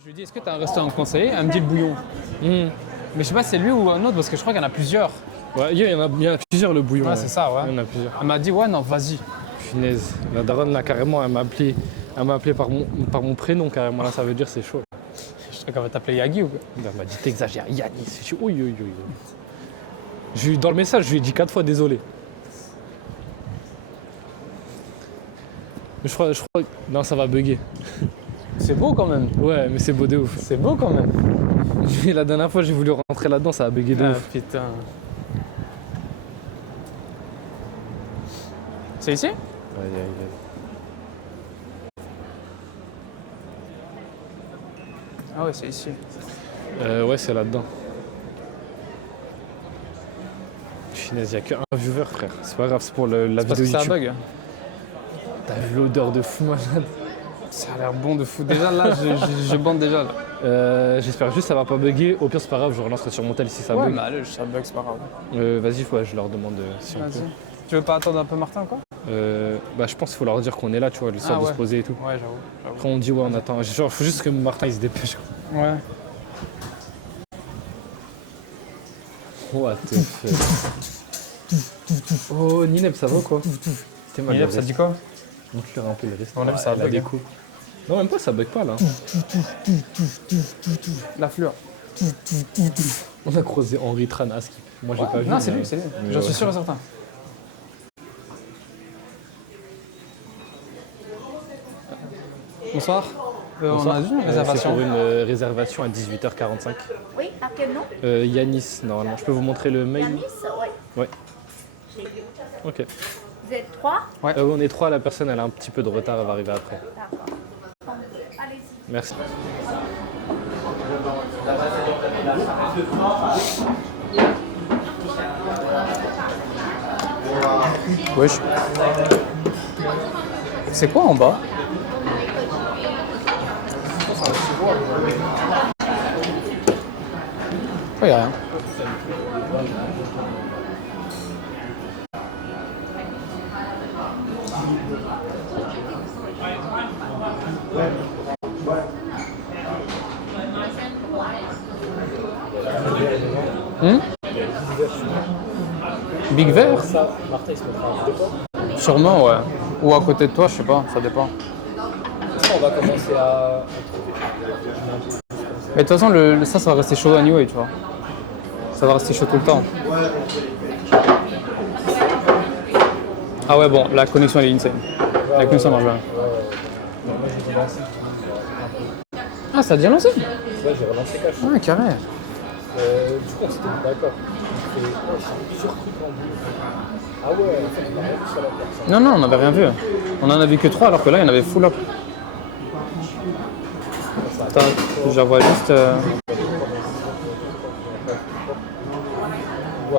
Je lui dis, est-ce que tu as un restaurant conseillé? Elle me dit le bouillon. Mais je sais pas si c'est lui ou un autre parce que je crois qu'il y en a plusieurs. Ouais, il y en a plusieurs, le bouillon. Ouais, c'est ça, ouais. Il y en a plusieurs. Elle m'a dit, ouais, non, vas-y. Punaise, la daronne, là, carrément, elle m'a appelé par mon prénom, carrément. Là, ça veut dire c'est chaud. Je crois qu'elle va t'appeler Yagi ou quoi? Elle m'a dit, t'exagères, Yanis. Je suis, oui, oui, oui. Dans le message, je lui ai dit 4 fois désolé. Mais je crois que... Non, ça va bugger. C'est beau quand même. Ouais, mais c'est beau de ouf. C'est beau quand même. Mais la dernière fois, j'ai voulu rentrer là-dedans, ça a bugué de ouf. Putain. C'est ici? Aïe, aïe, aïe. Ah ouais, c'est ici. Ouais, c'est là-dedans. Finesse, il n'y a qu'un viewer, frère. C'est pas grave, c'est pour la Parce vidéo que ça YouTube. bug. T'as vu l'odeur de fou malade. Ça a l'air bon de fou. Déjà là, je bande déjà là. J'espère juste que ça va pas bugger. Au pire, c'est pas grave, je relancerai sur mon tel si ça Ouais, bug. mais allez, ça bug, c'est pas grave. Vas-y, ouais, je leur demande si on peut. Vas-y. Tu veux pas attendre un peu Martin quoi? Bah, je pense qu'il faut leur dire qu'on est là, tu vois, l'histoire de se poser et tout. Ouais, j'avoue. Après, on dit, ouais, on attend. Genre, faut juste que Martin il se dépêche. Ouais. What the fuck. Oh, Nineb, ça va quoi? T'es mal. Yep, ça dit quoi? Montre-leur un peu le reste. On a vu, ça la bug. déco. Non, même pas, ça bug pas là. La fleur. On a croisé Henri Tran à Skip. Moi, j'ai pas vu. Non, c'est mais- lui, c'est lui. mais J'en ouais. suis sûr et certain. Bonsoir. On a vu une C'est réservation. pour une réservation à 18h45. Oui, à quel nom? Yanis, normalement. Je peux vous montrer le mail? Yanis, oui. Ouais. J'ai vu. Ok. Vous êtes trois? On est 3, la personne elle a un petit peu de retard, elle va arriver après. D'accord. Allez-y. Merci. Wesh. C'est quoi en bas? Oh, y'a rien. Big Vert? Ça, Martin il se mettra un peu. Sûrement, ouais. Ou à côté de toi, je sais pas, ça dépend. On va commencer à... Mais de toute façon, ça va rester chaud anyway, tu vois. Ça va rester chaud tout le temps. Ah ouais, bon, la connexion elle est insane. La connexion marche bien. Ah, ça a déjà lancé? Ouais, j'ai relancé cash. Ah, carré. Du coup, on s'était mis d'accord. C'est plusieurs trucs en bleu. Ah ouais, en fait, on a rien vu sur la personne. Non, non, on n'avait rien vu. On en a vu que 3 alors que là, il y en avait full up. Attends, j'envoie juste... Ouais,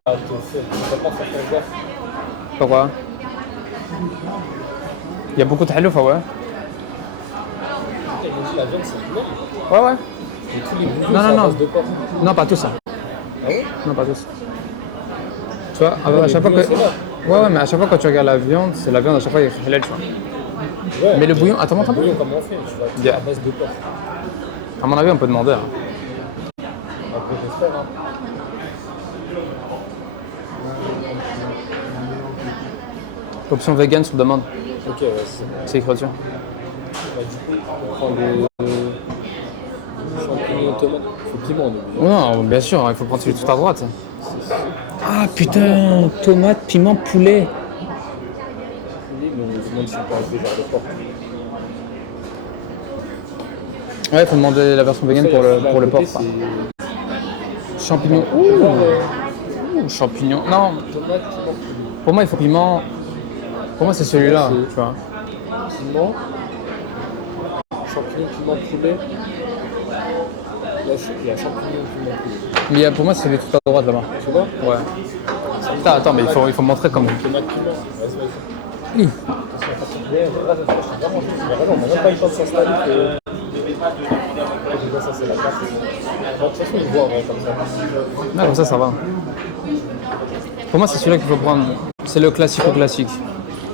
te fait. On va pas faire gaffe. Pourquoi? Il y a beaucoup de halouf, ouais. Ils m'ont dit la viande, c'est bleu. Ouais, ouais. Et tous les bouillons, Non, c'est non, à non. base de porc. Non, pas tous. Hein. Ah ouais? Non, pas tous. Tu vois, à chaque fois que... bouillons, c'est là. Ouais, mais à chaque fois quand tu regardes la viande, c'est la viande à chaque fois il y a halal, tu vois. Ouais, Mais le bouillon, attends, le attends. bouillon, comment on fait? Tu vois, tout Yeah. à base de porc. À mon avis, on peut demander. Hein. Après, j'espère, hein. Option vegan sur demande, Ok, ouais, c'est bon. c'est écrit dessus. Bah, du coup, on prend des champignons, tomates. Faut piment, on est obligé. Non, bien sûr, il faut prendre celui tout à droite. Ah putain, tomate, piment, poulet. Oui, mais on nous demande si on peut enlever genre de porc. Ouais, il faut demander la version vegan pour le porc. Champignons. Ouh, champignons. Non, Tomate, piment, poulet. pour moi, il faut piment. Pour moi, c'est celui-là, C'est- tu vois. Piment, champignons, piment, poulet. Là, il y a champignons, piment, poulet. Mais pour moi, c'est celui tout à droite là-bas. Tu vois? Ouais. Attends, mais il faut montrer comment. Tomate, piment. Vas-y, vas-y. On n'a même pas eu le temps de s'installer. Ça, c'est la carte. De toute façon, ils voient comme ça. Ouais, comme ça va. Pour moi, c'est celui-là qu'il faut prendre. C'est le classique au classique.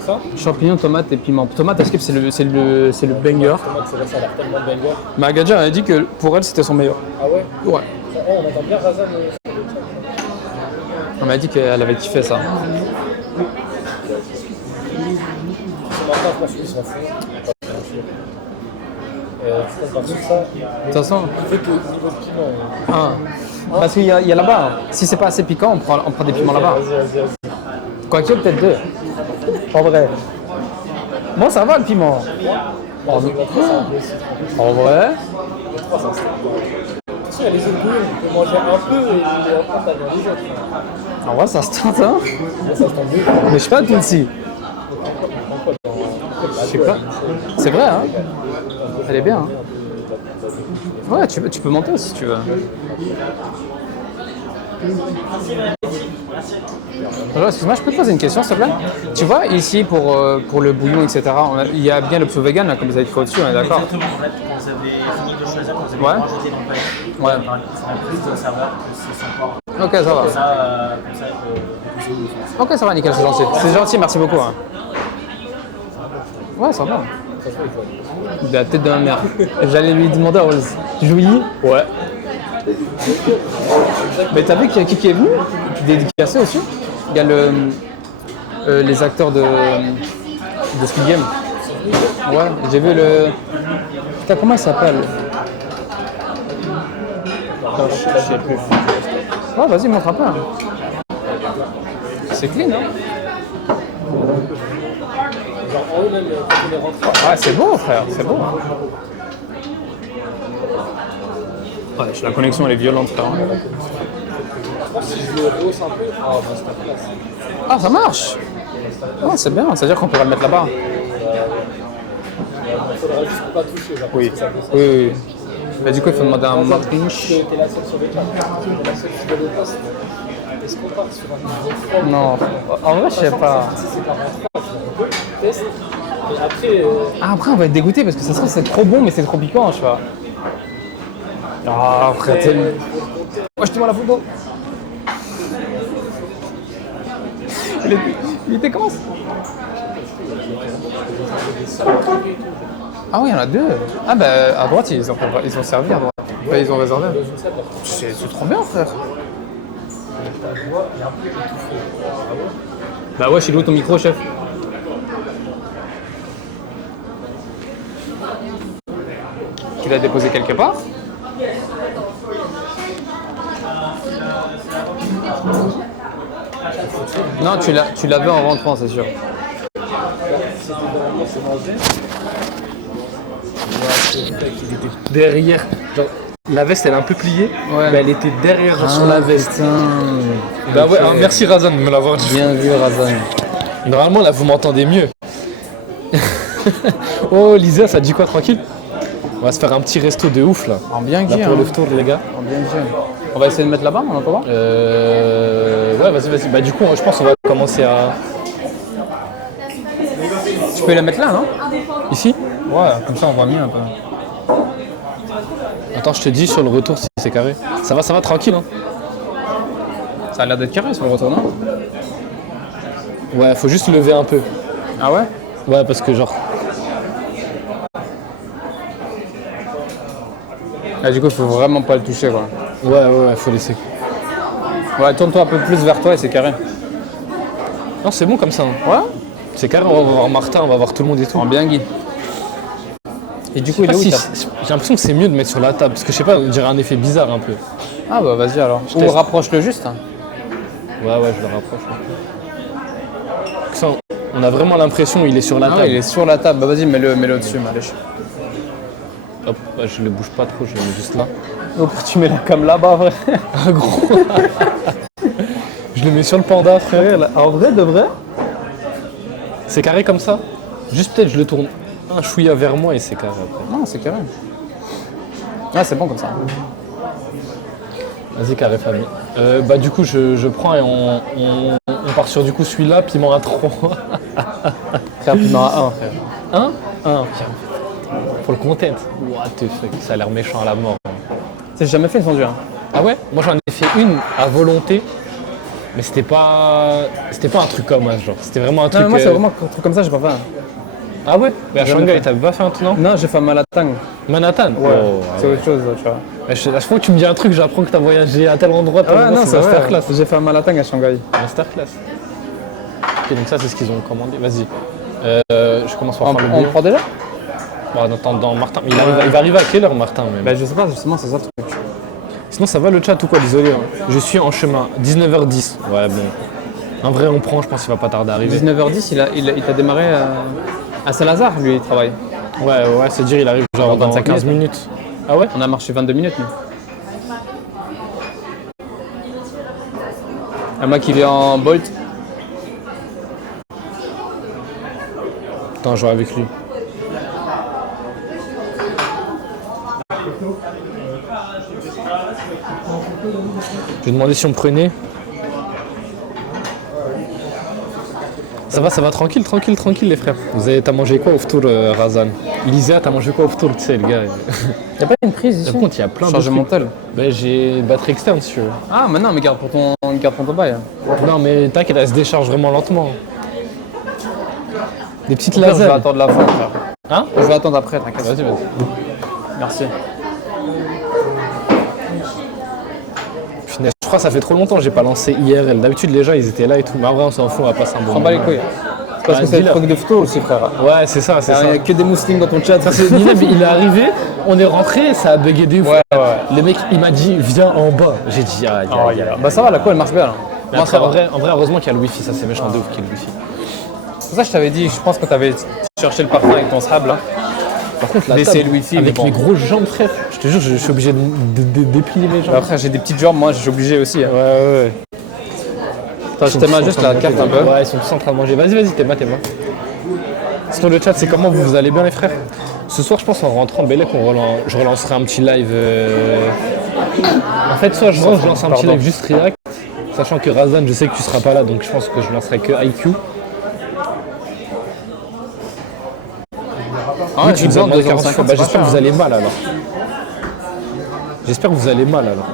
ça. Champignons, tomates et piment. Tomate, à skip, c'est le banger. Tomate, c'est vrai, ça a l'air tellement banger. Mais Agadja, elle a dit que pour elle, c'était son meilleur. Ah ouais? Ouais. Oh, on entend bien Razan sur le chat. Elle m'a dit qu'elle avait kiffé ça. Ce matin, je pense qu'ils s'en font. Tu comptes sur ça. De toute façon, Il fait que niveau de piment. ah. Parce qu'il y a là-bas. Si c'est pas assez piquant, on prend des piments là-bas. Vas-y. Quoique, peut-être 2. En vrai. Moi, ça va le piment. En vrai. Il y a les autres bouillons, on peut manger un peu et après t'as bien les autres. En vrai, ça se tente, hein. Ça se tombe bien. Mais je sais pas, Tulsi. Je sais pas. C'est vrai, hein. Elle est bien, hein. Ouais, tu peux monter aussi si tu veux. Alors, excuse-moi, je peux te poser une question, s'il te plaît? Tu vois, ici, pour le bouillon, etc., il y a bien l'option vegan, là, comme vous avez écrit au-dessus, on est d'accord? Exactement, en fait, quand vous avez fini de choisir, quand vous avez Ouais. rajouté dans le panier, Ouais. il faudra plus de saveur que c'est sans porc. Ok, ça va. Comme ça, Ok, ça va, nickel, c'est gentil. C'est gentil, merci beaucoup. Hein. Ouais, ça va. Il a la tête de ma mère. J'allais lui demander à Rose. Tu jouis? Ouais. Mais t'as vu qu'il y a qui est venu? Dédicacé aussi. Il y a les acteurs de Squid Game. Ouais, j'ai vu le... Putain, comment il s'appelle? Putain, je sais plus. Ouais, vas-y, montre un peu. C'est clean, hein? Genre en haut même quand on est rentré. Ah, c'est beau, frère, c'est beau. Ouais, la connexion, elle est violente, frère. Je pense que si je le rehausse un peu, ah bah c'est ta place. Ah, ça marche. Ah, c'est bien, c'est-à-dire qu'on pourrait le mettre là-bas. Il faudra juste pas toucher, genre, Oui, parce que ça descend. oui. Mais du coup, il faut demander à un Razan, match. t'es la seule sur les cartes. T'es la seule qui donne le poste. Est-ce qu'on part sur un niveau 3? Non, en vrai, je sais pas. Si c'est 43, tu le testes. Et après, Ah, après, on va être dégoûté parce que ça se trouve, c'est trop bon, mais c'est trop piquant, tu vois. Ah, frère, t'es... Moi, je te vois la photo. Il était comment ça? Ah oui, il y en a deux. Ah bah à droite, ils ont servi à droite. Bah, ils ont réservé. C'est trop bien, frère. Bah ouais, il est où ton micro, chef? Tu l'as déposé quelque part? Non, tu l'avais en rentrant, c'est sûr. c'était normalement c'est mangé. Derrière, genre, la veste elle est un peu pliée, Ouais. mais elle était derrière sur la veste. Putain. Bah ouais, Ok. hein, merci Razan de me l'avoir dit. Bien vu, Razan. Normalement là vous m'entendez mieux. Oh Lisa, ça te dit quoi tranquille? On va se faire un petit resto de ouf là. En bien Là dit, pour hein. le retour les gars. En bien dit. On va essayer de mettre là-bas, on entend pas? Ouais vas-y. Bah du coup je pense qu'on va commencer à... Tu peux la mettre là, non? Ici? Ouais, comme ça on voit mieux un peu. Attends je te dis sur le retour si c'est carré. Ça va tranquille hein. Ça a l'air d'être carré sur le retour, non? Ouais faut juste lever un peu. Ah ouais? Ouais parce que genre... Ah, du coup, il faut vraiment pas le toucher, quoi. Ouais faut laisser. Ouais, tourne-toi un peu plus vers toi et c'est carré. Non c'est bon comme ça. Hein. Ouais? C'est carré, on va voir Martin, on va voir tout le monde et tout. En bien Guy. Et du coup, il est où Si, ta- j'ai l'impression que c'est mieux de mettre sur la table, parce que je sais pas, on dirait un effet bizarre un peu. Ah bah vas-y alors. Ou teste. rapproche-le juste. Hein. Ouais, je le rapproche. Ça, on a vraiment l'impression il est sur la Ah table. ouais, il est sur la table. Bah vas-y, mets-le au-dessus, Malèche. Hop, bah, je le bouge pas trop, je le mets juste là. Oh, tu mets la cam là-bas, vrai. Ah gros Je le mets sur le panda, frère. En vrai, de vrai? C'est carré comme ça. Juste peut-être je le tourne un chouïa vers moi et c'est carré après. Non, c'est carré. Ah, c'est bon comme ça. Vas-y, carré famille. Bah du coup, je prends et on part sur du coup celui-là, piment à 3. Frère, piment à 1, frère. 1 1. Pour le content. What the fuck, ça a l'air méchant à la mort. J'ai jamais fait une fondue. Hein. Ah ouais? Moi j'en ai fait une à volonté. Mais c'était pas un truc comme ça, genre. C'était vraiment un Non, truc. mais moi, c'est vraiment un truc comme ça, j'ai pas fait. Ah ouais? Mais à Jamais Shanghai, fait. t'avais pas fait un truc, non? Non, j'ai fait à Malatang. Manhattan? Ouais, Oh, c'est autre chose, tu vois. à chaque fois que tu me dis un truc, j'apprends que t'as voyagé à tel endroit, tel Ouais, endroit, non, c'est vrai. masterclass. J'ai fait à Malatang à Shanghai. Masterclass. Ok, donc ça, c'est ce qu'ils ont commandé. Vas-y. Je commence par On, faire le on billet. prend déjà? Bon, en attendant, Martin. Il va arriver à quelle heure, Martin, même? Bah, je sais pas, justement, c'est ça le truc. Sinon, ça va le chat ou quoi? Désolé. Hein. Je suis en chemin. 19h10. Ouais, bon. En vrai, on prend, je pense qu'il va pas tarder à arriver. 19h10, il t'a démarré à Saint-Lazare, lui, il travaille. Ouais, c'est dire, il arrive genre Dans dans 25 15 minutes. Ah ouais? On a marché 22 minutes, nous. Un mec qui vient en Bolt. Attends, je vais avec lui. Je lui ai demandé si on prenait. Ça va, tranquille les frères. T'as mangé quoi au ftour, Razan? Lisa, t'as mangé quoi au ftour, tu sais, le gars? Y'a pas une prise ici? Par contre, il y a plein de Chargement trucs. tel. Ben, j'ai une batterie externe si tu veux. Ah, mais non, mais garde pour ton bail. Non, mais t'inquiète, elle se décharge vraiment lentement. Des petites Là, je vais lasers. attendre la fin, frère. Hein? Je vais attendre après, t'inquiète. Vas-y. Merci. Punaise, je crois que ça fait trop longtemps que j'ai pas lancé IRL. D'habitude, les gens, ils étaient là et tout. Mais en vrai, on s'en fout, on va passer un bon Prends pas les moment. couilles. C'est parce Ah, que c'est le dis-le. truc de photo aussi, frère. Ouais, c'est ça, c'est Il ça. y a que des mousselines dans ton chat. Nina, mais il est arrivé, on est rentré, ça a bugué de ouf. Ouais. Le mec, il m'a dit, viens en bas. J'ai dit, aïe. Bah ça va, la co elle marche bien. Là. Mais Moi, après, ça en va. vrai, heureusement qu'il y a le wifi, ça c'est méchant de ouf qu'il y ait le wifi. C'est pour ça que je t'avais dit, je pense que t'avais cherché le parfum avec ton sable là. Par contre, la Laisser table, le wifi, avec mais bon. mes grosses jambes, frère, je te jure, je suis obligé de déplier mes jambes. Bah, après, j'ai des petites jambes, moi, je suis obligé aussi. Hein. Ouais. Attends, je t'aime juste la carte un peu. Ouais, ils sont tous en train de manger. Vas-y, t'es moi. Sinon, le chat, c'est comment vous allez bien, les frères? Ce soir, je pense en rentrant, Bélec, je relancerai un petit live. En fait, soit je lance un petit live juste React, sachant que Razan, je sais que tu seras pas là, donc je pense que je lancerai que IQ. Ah, Oui, tu me demandes 2h50. Bah, j'espère que vous allez mal alors. J'espère que vous allez mal alors.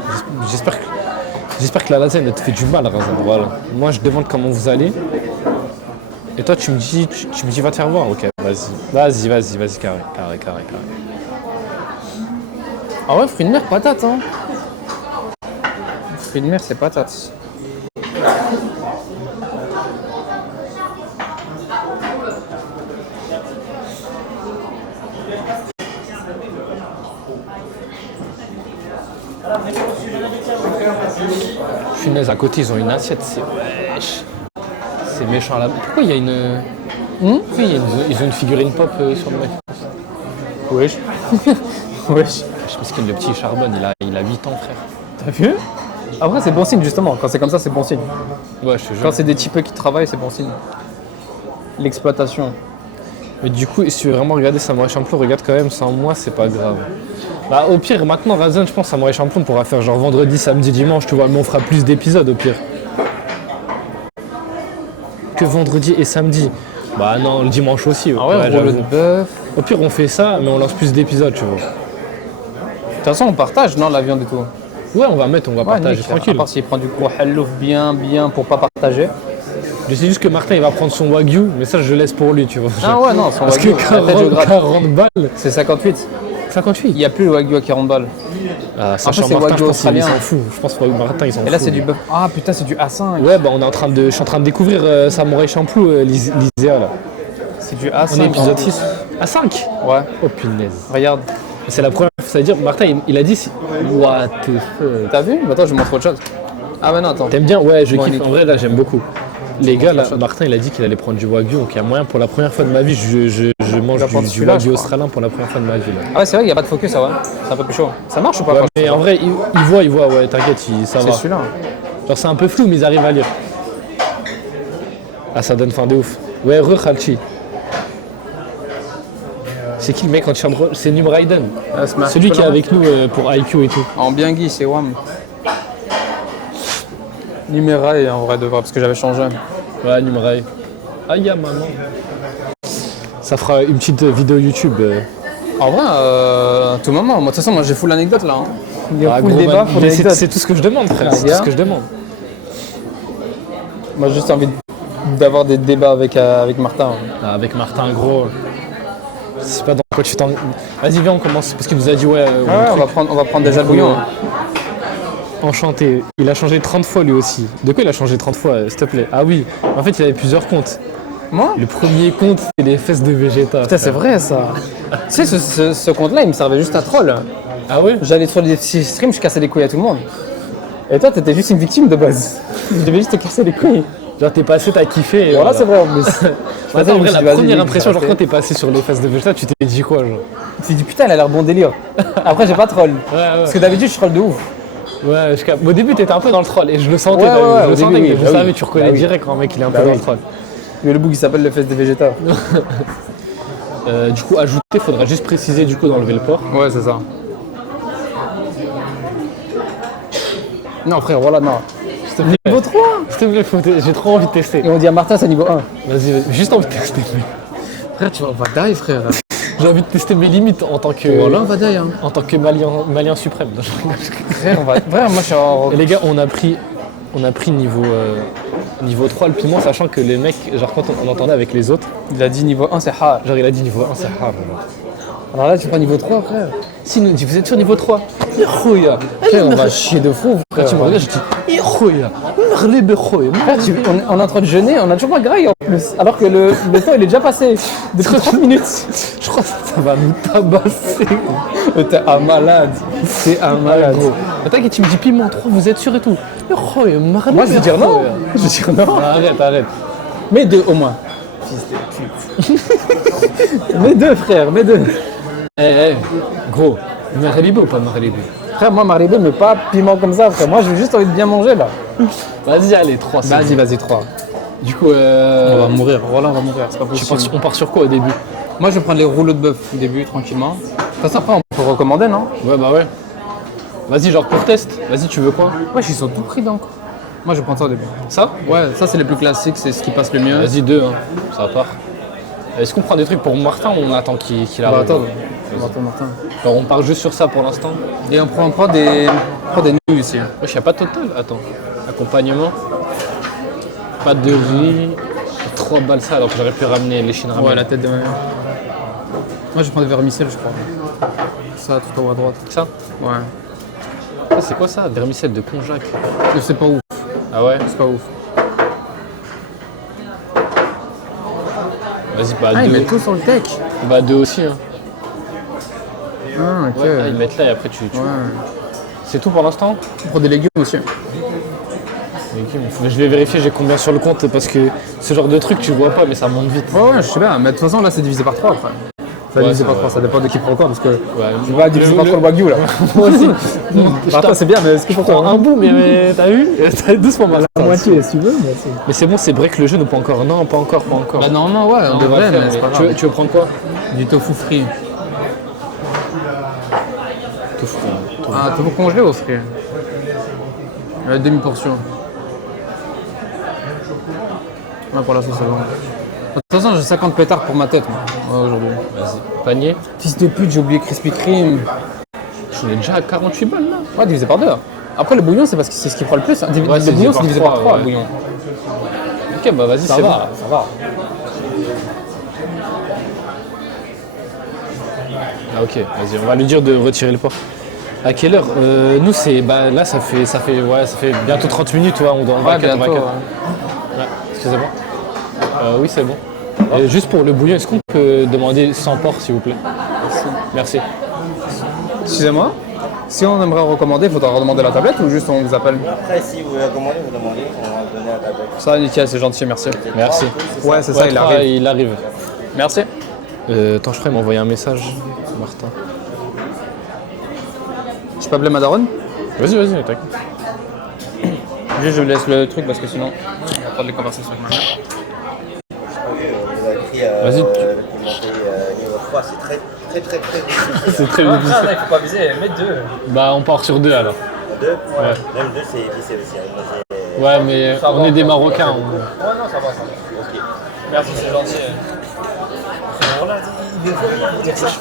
J'espère que la lasagne elle te fait du mal, Razan. Voilà. Moi, je demande comment vous allez. Et toi, tu me dis, va te faire voir. Ok, vas-y, carré. Ah ouais, fruits de mer, patate. Hein. Fruits de mer, c'est patate. Punaise, à côté, ils ont une assiette. C'est wesh. C'est méchant là. Pourquoi il y a une. Pourquoi ils ont une figurine pop sur le mec? Wesh. Wesh. Je pense que le petit charbonne, il a 8 ans, frère. T'as vu? Après, c'est bon signe justement. Quand c'est comme ça, c'est bon signe. Ouais, je te jure. Quand c'est des types qui travaillent, c'est bon signe. L'exploitation. Mais du coup, si tu veux vraiment regarder Samouraï Champloo, regarde quand même sans moi, c'est pas grave. Bah, au pire, maintenant, Razan, je pense Samouraï Champloo, on pourra faire genre vendredi, samedi, dimanche, tu vois, mais on fera plus d'épisodes au pire. Que vendredi et samedi. Bah non, le dimanche aussi. Ah ouais, rouleau de j'avoue. bœuf. Au pire, on fait ça, mais on lance plus d'épisodes, tu vois. De toute façon, on partage, non, la viande et tout. Ouais, on va partager nickel. tranquille. À part s'il prend du gros hallouf bien pour pas partager. Je sais juste que Martin, il va prendre son wagyu, mais ça, je le laisse pour lui, tu vois. Ah ouais, non, son Parce wagyu, que la tête géographique. 40 balles. C'est 58. 58. Il n'y a plus le wagyu à 40 balles. Sachant c'est Martin, wagyu je pense qu'il australien. s'en fout. Je pense que Martin, il s'en fout. Et là, c'est du bœuf. Ah putain, c'est du A5. Ouais, bah je suis en train de découvrir Samouraï Champloo, Lisea là. C'est du A5. On est épisode 6. À 5. Ouais, Oh punaise. regarde. C'est la première fois, ça veut dire, Martin, il a dit, what the fuck. T'as vu? Attends, je vais montrer autre chose. Ah bah non, attends. T'aimes bien? Ouais, je Bon, kiffe. nickel. En vrai, là, j'aime beaucoup. Les gars, là, la chose. Martin, il a dit qu'il allait prendre du wagyu, donc il y a moyen, pour la première fois de ma vie, je mange va prendre du celui-là, wagyu je crois. australien pour la première fois de ma vie. Là. Ah ouais, c'est vrai qu'il n'y a pas de focus, ça va. C'est un peu plus chaud. Ça marche ou pas? Ouais, quand je mais fais en vrai, il voit, ouais, t'inquiète, ça ça va. C'est celui-là. Genre, c'est un peu flou, mais ils arrivent à lire. Ah, ça donne faim de ouf. Ouais, Khalchi. C'est qui le mec en t-shirt rose? C'est Num Raiden. Ah, Smash. Celui Tu qui est peux avec nous pour IQ et tout. En bien Guy, c'est WAM. Numérail en vrai de vrai, parce que j'avais changé. Ouais, Numeraï. Aïe, maman. Ça fera une petite vidéo YouTube. En vrai, à tout moment. Moi, de toute façon, moi j'ai full l'anecdote là. Hein. Il y a Ah, full gros, débat, man, full mais anecdote. c'est tout ce que je demande, frère. Ah, C'est tout gars. ce que je demande. Moi, j'ai juste envie d'avoir des débats avec Martin. Ah, avec Martin, gros. Je sais pas dans quoi tu t'en. Vas-y, viens, on commence. Parce qu'il nous a dit, ouais, On va prendre des albouillons. Enchanté. Il a changé 30 fois lui aussi. De quoi il a changé 30 fois, s'il te plaît? Ah oui, en fait, il avait plusieurs comptes. Moi Le premier compte, c'était les fesses de Vegeta. Putain, c'est vrai ça. Tu sais, ce compte-là, il me servait juste à troll. Ah ouais? J'allais sur les petits streams, je cassais les couilles à tout le monde. Et toi, t'étais juste une victime de base. Je devais juste te casser les couilles. Genre, t'es passé, t'as kiffé. Et voilà, c'est vrai en plus. Attends, en vrai, la première impression, genre, quand quand t'es passé sur les fesses de Vegeta, tu t'es dit quoi, genre? tu t'es dit putain, elle a l'air bon délire. Après, j'ai pas troll. Ouais, ouais. Parce que d'habitude, je troll de ouf. Ouais, au début, t'étais un peu dans le troll et je le sentais. Ouais, t'as vu, ouais, je au le sentais, début, que oui. je Bah savais, oui. tu reconnais Bah oui. direct quand un mec il est un peu Bah dans oui. le troll. Il y a le bout qui s'appelle le fest des végétars. Du coup, ajouter, faudra juste préciser du coup d'enlever le porc. Ouais, c'est ça. Non, frère, voilà, non. S'il te plaît. Niveau 3. S'il te plaît, j'ai trop envie de tester. Et on dit à Martin, c'est niveau 1. Vas-y, juste envie de tester. Frère, tu vas on die, frère. J'ai envie de tester mes limites en tant que, Voilà, on va die. Hein. en tant que malien suprême. Frère, frère, moi, je suis en. Et les gars, on a pris niveau 3 le piment, sachant que les mecs, genre quand on entendait avec les autres, Il a dit niveau 1, c'est hard. genre il a dit niveau 1, c'est hard. Alors là, tu prends niveau 3, frère. Si nous dit, vous êtes sur niveau 3, Ikhouya. Frère, on va chier de fou, Quand frère. tu me regardes, je dis Ikhouya, Merlebe Khouya. Frère, on est en train de jeûner, on a toujours pas graille en plus. Alors que le temps, il est déjà passé. Depuis 30 minutes. Je crois que ça va nous tabasser. T'es un malade. T'es un malade. Gros. T'inquiète, tu me dis piment 3, vous êtes sûr et tout. Ikhouya, Merlebe Moi, je vais dire non. Khouya. Je vais dire non. Arrête. Mais deux au moins. Fils de pute. Mais deux, frère, mais deux. Gros, Merlebe ou pas Merlebe? Frère, moi, Maribé, mais pas piment comme ça, frère. Moi, j'ai juste envie de bien manger, là. Vas-y, allez, 3. Vas-y, 3. Du coup, On va mourir. Voilà, on va mourir. C'est pas possible. on part sur quoi au début? Moi, je vais prendre les rouleaux de bœuf au début, tranquillement. Ça, après, on peut recommander, non? Ouais, bah ouais. Vas-y, genre pour test. Vas-y, tu veux quoi? Ouais, ils sont tout pris, donc. Moi, je vais prendre ça au début. Ça? Ouais, ça, c'est les plus classiques, c'est ce qui passe le mieux. Vas-y, 2, hein. Ça part. Est-ce qu'on prend des trucs pour Martin ou on attend qu'il Bah, arrive? attends, Martin. Genre, on part juste sur ça pour l'instant. Et on prend des nouilles ici. Wesh, y'a pas de total. Attends. Accompagnement. Pas de riz. 3 balles ça alors que j'aurais pu ramener les chines ramen. Ouais, la tête de ma mère. Moi, je prends des vermicelles, je crois. Ça, tout en haut à droite. Ça? Ouais. Ah, c'est quoi ça? Vermicelle de Conjac. C'est pas ouf. Ah ouais? C'est pas ouf. Vas-y, bah Ah, ils 2. mettent tout sur le tech. Bah 2 aussi, hein. Ah, ok. Ouais, ils mettent là et après tu. Ouais. C'est tout pour l'instant? On prend des légumes aussi. Je vais vérifier j'ai combien sur le compte parce que ce genre de truc tu vois pas mais ça monte vite. Ouais, je sais bien. Mais de toute façon, là, c'est divisé par 3 après. Ça Ouais, divisé c'est par vrai. 3, ça dépend de qui prend encore parce que. Ouais, Je vais pas diviser par 3 le wagyu là. Moi aussi. Bah, toi, c'est bien, mais est-ce que pour toi Un bout mais t'as vu? T'as doucement mal. la moitié, si tu veux, mais c'est. Mais c'est bon, c'est break le jeu ou pas encore? Non, pas encore. Bah, normalement, ouais, on Non, on va devrait, le faire, mais c'est pas tu, veux, grave. tu veux prendre quoi? Du tofu frit. Tofu. Ah, tofu congelé ou frit? Demi-portion. Ouais, pour la sauce, c'est bon. De toute façon, j'ai 50 pétards pour ma tête, moi, aujourd'hui. Vas-y. Panier. Fils de pute, j'ai oublié Krispy Kreme. Je suis déjà à 48 balles là. Ouais, divisé par 2. Après, le bouillon, c'est parce que c'est ce qui prend le plus. Hein. Ouais, c'est Le bouillon, c'est divisé divisé par par 3, trois, le ouais. bouillon. Ok, bah vas-y, Ça c'est bon. va, ça va. Ah, ok, vas-y, on va lui dire de retirer le porc. À quelle heure? Nous, c'est. Bah là, ça fait bientôt 30 minutes, ouais, on va Ouais, à 4, on va à bientôt. 4. Ouais, excusez-moi. Oui, c'est bon. Et juste pour le bouillon, est-ce qu'on peut demander sans porc, s'il vous plaît? Merci. Excusez-moi. Si on aimerait recommander, il faudra redemander la tablette ou juste on vous appelle? Après, si vous la commandez, vous demandez, on va vous donner la tablette. Ça, nickel, c'est gentil, merci. Merci. Ouais, c'est ça, Ouais, il trois, arrive. il arrive. Merci. Attends, je crois qu'il m'a envoyé un message, Martin. Je peux appeler ma daronne? Vas-y, t'inquiète. Juste, je laisse le truc parce que sinon, on va prendre les conversations avec ma mère. Vous avez écrit Vas-y, tu- documenté niveau 3, c'est très difficile. C'est très difficile. il faut pas viser, mets 2. Bah, on part sur 2 alors. 2, même 2, c'est difficile aussi. Hein. Moi, j'ai- Ouais, mais on est des Marocains. Ouais, non, ça va. Ok. Merci, c'est gentil.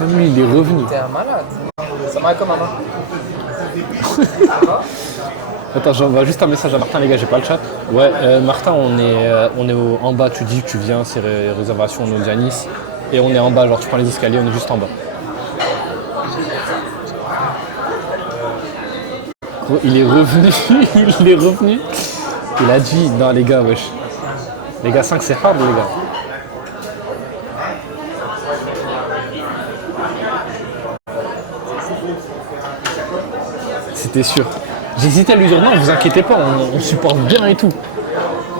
Lui, il est revenu. T'es un malade. Ça m'a comme maman. Attends, j'envoie juste un message à Martin, les gars, j'ai pas le chat. Ouais, Martin, on est en bas, tu dis que tu viens, c'est réservation, on est au Dianis. Et on est en bas, genre tu prends les escaliers, on est juste en bas. Gros, il est revenu, il est revenu. Il a dit, non les gars, wesh. Les gars, 5 c'est hard, les gars. C'était sûr. J'hésitais à lui dire non, vous inquiétez pas, on supporte bien et tout.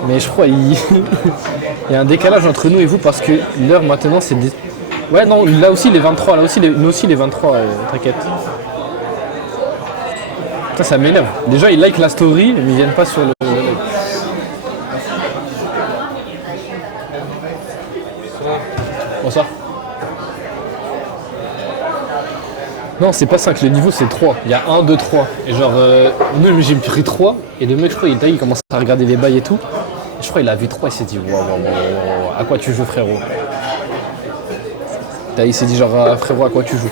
Mais je crois il y a un décalage entre nous et vous parce que l'heure maintenant c'est des... Ouais non, là aussi les 23, nous aussi les 23, t'inquiète. Ça m'énerve. Déjà ils like la story mais ils viennent pas sur le live. Bonsoir. Non, c'est pas 5, le niveau c'est 3. Il y a 1, 2, 3. Et genre, nous j'ai pris 3. Et le mec, je crois, il commence à regarder les bails et tout. Et je crois qu'il a vu 3, il s'est dit, waouh, à quoi tu joues, frérot? Il s'est dit, genre, frérot, à quoi tu joues?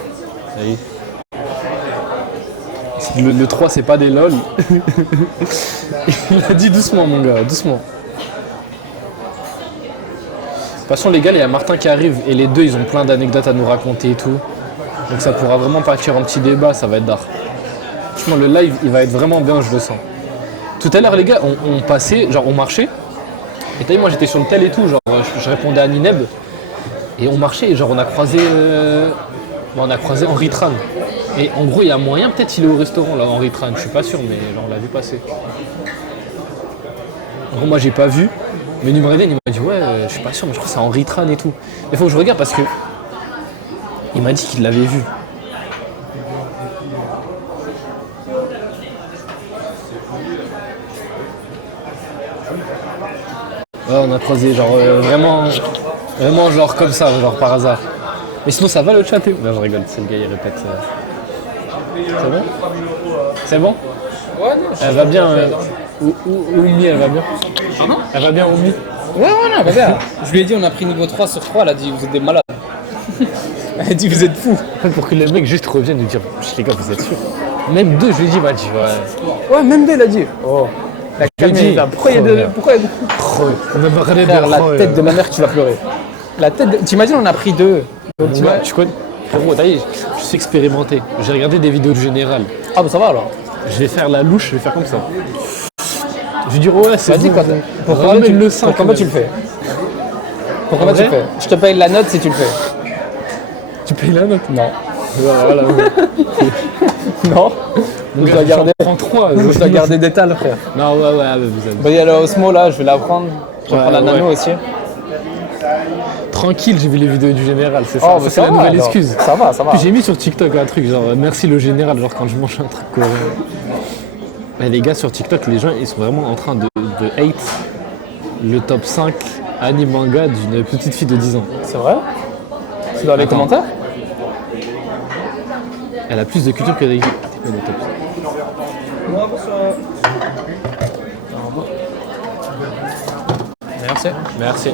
Le 3, c'est pas des lol. Il a dit doucement, mon gars, doucement. De toute façon, les gars, il y a Martin qui arrive. Et les deux, ils ont plein d'anecdotes à nous raconter et tout. Donc ça pourra vraiment partir en petit débat, ça va être d'art. Franchement, le live, il va être vraiment bien, je le sens. Tout à l'heure, les gars, on passait, genre on marchait. Et t'as vu, moi j'étais sur le tel et tout, genre je répondais à Nineb. Et on marchait, et genre on a croisé Henri Tran. Et en gros, il y a moyen, peut-être il est au restaurant là, Henri Tran, je suis pas sûr, mais genre, on l'a vu passer. En gros, moi j'ai pas vu, mais Numreden il m'a dit ouais, je suis pas sûr, mais je crois que c'est Henri Tran et tout. Mais il faut que je regarde parce que il m'a dit qu'il l'avait vu. Ouais, on a croisé genre vraiment genre comme ça, genre par hasard. Mais sinon ça va le chat? Là je rigole, c'est le gars il répète. C'est bon? C'est bon? Ouais, non. Elle va bien. Oumi, elle va bien? Pardon? Elle va bien, Oumi? Ouais, non, elle va bien. Je lui ai dit, on a pris niveau 3 sur 3, elle a dit, vous êtes des malades. Elle a dit, vous êtes fous. En fait, pour que le mec juste revienne et dire, les gars, vous êtes sûrs? Même 2, je lui ai dit, il m'a dit, ouais. Ouais, même 2, il a dit. Oh. Je lui ai dit, Pourquoi il y a deux? Pourquoi il y a deux? on a parlé Frère, de la tête de ma mère que tu vas pleurer. La tête de... T'imagines, on a pris 2. Tu connais? Frérot, d'ailleurs, je suis expérimenté. J'ai regardé des vidéos de général. Ah, bah ça va alors. Je vais faire la louche, je vais faire comme ça. Je vais dire, ouais, c'est Vas-y, bon. quoi. Pour Ramène le 5. Pour combien tu le fais? Pour combien tu le fais? Je te paye la note si tu le fais. Tu payes la note? Non. Voilà. Non. Donc, je dois garder. Prends 3. Je dois garder des tales, frère. Non, ouais, vous avez. Bah, il y a le Osmo là, je vais la prendre. Je vais Ouais, prendre la nano ouais. aussi. Tranquille, j'ai vu les vidéos du général, c'est ça. Oh, Ça, bah, c'est la va, nouvelle alors. excuse. Ça va, ça va. Puis j'ai mis sur TikTok un truc, genre merci le général, genre quand je mange un truc coréen. Mais les gars sur TikTok, les gens ils sont vraiment en train de hate le top 5 anime manga d'une petite fille de 10 ans. C'est vrai? C'est dans les Attends. commentaires? Elle a plus de culture que Reiki. C'est quoi le top 5? Merci. Merci.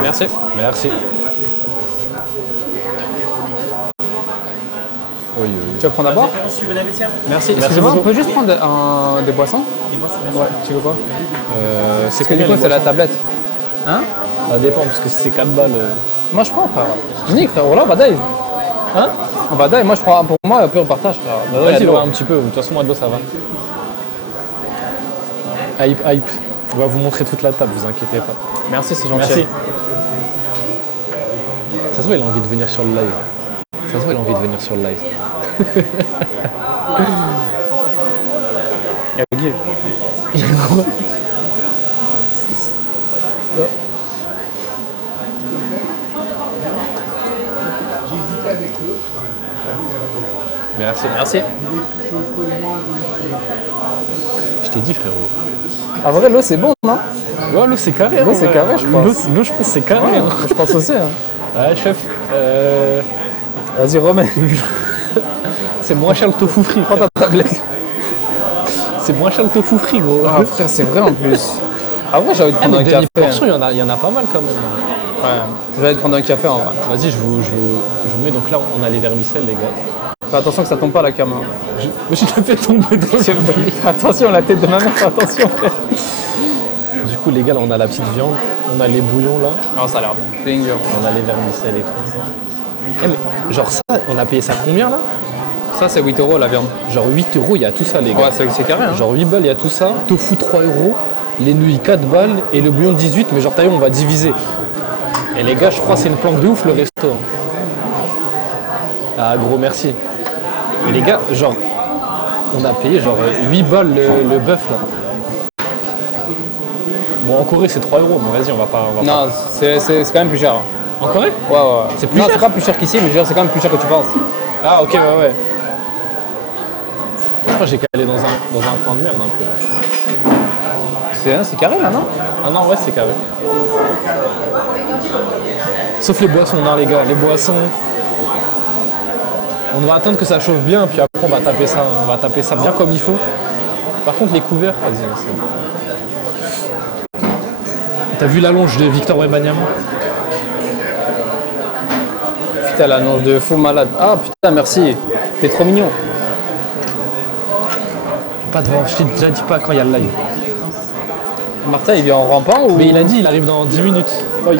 Merci. Merci. Tu vas prendre à boire? Suivez la vestiaire. Merci. Excusez-moi, on peut juste prendre des boissons? Ouais, tu veux quoi? C'est Parce que du coup, les c'est la boissons? tablette. Hein? Ça dépend parce que si c'est 4 balles. Moi, je prends, frère. Nick, frère, voilà, on va dive. Hein? On va dive. Moi, je prends pour moi, un peu on partage, frère. Bah, Ouais, vas-y, l'eau. ouais, un petit peu. De toute façon, moi, de l'eau, ça va. Hype. On va vous montrer toute la table, vous inquiétez pas. Merci, c'est gentil. Merci. Ça se voit, il a envie de venir sur le live. Ça se voit, il a envie de venir sur le live. Il y a Guy. Merci. Merci. Je t'ai dit, frérot. En vrai, l'eau, c'est bon, non? Ouais, l'eau, c'est carré. L'eau, c'est carré, je pense. L'eau, je pense, c'est carré. Ouais, hein. je pense aussi. Hein. Ouais, chef. Vas-y, remets. C'est moins cher le tofu frit. Prends ta tablette. C'est moins cher le tofu frit, gros. Ah, frère, c'est vrai en plus. Ah, vrai, j'ai envie de Ah, prendre mais un de café. portion, il y en a pas mal quand même. J'allais te prendre un café en vrai. Vas-y, je vous mets. Donc là, on a les vermicelles, les gars. Fais attention que ça tombe pas la caméra. Je t'ai fait tomber dans le... Attention, la tête de ma mère, attention frère. Du coup, les gars, là, on a la petite viande, on a les bouillons là, Non, ça a l'air bien. on a les vermicelles et tout. Eh, mais genre ça, on a payé ça combien là? Ça, c'est 8 € la viande. Genre 8 €, il y a tout ça, les gars. Ouais, c'est carré. Hein. Genre 8 balles, il y a tout ça. Tofu 3 €, les nouilles 4 balles et le bouillon 18, mais genre t'as vu, on va diviser. Et les gars, je crois que c'est une planque de ouf le resto. Ah, gros merci. Et les gars, genre, on a payé genre 8 balles le bœuf là. Bon, en Corée c'est 3 €, mais vas-y, on va pas. Non, c'est quand même plus cher. En Corée? Ouais. C'est plus non, cher? c'est pas plus cher qu'ici, mais je veux dire, c'est quand même plus cher que tu penses. Ah, ok, ouais. Je crois que j'ai calé dans un coin de merde un peu. C'est carré là, non? Ah non, ouais, c'est carré. Sauf les boissons, non les gars, les boissons. On va attendre que ça chauffe bien, puis après on va taper ça bien comme il faut. Par contre les couverts, vas-y, c'est... T'as vu l'allonge de Victor Wembanyama? Putain, l'annonce de fou malade. Ah putain, merci. T'es trop mignon. Pas devant, je t'ai déjà dit pas quand il y a le live. Martin, il vient en rampant ou... Mais il a dit, il arrive dans 10 minutes. Oui.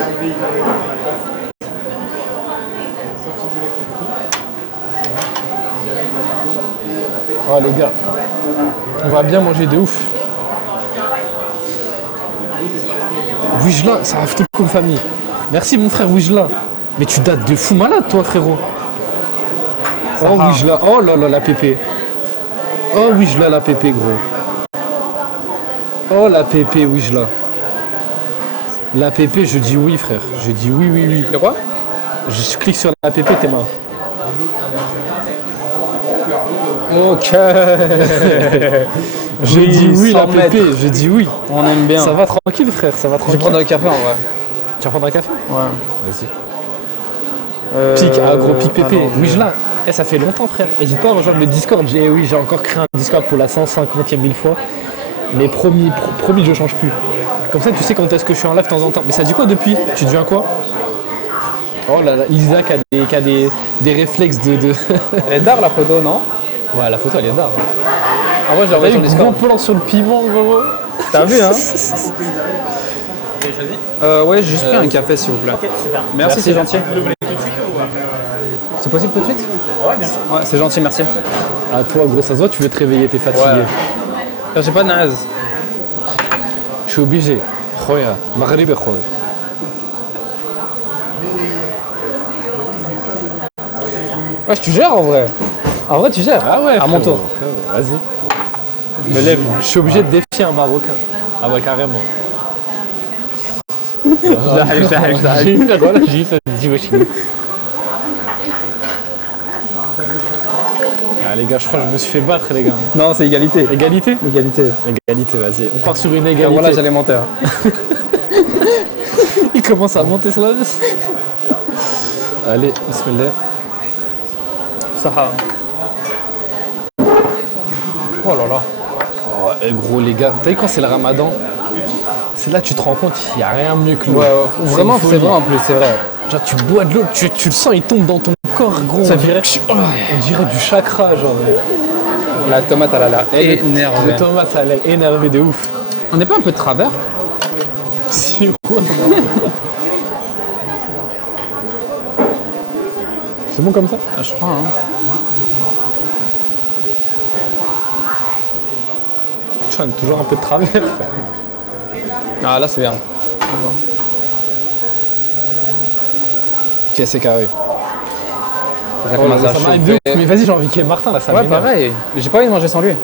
Oh les gars, on va bien manger de ouf. Wijla, ça arrive tout comme famille. Merci mon frère Wijla. Mais tu dates de fou malade toi frérot. Oh Wijla, oh là là la pépé. Oh Wijla la pépé gros. Oh la pépé Wijla. La pépé, je dis oui frère. Je dis oui. De quoi? Je clique sur la pépé, tes mains. Ok. Je dis oui la 100 mètres. pépé, je dis oui. On aime bien. Ça va tranquille frère, ça va Je vais tranquille. prendre un café en vrai. Tu vas prendre un café? Ouais. Vas-y. Pic, gros pic pépé. non, Oui, je l'ai. Ça fait longtemps frère. N'hésite pas à rejoindre le Discord. J'ai encore créé un Discord pour la 150e mille fois. Mais promis, je change plus. Comme ça tu sais quand est-ce que je suis en live de temps en temps. Mais ça dit quoi depuis? Tu deviens quoi? Oh là là, Isaac a des réflexes de... Elle est d'art la photo, non? Ouais, la photo elle est d'art. Ah ouais, je l'ai T'as envoyé vu sur le gros Discord. plan sur le piment gros? T'as vu, hein? Vous avez choisi? Ouais, j'ai juste pris un café s'il vous plaît. Ok, super. Merci, c'est gentil. Vous le voulez tout de suite ou... C'est possible tout de suite? Ouais, bien sûr. Ouais, c'est gentil, merci. Ah toi gros, ça se voit, tu veux te réveiller, t'es fatigué. Ouais. J'ai pas de naze. Je suis obligé. Khoya, Maghreb et khoya. Ouais, tu gères en vrai. En vrai, tu gères. Ah ouais, À mon tour. frérot, vas-y. Me lève. Je suis obligé de défier un Marocain. Ah ouais, carrément. J'ai eu voilà, j'ai eu ça. Dis wesh. Ah les gars, je crois que je me suis fait battre les gars. Non, c'est égalité. Égalité? Égalité. Égalité, vas-y. On part sur une Et égalité. voilà, j'allais monter. Hein. Il commence à monter sur la liste. Allez, bismillah. Sahara. Oh là là. Oh, gros les gars, t'as vu quand c'est le ramadan? C'est là que tu te rends compte qu'il n'y a rien de mieux que l'eau. Ouais, vraiment, une c'est folie. vrai en plus, c'est vrai. Genre tu bois de l'eau, tu le sens, il tombe dans ton corps gros. Ça On dirait du chakra genre. La tomate, elle a l'air énervée. Le tomate ça a l'air énervé de ouf. On n'est pas un peu de travers? Si, ouais. C'est bon comme ça? Je crois, hein. Tu vois, toujours un peu de travers. Ah, là, c'est bien. Ok, c'est carré. Ça Oh là commence là, à ça m'arrive de chauffer. ouf. Mais vas-y, j'ai envie qu'il y ait Martin là, ça Ouais, m'énerve. pareil. J'ai pas envie de manger sans lui.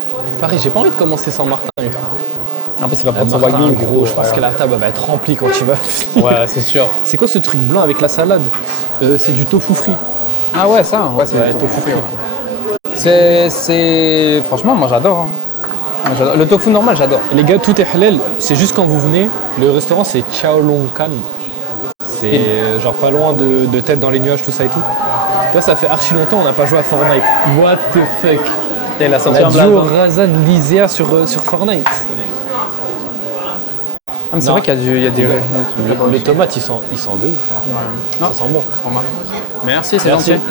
Pareil, j'ai pas envie de commencer sans Martin et tout. En plus, il va prendre son Martin, wagyu. gros, je pense que la table va être remplie quand tu vas. Ouais, c'est sûr. C'est quoi ce truc blanc avec la salade? C'est du tofu frit. Ah ouais, ça, ouais, c'est Ouais, du tofu tofu frit. C'est... Franchement, moi j'adore. Hein. Moi, j'adore. Le tofu normal, j'adore. Et les gars, tout est halal. C'est juste quand vous venez, le restaurant c'est Chaolongkan. C'est genre pas loin de tête dans les nuages, tout ça et tout. Toi, ça fait archi longtemps, on n'a pas joué à Fortnite. What the fuck? Et la On sortie a en joué au blâme. Razan Lysia sur Fortnite. mais c'est Non. vrai qu'il y a des. Les tomates, ils sont de ouf. Hein. Non, Ça sent bon. c'est pas mal. Merci, c'est Merci. gentil.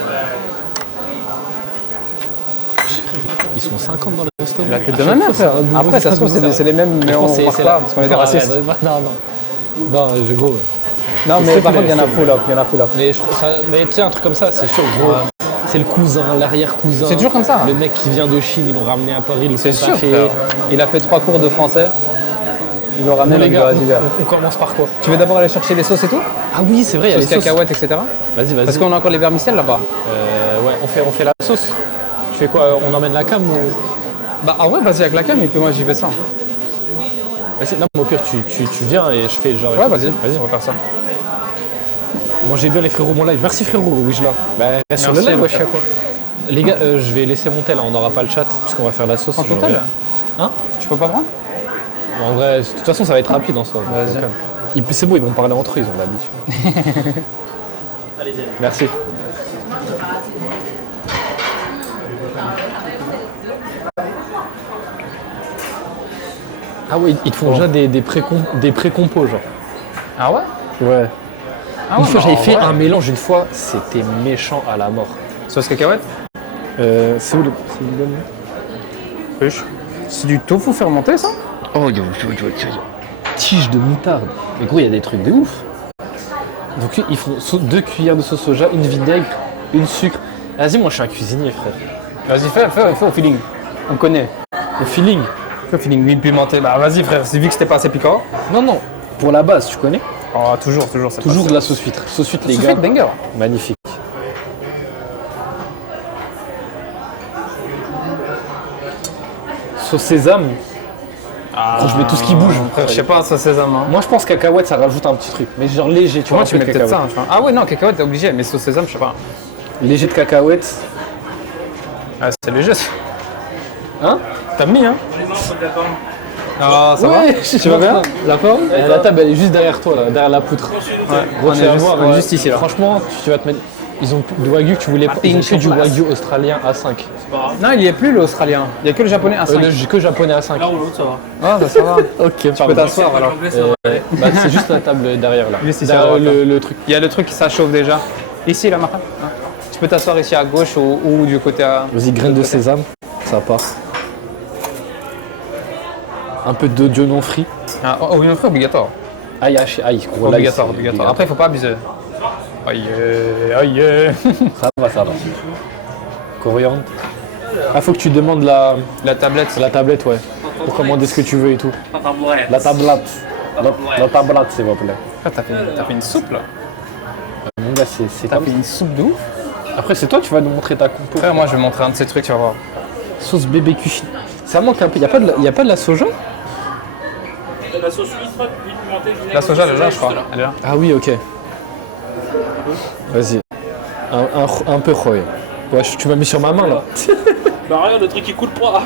Ils sont 50 dans le restaurant. La tête À de ma chaque mère, fois, frère. c'est un nouveau Après, ça se trouve, stade, c'est les mêmes, mais Je on pense que marque pas parce qu'on est des racistes. Non. Non, gros. Non, mais C'est par que contre, il y en a les- full up. Il y en a full up. Mais, mais tu sais, un truc comme ça, c'est sûr, gros. C'est le cousin, l'arrière-cousin. C'est toujours comme ça. Le mec qui vient de Chine, ils l'ont ramené à Paris, ils le C'est font sûr, taffer. frère. Il a fait 3 cours de français. Il le ramène Les avec gars, vas-y, viens. on commence par quoi? Tu veux d'abord aller chercher les sauces et tout? Ah oui, c'est vrai, il y a les Sauce sauces. cacahuètes, etc. Vas-y. Parce qu'on a encore les vermicelles là-bas. Ouais, on fait la sauce. Tu fais quoi? On emmène la cam ou... Bah, ah ouais, vas-y avec la cam et puis moi j'y vais ça. Vas-y, non, mais au pire, tu viens et je fais genre... Ouais, vas-y, Vas-y. on va faire ça. Mangez bien les frérots, mon live. Merci frérot, Wijla. Bah, reste sur le Merci, live, wesh. wesh, quoi. Les gars, je vais laisser monter là, on n'aura pas le chat, puisqu'on va faire la sauce. En total? Hein? Je peux pas prendre? En vrai, de toute façon, ça va être rapide en soi. Vas-y. Donc, c'est bon, ils vont parler entre eux, ils ont l'habitude. Merci. Ah ouais, ils te font déjà des pré-compos, genre. Ah ouais? Ouais. Ah Une ouais, fois, non, j'avais fait ouais. un mélange une fois, c'était méchant à la mort. Sauce cacahuète? C'est où le bon Wesh. C'est du tofu fermenté ça? Oh, tige de moutarde. Mais gros, il y a des trucs de ouf. Donc, ils font 2 cuillères de sauce soja, une vinaigre, une sucre. Vas-y, moi, je suis un cuisinier, frère. Vas-y, fais au feeling. On connaît. Le feeling. Fais au feeling, huile pimentée. Bah vas-y frère, c'est vu que c'était pas assez piquant. Non. Pour la base, tu connais? Oh, toujours, c'est Toujours pas de la sauce huître. Sauce huître, les ça. gars. Sauce banger. Magnifique. Sauce sésame. Quand je mets tout ce qui bouge. Frère, je sais pas, sauce sésame. Hein. Moi, je pense cacahuète, ça rajoute un petit truc. Mais genre léger, tu vois. Moi, un tu peu mets de peut-être ça. cacahuète. Je crois. Ah ouais, non, cacahuète, t'es obligé, mais sauce sésame, je sais pas. Léger de cacahuète. Ah, c'est léger. Hein? T'as mis, hein? Ah, ça Ouais, va? Tu vas bien? La forme La table, elle est juste derrière toi, là, derrière la poutre. Ouais, Gros, on tu vas est voir, juste ici là. Franchement, tu vas te mettre. Ils ont du wagyu que tu voulais pas. Ils ont que du wagyu australien A5. Non, il y est plus l'australien. Il y a que le japonais à 5. J'ai que japonais A5. L'un ou l'autre, ça va. Ah, bah ça va. Ok, Tu peux t'asseoir alors. Bah, c'est juste la table derrière là. Juste ici, Derrière à droite, le truc. Il y a le truc qui s'achauffe déjà. Ici, là, Martin. Ah. Tu peux t'asseoir ici à gauche ou du côté à. Vas-y, graines de sésame, ça part. Un peu d'oignon non frit. Ah, oh, une frais obligatoire. Aïe, gros, là, Obligatoire, c'est obligatoire. Après, il faut pas abuser. Aïe, aïe. Ça va. Coriandre. Ah, faut que tu demandes la tablette, ouais. Pour commander ce que tu veux et tout. La tablette. La tablette, s'il vous plaît. Ah, t'as fait une soupe là. Mon gars, c'est T'as comme fait une soupe de ouf. Après, c'est toi, tu vas nous montrer ta compo. Frère, moi je vais montrer un de ces trucs, tu vas voir. Sauce bébé cuisine. Ça manque un peu. Y a pas de la soja? La sauce huître, huile pimentée, vinaigre. La soja, elle est là, je crois. Elle est là. Ah oui, ok. Vas-y. Un peu roy. Ouais, tu m'as mis sur ma main là. Bah regarde, le truc qui coule pas.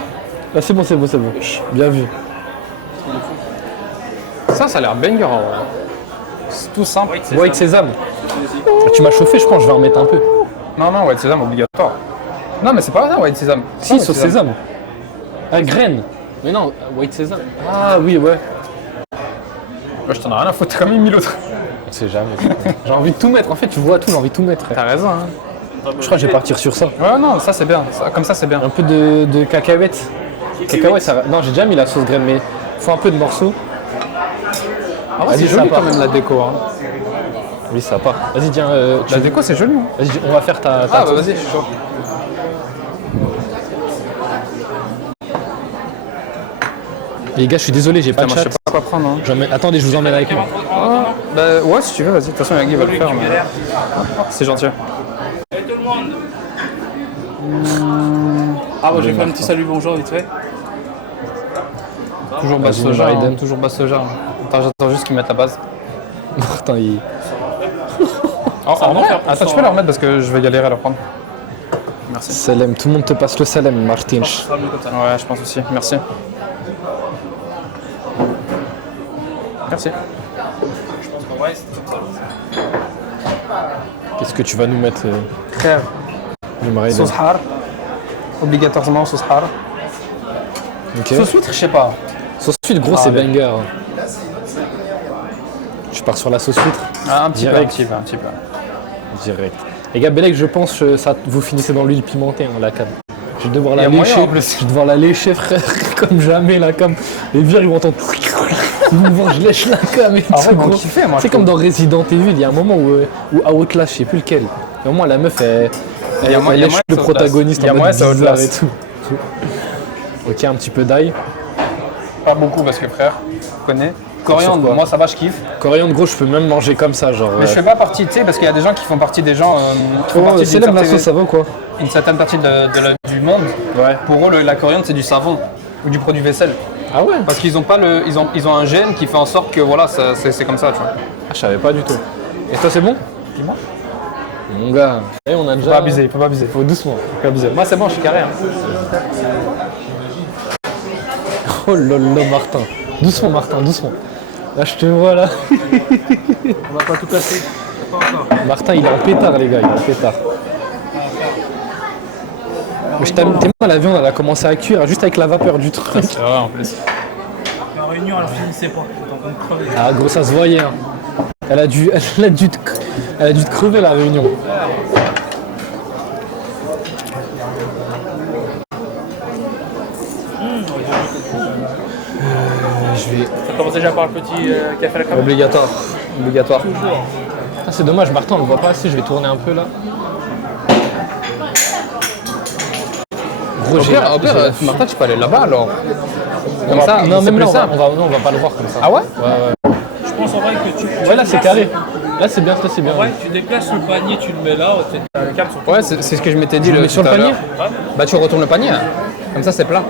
Ah, c'est bon. Bien vu. Ça a l'air banger en vrai. C'est tout simple. White sésame. Ah, tu m'as chauffé, je pense, je vais en mettre un peu. Non, white sésame obligatoire. Non, mais c'est pas ça, white sésame. Si, White sauce sésame. Ah, graines. Mais non, white sésame. Ah oui, ouais. Moi, je t'en ai rien à foutre, t'as quand même mis l'autre. On sait jamais. J'ai envie de tout mettre. En fait, tu vois tout, j'ai envie de tout mettre. T'as raison, hein. Je crois que je vais partir sur ça. Ouais, non, ça c'est bien. Comme ça, c'est bien. Un peu de cacahuètes. Cacahuètes, ça va. Non, j'ai déjà mis la sauce graine, mais faut un peu de morceaux. Ah ouais, Vas-y, c'est ça joli part. quand même la déco. Hein. Oui, ça part. Vas-y, tiens. La déco, c'est joli. Hein. Vas-y, on va faire ta Ah, bah sauce. vas-y, je suis chaud. Les gars, je suis désolé, j'ai pas Putain, de moi, chat. je sais pas quoi prendre. Hein. Attendez, je vous emmène avec moi. Bah ouais, si tu veux, vas-y. De toute façon, Yagi va le faire. Mais... C'est gentil. Et tout le monde. Ah, moi, je vais faire un petit salut, bonjour, vite fait. Toujours base Vas-y, soja. Maiden. Hein. Toujours base soja. Attends, j'attends juste qu'ils mettent la base. Attends, il... Oh, Ça va en vrai, faire pour attends, ça, tu peux hein. la remettre parce que je vais galérer à la prendre. Merci. Salem, tout le monde te passe le salem, Martin. Ça va mieux comme ça. Ouais, je pense aussi. Merci. Merci. Je pense qu'en vrai, c'est comme ça. Qu'est-ce que tu vas nous mettre, Frère, Maiden? sauce har. Obligatoirement sauce har. Ok. Sauce huître, je sais pas. Sauce suite, gros, Ah, c'est mais- banger. Je pars sur la sauce huître. Ah, un petit peu, Direct. un petit peu. Direct. Les gars, Bellec, je pense que ça, vous finissez dans l'huile pimentée, hein, la cam. Je vais devoir Il y la a moyen, lécher. en plus. Je vais devoir la lécher, frère, comme jamais, la cam. Les vieux, ils vont entendre. Ils vont voir, je lèche la cam et En vrai, tout, ils vont gros. kiffer, moi. C'est je comme trouve. dans Resident Evil, il y a un moment où Outlast, je sais plus lequel. Et au moins, la meuf, elle Il y a moyen, lèche il y a le moyen, protagoniste il y a en mode moyen, c'est bizarre et Outlast. tout. Ok, un petit peu d'ail. Pas beaucoup parce que frère, tu connais. Coriandre, quoi moi ça va, je kiffe. Coriandre, gros, je peux même manger comme ça, genre. Mais je fais pas partie, tu sais, parce qu'il y a des gens qui font partie des gens qui font partie d'une célèbre la sauce, certaine, ça va ou quoi? une certaine partie du monde. Ouais. Pour eux, la coriandre c'est du savon ou du produit vaisselle. Ah ouais? Parce qu'ils ont pas ils ont un gène qui fait en sorte que voilà, c'est comme ça, tu vois. Ah, je savais pas du tout. Et toi, c'est bon? Dis-moi. Mon gars, on a déjà. Faut pas abuser, faut pas abuser. Faut doucement. Faut pas abuser. Moi c'est bon, je suis carré. Hein. Oh lolo, Martin. Doucement, Martin, doucement. Là, je te vois là. On va pas tout casser. Pas encore. Martin, il est en pétard, les gars, il est en pétard. Mais je t'aime tellement la viande, elle a commencé à cuire juste avec la vapeur du truc. C'est vrai en plus. La réunion, elle finissait pas. T'es en train de crever. Ah, gros, ça se voyait. Hein. Elle a dû te crever la réunion. Je vais. Ça commence déjà par le petit café à la crème. Obligatoire. Obligatoire. Ah, c'est dommage, Martin, on le voit pas assez, je vais tourner un peu là. Gros, Au pire, Martin, tu peux aller là-bas alors. Comme ça, non, c'est même plus là, simple. on va pas le voir comme ça. Ah ouais? Je pense en vrai que tu. Ouais, là, c'est carré. Là, c'est bien, là, c'est bien. Ouais, tu déplaces le panier, tu le mets là, les câbles sont Ouais, c'est ce que je m'étais dit. Tu le mets sur le tout à panier? l'heure. Bah tu retournes le panier. Hein. Comme ça, c'est plat.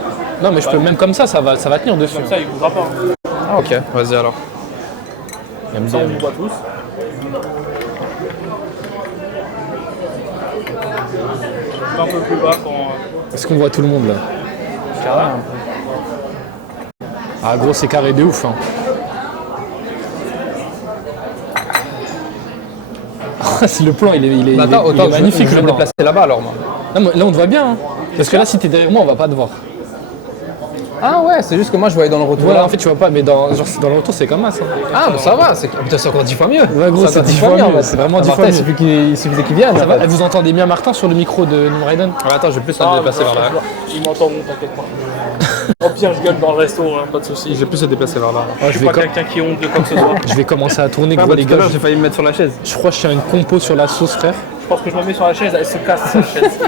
Non, mais je peux même comme ça va tenir dessus. comme ça, il bougera pas. Ah ok, vas-y alors. J'aime Ça, bien. on nous voit tous. Un peu plus bas quand. Est-ce qu'on voit tout le monde là? Carré. Ah, gros, c'est carré de ouf. Hein. C'est le plan, il est Bah, attends, il est magnifique je vais le me plan. déplacer là-bas alors moi. Non, mais là, on te voit bien. Hein. Parce que là, si t'es derrière moi, on va pas te voir. Ah ouais, c'est juste que moi je voyais dans le retour Voilà, là. en fait, tu vois pas, mais dans le retour, c'est comme ça. Hein. Ah bah ça va, c'est encore 10 fois mieux. Ouais, gros, c'est encore 10 fois mieux, en fait. c'est vraiment Ah, 10 fois Martin, mieux. Il suffisait qu'il vienne. Ça va, vous entendez bien Martin sur le micro de Nimraiden? Ah, attends, je vais plus me déplacer vers là. Ils m'entendront, t'inquiète pas. Au pire, je gueule dans le resto, hein, pas de soucis. Je vais plus se déplacer vers là. Ah, Je suis pas quelqu'un qui honte de quoi que ce soit. Je vais commencer à tourner, Ah, gros, bah, les tout à gars. l'heure, j'ai failli me mettre sur la chaise. Je crois que je tiens une compo sur la sauce, frère. Je pense que je me mets sur la chaise, elle se casse cette chaise.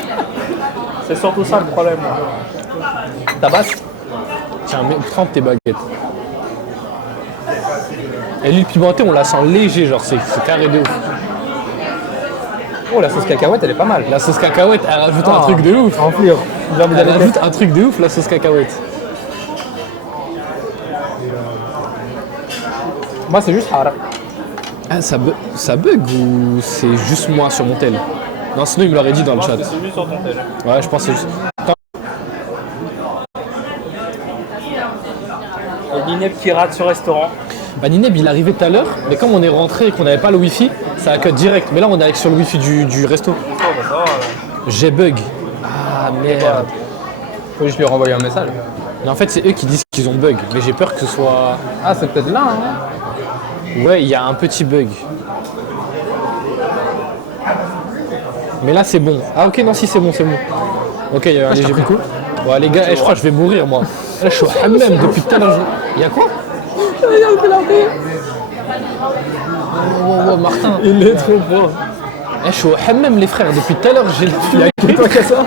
C'est surtout ça le problème. Tabasse. Tiens, trempe tes baguettes. Et l'huile pimentée, on la sent léger, genre, c'est carré de ouf. Oh, la sauce cacahuète, elle est pas mal. La sauce cacahuète, elle rajoute un truc de ouf. Remplir. J'ai envie Elle d'aller rajoute un truc de ouf, la sauce cacahuète. Moi, c'est juste haram. Ah, ça bug ou c'est juste moi sur mon tel? Non, sinon il me l'aurait dit dans le chat. C'est juste sur ton tel. Ouais, je pense que c'est juste. Et Nineb qui rate ce restaurant. Bah, Nineb, il est arrivé tout à l'heure, mais comme on est rentré et qu'on n'avait pas le wifi, ça a cut direct. Mais là, on est avec sur le wifi du resto. Oh, bah ça va. J'ai bug. Ah merde. Faut juste lui renvoyer un message. Mais en fait, c'est eux qui disent qu'ils ont bug. Mais j'ai peur que ce soit. Ah, c'est peut-être là, hein. Ouais, il y a un petit bug. Mais là, c'est bon. Ah, ok, non, si, c'est bon, c'est bon. Ok, il y a un léger coup. Ouais, les gars, je crois que je vais mourir, moi. Là, je suis au hammam depuis tout à l'heure. Il y a quoi? Oh, Martin. Il est trop fort. Je suis au hammam, les frères. Depuis tout à l'heure, j'ai le Toi qu'à ça.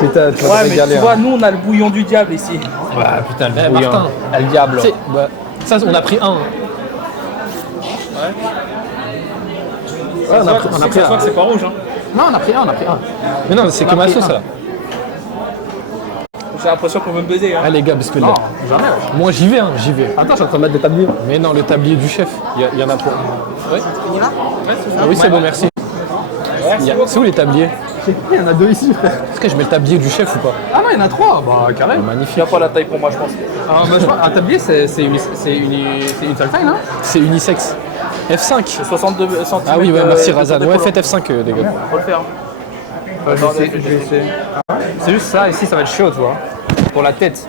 Putain, tu vas Ouais, te mais régaler. tu vois, nous on a le bouillon du diable ici. Ouais, putain, Eh, le Martin. bouillon. Ah, le diable. Tu sais, bah, ça, on a pris un. Ouais, on a pris Ça se voit un. que c'est pas rouge. Hein. Non, on a pris un. Mais non, c'est que ma sauce, là. J'ai l'impression qu'on veut me baiser. Hein. Ah, les gars, bismillah. Non, jamais. Moi, j'y vais, hein, j'y vais. Attends, je suis en train de mettre des tabliers. Mais non, le tablier du chef, il y en a pour. Ouais. Ah oui, c'est bon, merci. C'est où les tabliers? Il y en a deux ici, frère. Est-ce que je mets le tablier du chef ou pas? Ah non, il y en a trois. Bah, carré. Magnifique. Il n'y a pas la taille pour moi, je pense. Ah, bah, je crois, un tablier, c'est une seule taille, non? C'est unisexe. F5. 62 cm. Ah oui, ouais, merci Razan. Ouais, faites F5, les gars. Faut le faire. Je vais essayer. C'est juste ça, ici, ça va être chaud, tu vois. Pour la tête.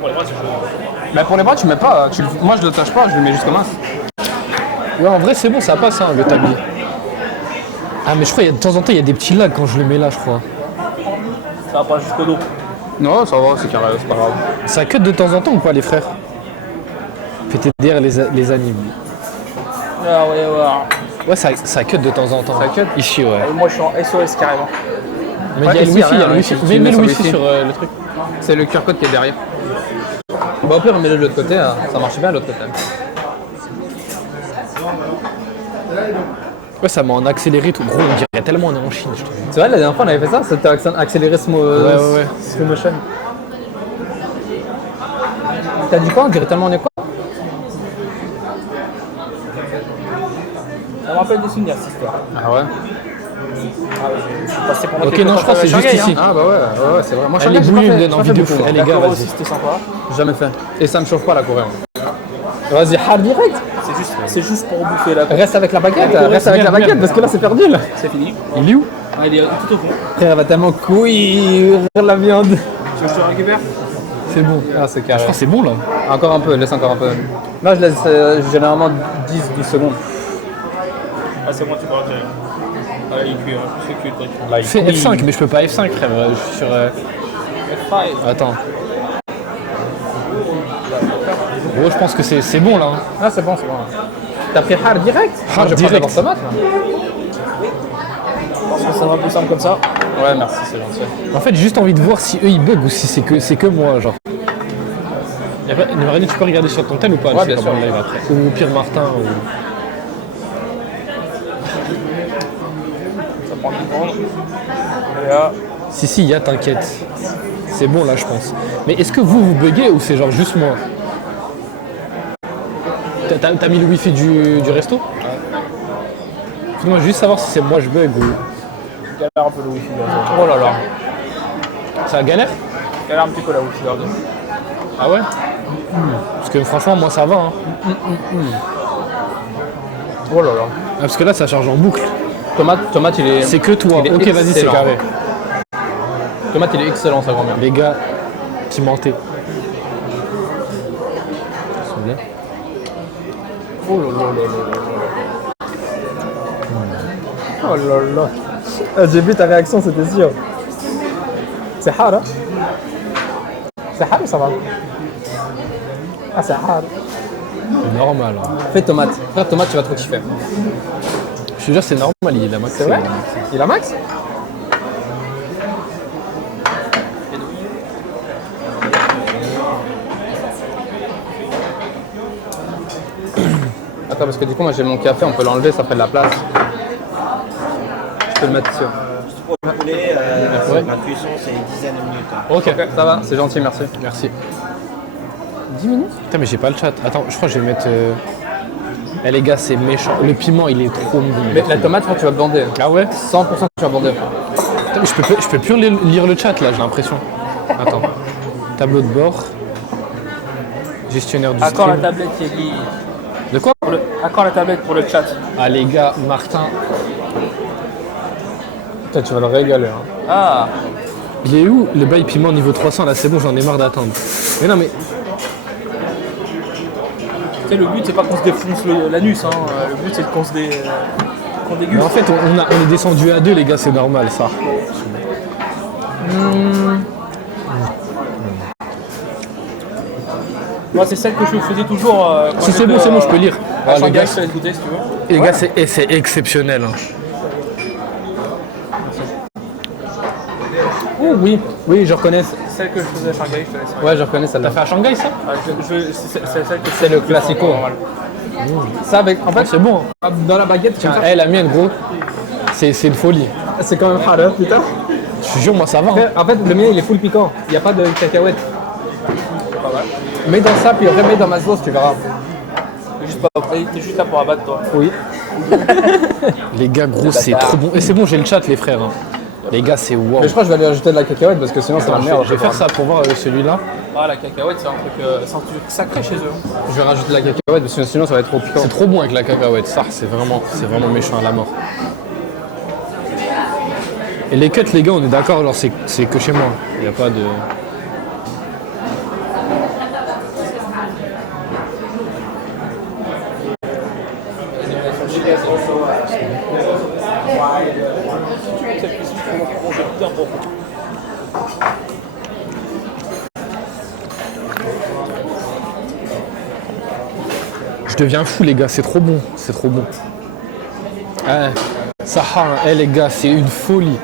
Pour les bras, c'est chaud. Mais pour les bras, tu mets pas. Moi, je le tâche pas, je le mets juste comme ça. Ouais, en vrai, c'est bon, ça passe, hein, le tablier. Ah, mais je crois, de temps en temps, il y a des petits lags quand je le mets là, je crois. Ça va pas jusqu'au dos. Non, ça va, c'est carré, c'est pas grave. Ça cut de temps en temps ou pas, les frères? PTDR, les animes. Ah ouais. Ouais, ça cut de temps en temps. Ça cut Ici, ouais. Moi je suis en SOS carrément. Mais Ouais, il y a le ici, wifi, il y a rien, le wifi. tu Mets mets le sur le wifi wifi. sur le truc. C'est le QR code qui est derrière. Bon, au pire, on met de l'autre côté, hein. Ça marche bien de l'autre côté. Ouais, ça m'a en accéléré tout. Gros, on dirait tellement on est en Chine, je trouve. C'est vrai, la dernière fois, on avait fait ça, c'était accéléré Ouais. slow motion. T'as dit quoi? On dirait tellement on est quoi? Ça me rappelle des souvenirs cette histoire. Ah ouais? Je suis passé pendant Ok, quelques non, temps je crois que c'est à juste Shanghai, ici. Ah bah ouais, c'est vrai. Moi, Elle est Shanghai, j'ai pas bouillée, fait- une j'ai dans pas fait vidéo. beaucoup, hein. Eh, les gars, La Corée aussi vas-y. c'était sympa. Jamais fait. Et ça me chauffe pas la Corée. hein. Vas-y, hard direct. C'est juste pour bouffer là. Reste avec la baguette, Allez, reste avec la merde, baguette, merde. parce que là, c'est perdu là. C'est fini. Il est où? Ah, il est tout au fond. Frère, elle va tellement cuire la viande. Tu veux que je te récupère? C'est bon. Ah, c'est Je carré. crois que c'est bon là. Encore un peu, laisse encore un peu. Là, je laisse généralement 10-12 secondes. Ah, c'est bon, tu peux rentrer. Ah, il cuit, c'est cuit le truc. Là, il Fais cuit. F5, mais je peux pas F5, frère. Je suis sur. F5. Attends. Gros, je pense que c'est bon là. hein. Ah, c'est bon, c'est bon. T'as pris hard direct? Hard Moi, je vais prendre direct. d'abord tomate, là. Je pense que ça va plus simple comme ça. Ouais, merci, c'est gentil. En fait, j'ai juste envie de voir si eux ils bug ou si c'est que moi, genre. Nourani, tu peux regarder sur ton tel ou pas? Ouais, Je bien sais sûr. pas, live après. Ou au pire Martin. Ou... Ça prend 10 secondes. Et là, Si, y a, t'inquiète. C'est bon là, je pense. Mais est-ce que vous buguez ou c'est genre juste moi? T'as mis le wifi du resto? Ouais. Moi juste savoir si c'est moi je bug ou. galère un peu le wifi là. Oh là là. Ça galère? Galère un petit peu la wifi là. Ah ouais? Parce que franchement, moi ça va. Hein. Oh là là. Ah, parce que là, ça charge en boucle. Tomate, il est. C'est que toi. il est Ok, vas-y, c'est excellent. carré. Tomate, il est excellent, ça grand-mère. Les gars, qui mentaient. Oh là là là là là. Oh là là. Ah, j'ai vu ta réaction, c'était sûr. C'est hard, hein? C'est hard ou ça va? Ah, c'est hard. C'est normal. Hein. Fais tomate. Frère, tomate, tu vas trop kiffer. Je te jure, c'est normal, il est là, max. C'est vrai? Il a max? Attends, parce que du coup, moi j'ai mon café, on peut l'enlever, ça fait de la place. Je peux le mettre ici. Pour le poulet, la cuisson, c'est une dizaine de minutes. hein. Ok, Ça va, c'est gentil, merci. merci. 10 minutes? Putain, mais j'ai pas le chat. Attends, je crois que je vais mettre. Eh les gars, c'est méchant. Le piment, il est trop bon. Mais la tomate, frère, tu vas bander. Ah ouais? 100% tu vas bander. Putain, mais je peux plus lire le chat là, j'ai l'impression. Attends. Tableau de bord. Gestionnaire du Accord la stream. tablette Yegi. De quoi? Accord la tablette pour le chat. Ah les gars, Martin. Putain, tu vas le régaler. Hein. Ah, Il est où le bail piment niveau 300 là? C'est bon, j'en ai marre d'attendre. Mais non, mais. tu sais, le but c'est pas qu'on se défonce l'anus, hein. Le but c'est qu'on se Mais déguste. en fait, on est descendu à 2, les gars, c'est normal ça. Moi, c'est celle que je faisais toujours. Quand Si c'est j'étais, bon, je peux lire. À Ah, les Shanghai, gars, je te laisse goûter si tu veux. les gars, c'est exceptionnel. Hein. Oh oui, oui, je reconnais. Celle que je faisais à Shanghai, je te laisse. Ouais, je reconnais celle-là. T'as fait à Shanghai ça? Ah, c'est celle que C'est le classico. normal. Ça, avec, en fait, C'est bon. Hein. dans la baguette, Tiens, la mienne, gros, c'est une folie. c'est quand même hard, hein, putain. Je te jure, moi ça va. Hein. Frère, en fait, le mien, il est full piquant. Il n'y a pas de cacahuètes. Pas mal. Mets dans ça, puis remets dans ma sauce, tu verras. T'es juste là pour abattre toi. Oui. Les gars, gros, c'est trop bon. Et c'est bon, j'ai le chat, les frères. Hein. Les gars, c'est wow. Mais je crois que je vais aller ajouter de la cacahuète parce que sinon, ça va Attends, me merde. je vais faire ça pour voir celui-là. Ah, la cacahuète, c'est un truc sacré chez eux. Je vais rajouter de la cacahuète parce que sinon, ça va être trop piquant. C'est trop bon avec la cacahuète, ça, c'est vraiment méchant à la mort. Et les cuts, les gars, on est d'accord, genre c'est que chez moi. Il n'y a pas de. pour. Je deviens fou les gars, c'est trop bon, c'est trop bon. Ouais, Sahara, les gars, c'est une folie.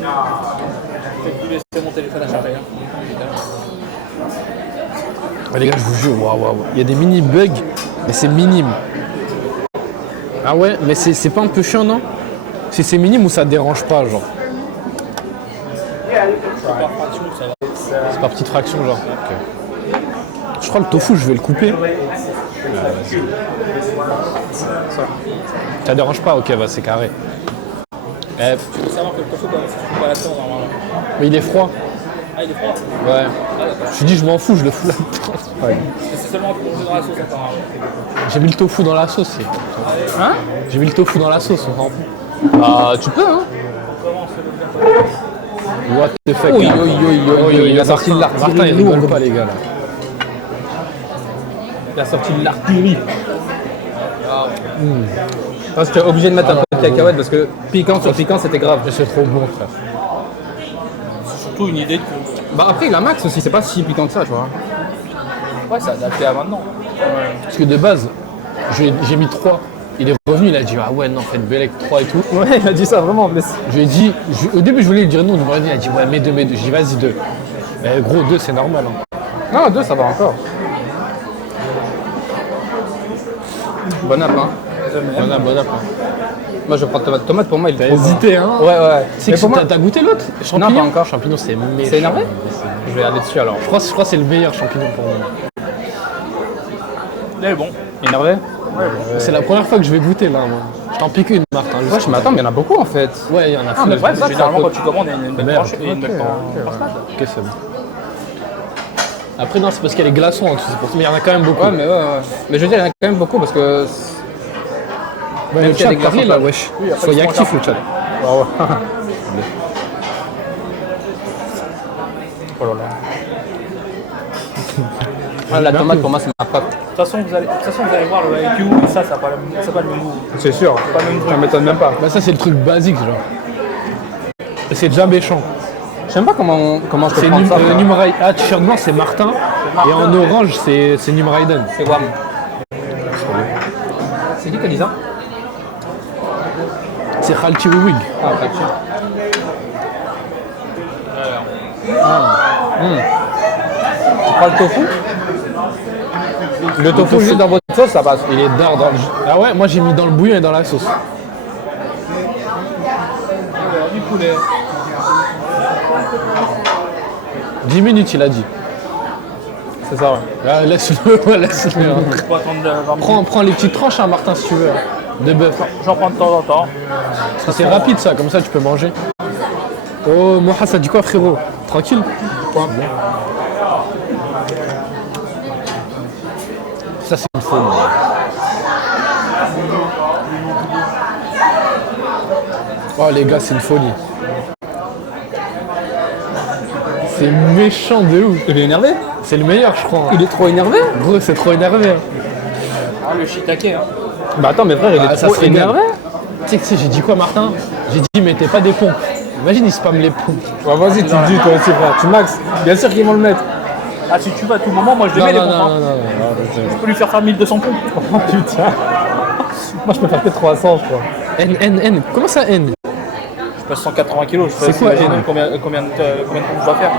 Je vais vous laisser mon téléphone à charger. Ah, les gars, je vous jure, waouh. Il y a des mini bugs, mais c'est minime. Ah ouais, mais c'est pas un peu chiant, non? Si c'est minime ou ça dérange pas, genre? Par fraction, ça va. C'est par petite fraction, genre. Ok. Je crois le tofu, je vais le couper. Ça dérange pas, ok, bah c'est carré. Il faut savoir que le tofu, c'est pas la tendre normalement. Mais il est froid. Ah, il est froid. Ouais. Je me dis, je m'en fous, je le fous là-dedans. Ouais. C'est seulement pour manger dans la sauce apparemment. J'ai mis le tofu dans la sauce. Hein? J'ai mis le tofu dans la sauce, on s'en fout. Ah, tu peux, hein? What the fuck? Oui, hein. il a sorti de l'artillerie. Martin, il rigole pas, les gars, là. Il a sorti de l'artillerie. Parce que obligé de mettre un peu de cacahuètes parce que piquant sur piquant, c'était grave. Mais c'est trop bon, frère. C'est surtout une idée de. Bah après, il a max aussi, c'est pas si piquant que ça, tu vois. Ouais, c'est adapté à maintenant. Parce que de base, j'ai mis 3. Il est revenu, il a dit, ah ouais, non, faites Bellec 3 et tout. Ouais, il a dit ça vraiment. Mais Je lui ai dit, au début, je voulais lui dire non, il a dit, ouais, mets 2. J'ai dit, vas-y, 2. Mais gros, 2, c'est normal. Hein. non, 2, ça va encore. Bon app, hein. Bon app. Moi, je prends tomate pour moi, il est T'as trop bon. hésité, hein? Ouais. C'est Mais que pour moi, t'as goûté l'autre? Champignon? Non, pas encore. Champignon, c'est méchant. C'est énervé? Je vais aller dessus alors. Je crois que c'est le meilleur champignon pour moi. Il est bon. Énervé? C'est la première fois que je vais goûter là, moi. Je t'en pique une, Martin. Ouais, je m'attends, mais il y en a beaucoup en fait. Ouais, il y en a Ah, mais plein. ouais, ça, Généralement, ça quand tu commandes, il y a une belle Merde. tranche et une belle tranche. Ok, c'est bon. Après, non, c'est parce qu'il y a les glaçons en dessous, c'est pour ça. Mais il y en a quand même beaucoup. Ouais, mais Mais je veux dire, il y en a quand même beaucoup parce que. Ouais, même le s'il y a chat, des glaçons, parlez là, ça- wesh. Oui, après, Soyez ils sont actifs, le chat. Oh là là. Ah, la tomate pour moi, c'est ma frappe. De toute façon, vous allez voir le IQ et ça n'a pas le même goût. C'est sûr. Pas le même Ça truc. m'étonne même pas. Bah, ça, c'est le truc basique, genre. Et c'est déjà méchant. Je sais même pas comment je peux C'est prendre ça. frère. Numraiden. Ah, t-shirt blanc, c'est Martin. Et en orange, c'est Numraiden. C'est Wam. C'est qui qui a dit ça? C'est Khalti Wig. Ah, pas sûr. Tu prends le tofu? Le tofu juste dans votre sauce, ça passe. Il est dans le jus. Ah ouais, moi j'ai mis dans le bouillon et dans la sauce. Alors, du poulet. 10 minutes, il a dit. C'est ça, ouais. Ah, laisse-le, ouais, laisse-le. hein. Faut attendre 20 minutes. Prends les petites tranches, hein, Martin, si tu veux. De bœuf. J'en prends de temps en temps. Parce que c'est rapide, ça, comme ça, tu peux manger. Oh, Moha, ça dit quoi, frérot? Tranquille? Ça, c'est une folie. Oh, les gars, c'est une folie. C'est méchant de ouf. Il est énervé? C'est le meilleur, je crois. Il est trop énervé? Gros, c'est trop énervé. Hein. Ah, le shiitake, hein. Bah attends, mais frère, il Ah, est ça trop se régale. énervé? Tu sais, j'ai dit quoi, Martin? J'ai dit, mettez pas des pompes. Imagine, il spamme les pompes. Ouais, vas-y, tu le dis toi aussi, frère. Tu max. Bien sûr qu'ils vont le mettre. Ah, si tu vas à tout moment, moi je les Non, mets les non, pompes. non, hein. non, non, Je peux lui faire faire 1200 pompes. Oh putain. Moi, je peux faire que 300, je crois. N. Comment ça, N? Je pèse 180 kg. Je peux C'est quoi, imaginer N combien de pompes je dois faire.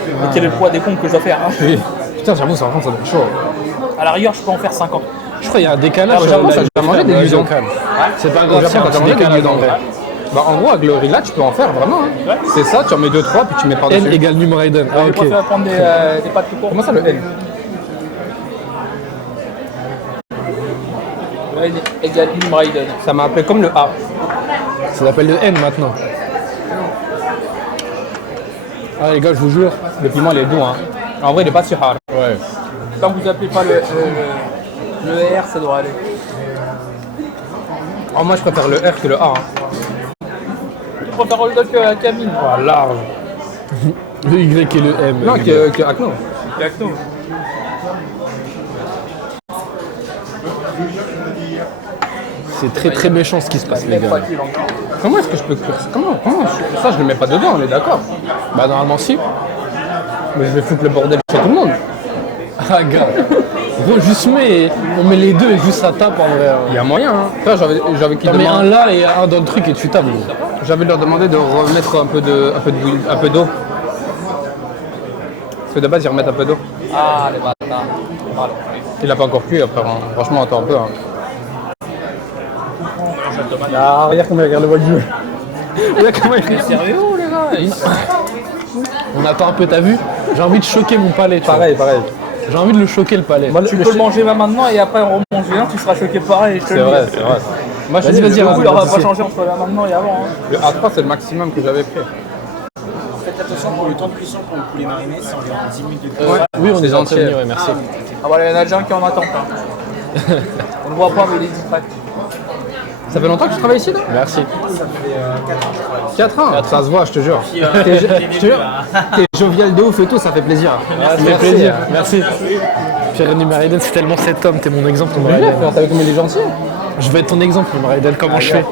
Et quel est le poids des pompes que je dois faire, hein. Oui. Putain, j'avoue, ça va être chaud. À la rigueur, je peux en faire 50. Je crois qu'il y a un décalage. Ah, j'avoue, là, ça, j'ai mangé des guisons. C'est pas Au grave, Japon, c'est un quand t'as petit mangé des décalage guisons, en vrai. Bah en gros, avec le riz là, tu peux en faire vraiment. Hein. Ouais. C'est ça, tu en mets 2-3 puis tu mets N par-dessus. égale Numraiden. Ah, Je ok. préfère prendre des pâtes tout court. Comment ça le N? N égale Numraiden. Ça m'a appelé comme le A. Ça s'appelle le N maintenant. Ah, les gars, je vous jure. Le piment, il est doux. Hein. En vrai, il est pas si hard. Ouais. Quand vous appelez pas le R, ça doit aller. Oh, moi, je préfère le R que le A. Hein. Je préfère le doc à Camille. Oh, large. Le Y et le M. Non, que Acno. Exactement. C'est très très méchant ce qui se passe, les gars. Comment est-ce que je peux ça, je le mets pas dedans, on est d'accord. Bah, normalement, si. Mais je vais foutre le bordel chez tout le monde. Ah, gars. Gros, juste on met les deux et juste ça tape en vrai. Il y a moyen, hein. Ça, j'avais qu'ils T'en mets un demandent. là et un dans le truc et tu tapes. Gros. J'avais leur demandé de remettre un peu d'eau. Parce que de base, ils remettent un peu d'eau. Ah, les bâtards. Voilà. Il a pas encore cuit après, hein. Franchement, attends un peu. Hein. Ah, regarde comment il regarde le wagyu. Regarde comment il regarde. Sérieux, les gars? On attend un peu, t'as vu? J'ai envie de choquer mon palais, tu vois. Pareil. J'ai envie de le choquer le palais. Moi, Tu peux le manger maintenant et après on remange un, tu seras choqué pareil. C'est vrai. Moi, Vas-y, vas-y, Du coup, il vas-y. va pas changer entre là maintenant et avant. Hein. Le A3, c'est le maximum que j'avais pris. Faites attention pour le temps de cuisson pour le poulet mariné, c'est environ 10 minutes de cuisson. Ouais. Oui, on est entiers. entiers, ouais, merci. Ah voilà, il y en a déjà un qui est en attente. Hein. On le voit pas, mais il est discret. Ça fait longtemps que tu travailles ici, là? Merci. 4 ans. Ça se voit, je te jure. Je te jure. T'es jovial de ouf et tout, ça fait plaisir. Ça fait plaisir, merci. Pierre Numaraiden, c'est tellement cet homme, t'es mon exemple, Numaraiden. T'as vu comme il est gentil? Je vais être ton exemple, Numaraiden, comment je fais?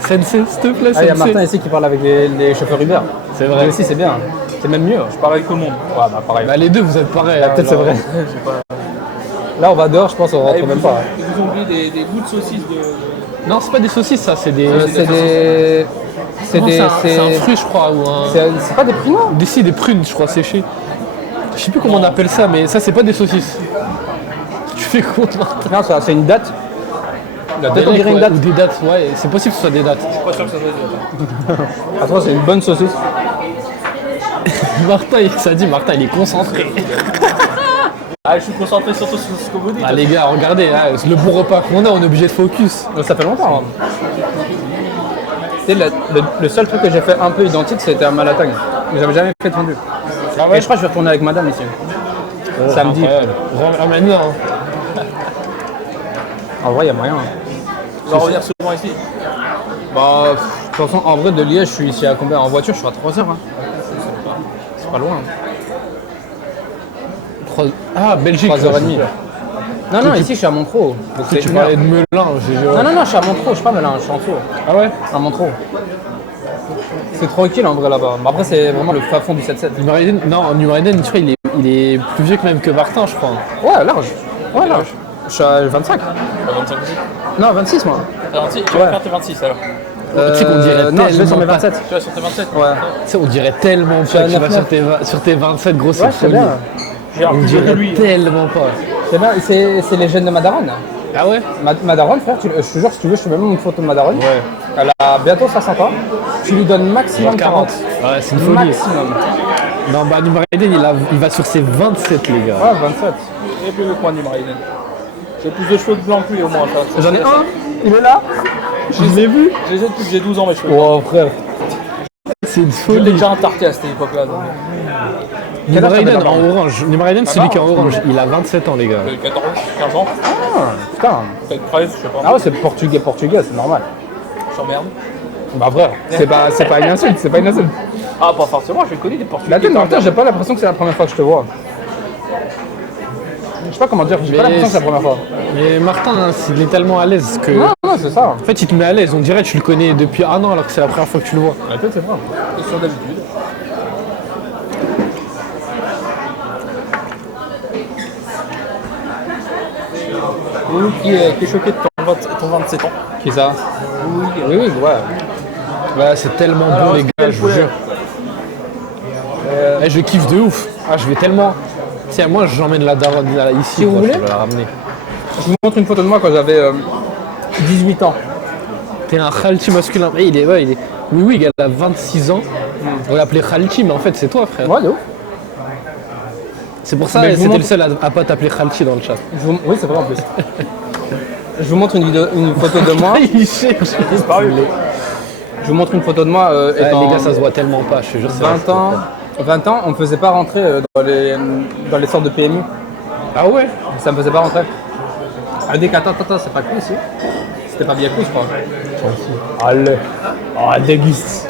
Sensei, s'il te plaît, Ah, il y a Sensei. Martin ici qui parle avec les chauffeurs Uber. C'est vrai. Lui aussi, c'est bien. C'est même mieux. Je parle avec tout le monde. Ouais, bah pareil. Bah, les deux, vous êtes pareils. hein, Peut-être c'est genre. vrai. Là, on va dehors, je pense, on rentre même pas. Ils vous ont oublié des bouts de saucisses de. Non, c'est pas des saucisses, ça, c'est des. C'est des. C'est Non, des. c'est un fruit, je crois, ou un. C'est pas des pruneaux? Des prunes, je crois, séchées. Je sais plus comment on appelle ça, mais ça, c'est pas des saucisses. Tu fais quoi, Martin? Non, ça, c'est une date. La tête, on dirait une Ouais, date. ou des dates, ouais, c'est possible que ce soit des dates. Je suis pas sûr que ça soit des À toi, c'est une bonne saucisse. Martin, ça dit, Martin, il est concentré. Ah, je suis concentré surtout sur ce que vous dites. Ah, les gars, regardez, là, le bon repas qu'on a, on est obligé de focus. Ça fait longtemps. Hein. Tu sais, le seul truc que j'ai fait un peu identique, c'était à Malatang. Mais j'avais jamais fait de fondu. Et je crois que je vais retourner avec madame ici. Samedi. Ramène-le, hein. En vrai, il y a moyen. Hein. On va revenir souvent ici. Bah, de toute façon, en vrai, de Liège, je suis ici à combien? En voiture, je suis à 3 heures. Hein. C'est pas loin. Ah, Belgique. 3h30. Non, non, ici, je suis à Montreux. Donc c'est Tu une heure. parlais de Melun, j'ai dit. Non, non, non, je suis à Montreux. Je suis pas Melun, je suis en dessous. Ah ouais? À Montreux. C'est tranquille en vrai là-bas. Mais après, c'est vraiment le fin fond du 7-7. Numaraiden, non, Numaraiden, tu vois, il est plus vieux que même que Martin, je crois. Ouais, large. Ouais, large. Je suis à 25. 25 aussi. Non, 26 moi. 26, tu vas faire tes 26 alors. Tu sais qu'on dirait non, je vais sur mes tellement pas. 27. Tu vas sur tes 27. Ouais. Tu sais, on dirait tellement pas que tu vas 9-9. sur tes 27, gros, c'est Ouais, c'est folie. bien. J'ai un On plus vieux que dirait lui. tellement pas. C'est bien, c'est les gènes de Madaron. Ah ouais? Madaron, frère, je te jure, si tu veux, je te mets même une photo de Madaron. Ouais. Elle a bientôt 60 ans. Tu lui donnes maximum 40. Ouais, c'est une folie. Maximum. Non, bah, Numaraiden, il va sur ses 27, les gars. Ouais, 27. Il est plus vieux que moi, Numaraiden. J'ai plus de cheveux blancs que lui au moins. ça. J'en ai un. Il est là. Je l'ai vu. Je les ai depuis que j'ai 12 ans, mes cheveux. Oh, frère. C'est une J'étais folie. déjà un tarté à cette époque-là. donc. Numaraiden Quel âge en orange. Numaraiden, celui qui est en orange, il a 27 ans, les gars. 14, 15 ans, Ah, putain. peut-être 13, je sais pas. Ah ouais, c'est portugais, c'est normal. Je t'emmerde. Bah, frère, c'est pas une insulte, c'est pas une insulte. Ah, pas forcément, j'ai connu des Portugais. La tête, Martin, j'ai pas l'impression que c'est la première fois que je te vois. Je sais pas comment dire, j'ai pas Mais l'impression que c'est la première fois. Mais Martin, hein, il est tellement à l'aise que. Non, non, c'est ça. En fait, il te met à l'aise. On dirait que tu le connais depuis un an alors que c'est la première fois que tu le vois. La tête, c'est vrai. Question d'habitude. Loulou qui est choqué de ton 27 ans. Qui ça? Oui, oui, ouais. Ouais, c'est tellement bon, les gars, je vous jure. Je kiffe de ouf. Ah, je vais tellement. Tiens, moi, j'emmène la daronne là, ici. Si vous quoi, voulez. je vais la ramener. Je vous montre une photo de moi quand j'avais 18 ans. T'es un Khalti masculin. Eh, il est. Oui, oui, elle a 26 ans. On l'appelait Khalti, mais en fait, c'est toi, frère. Ouais, de ouf. C'est pour ça Mais que je vous c'était le montre- seul à pas t'appeler Khalti dans le chat. Oui, c'est vrai en plus. Je vous montre une photo de moi. Il cherche. Je vous montre une photo de moi Ouais, étant les gars, ça se voit tellement pas, je te jure. c'est 20 ans. 20 ans, on me faisait pas rentrer dans les sortes de PMU. Ah ouais? Ça me faisait pas rentrer. Elle dit qu'attends, c'est pas cool ici. C'était pas bien cool, je crois. Allez. Oh, déguste.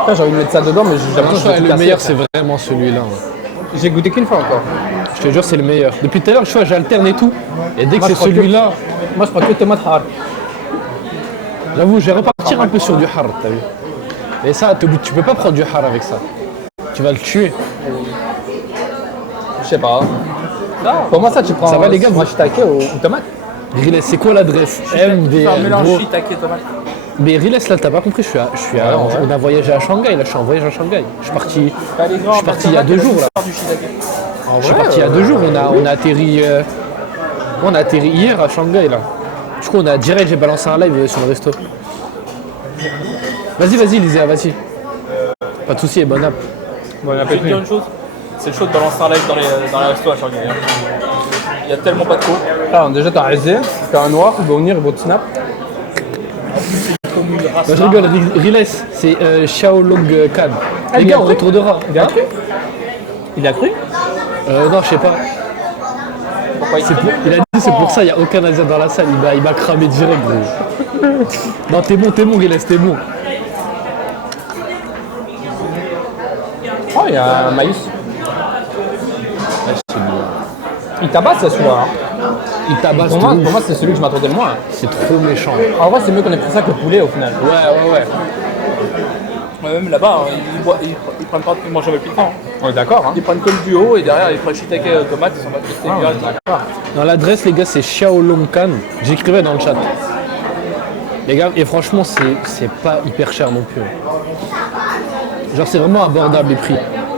Putain, j'ai envie de mettre ça dedans, mais j'ai l'impression que je vais tout Le casser, meilleur, frère. c'est vraiment celui-là. J'ai goûté qu'une fois encore. Je te jure, c'est le meilleur. Depuis tout à l'heure, je vois, j'alterne et tout. Et dès que Moi, c'est je prends que- celui-là, Moi, je prends que tomate hard. j'avoue, je vais repartir un peu sur du har, t'as vu. Mais ça, tu peux pas prendre du har avec ça. Tu vas le tuer. Je sais pas. Pour moi, ça, tu prends. Ça va, les gars, tu prends shiitake ou tomate. Riles, c'est quoi l'adresse MD. Un mélange gros. shiitake et tomate. Mais Riles, là, t'as pas compris, on a voyagé à Shanghai, là, je suis en voyage à Shanghai. Je suis parti, je suis parti il y a 2 jours, là. Du shiitake. Je suis parti il y a 2 jours, on a atterri hier à Shanghai, là. Du coup, j'ai balancé un live sur le resto. Vas-y, Lisa, vas-y. Pas de soucis, bon app. Bon, Je vais te dire une chose, c'est chaud de balancer un live dans les restos à Shanghai. Hein. Il y a tellement pas de co. Ah, déjà, t'as Aizé, t'as un noir, il va venir, il va te snap. Comme une race Je rare. rigole, Riles, c'est Xiaolong Kan. Les il gars, a on cru retournera. Il a cru Il a cru Non, je sais pas. Pourquoi il Il a dit c'est pour ça, il n'y a aucun Asien dans la salle. Il m'a cramé direct, gros. Non, t'es bon, Riles, t'es bon. Oh, il y a un maïs. Il tabasse, celui-là. Hein. Il tabasse Pour moi, de ouf. c'est celui que je m'attendais le moins. C'est trop méchant. En vrai, c'est mieux qu'on ait pris ça que le poulet au final. Ouais. Ouais, même là-bas, hein, ils prennent pas, ils mangent jamais le piquant. Hein. On est d'accord, hein. Ils prennent que le duo et derrière ils prennent shiitake tomate, ils s'en battent les Ah, steaks. Dans l'adresse, les gars, c'est Xiaolong Kan. J'écrivais dans le chat. Les gars, et franchement, c'est pas hyper cher non plus. Genre, c'est vraiment abordable les prix.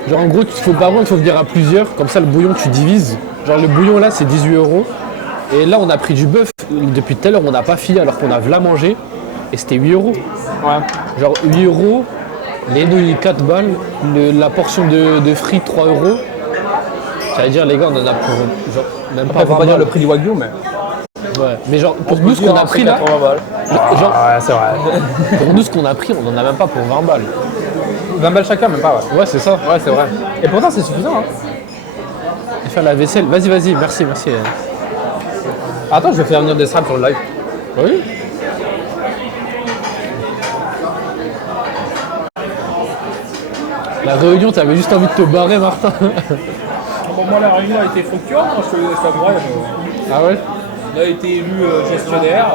Genre, en gros, il faut venir à plusieurs. Comme ça, le bouillon, tu divises. Genre, le bouillon là, c'est 18 €. Et là, on a pris du bœuf. Depuis tout à l'heure, on n'a pas fini alors qu'on a v'là mangé. Et c'était 8 €. Ouais. Genre 8 €, les nouilles 4 balles, la portion de frites 3 €. Ça veut dire les gars on en a pour genre, même Après, faut 20 pas dire balles. le prix du wagyu, mais. Ouais. Mais genre pour nous ce qu'on a pris là, 80 balles. genre, Ouais, c'est vrai. pour nous ce qu'on a pris on en a même pas pour 20 balles. 20 balles chacun, même pas, ouais. Ouais c'est ça. Ouais, c'est vrai. Et pourtant, c'est suffisant, hein. Et faire la vaisselle, vas-y, merci. Attends, je vais faire venir des straps sur le live. Oui. La réunion, t'avais juste envie de te barrer Martin. Bon, moi la réunion a été fructueuse, hein, je t'avouerai. Ah ouais. Il a été élu gestionnaire.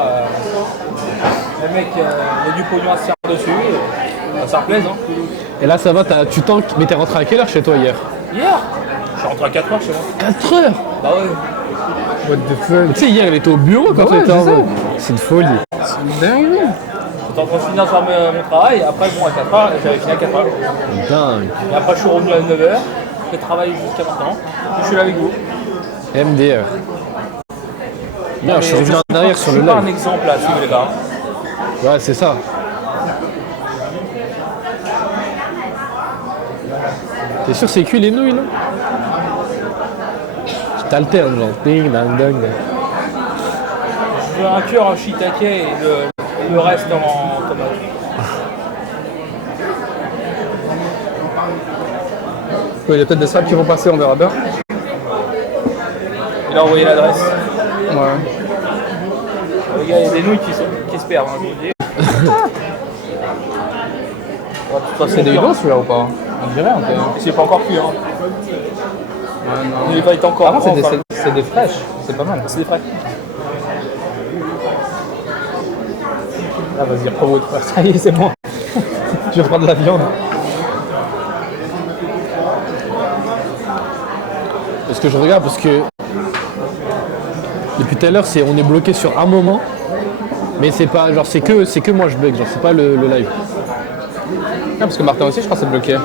Le mec, il y a du pognon à se faire dessus. Ça replaise. Hein. Et là ça va, tu tankes, mais t'es rentré à quelle heure chez toi hier? Hier, je suis rentré à 4h chez moi. 4 heures. Bah ouais. What the fuck? Tu sais hier elle était au bureau quand Bah ouais, on était en c'est ça. mode. C'est une folie. Dingue. J'étais en train de finir de faire mon travail. Après, bon, à 4h, j'avais fini à 4h. Dingue. Et après, je suis revenu à 9h. J'ai travaillé jusqu'à maintenant. Je suis là avec vous. MDR. Non, je suis revenu en arrière sur le Je suis pas un live. exemple à suivre, les gars. Ouais, c'est ça. T'es sûr c'est cuit les nouilles là? Tu t'alternes genre. Ding, dang, dang. Je veux un cœur en shiitake et le reste en tomate. Il y a peut-être des straps qui vont passer, on verra bien. Il a envoyé l'adresse. Ouais. Les gars, il y a des nouilles qui se perdent, hein, je vous le dis. De toute façon, C'est des bidons celui-là ou pas? On dirait un peu. c'est pas encore cuit. Hein. Il va être encore Par contre, grand, enfin, c'est des fraîches, c'est pas mal. c'est des frais. Ah, vas-y, reprends votre frère. Ça y est, c'est bon. Je vais prendre de la viande. Parce que je regarde, parce que depuis tout à l'heure, on est bloqué sur un moment, mais c'est pas genre c'est que moi je bug, genre c'est pas le live. Ah, parce que Martin aussi, je crois, c'est bloqué.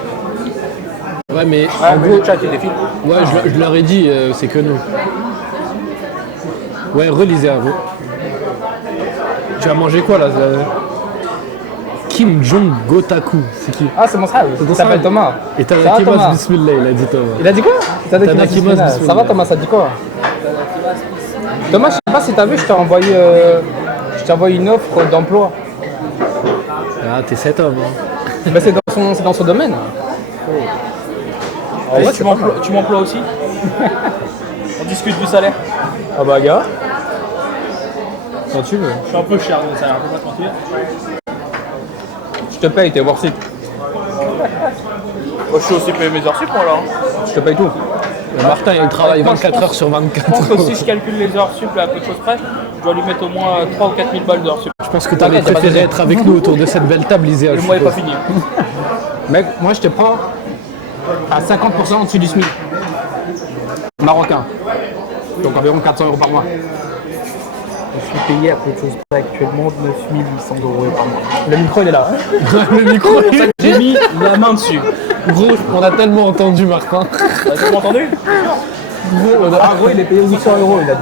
Ouais, mais Ah, en mais gros, le chat il défile. ouais, je leur ai dit, c'est que nous. Ouais, relisez à vous. Tu vas manger quoi là Kim Jong Gotaku, c'est qui? Ah, c'est mon frère. Il ton s'appelle frère. Thomas. Et Ça va, Tadakimasu Thomas Bismillah, il a dit Thomas. Il a dit quoi? Tadakimasu Bismillah. Ça Bismillah. va, Thomas, ça dit quoi? Thomas, je sais pas si t'as vu, je t'ai envoyé une offre d'emploi. Ah, t'es cet homme. Hein. Mais c'est dans son domaine. Ah ouais, Ouais, tu m'emploies aussi. On discute du salaire. Ah bah, gars. Quand tu veux. Je suis un peu cher, donc ça a l'air un peu pas te mentir. Je te paye, t'es worth it. Moi, je suis aussi payé mes heures sup, moi, là. Je te paye tout. Martin, il travaille Moi, je 24 pense- heures sur Je 24. pense que si je calcule les heures sup à peu de choses près, je dois lui mettre au moins 3 ou 4 000 balles d'heures sup. Je pense que tu aurais préféré être avec nous autour de cette belle table, Iséa. Le je mois est pas suppose. fini. Mec, moi je te prends à 50% au-dessus du SMIC. Marocain. Donc environ 400 € par mois. Je suis payé à peu de choses près actuellement 9 800 € par mois. Le micro il est là. Le micro, J'ai mis la main dessus. gros, on a tellement entendu Martin. T'as tout entendu? En gros il est payé 800 € il a dit.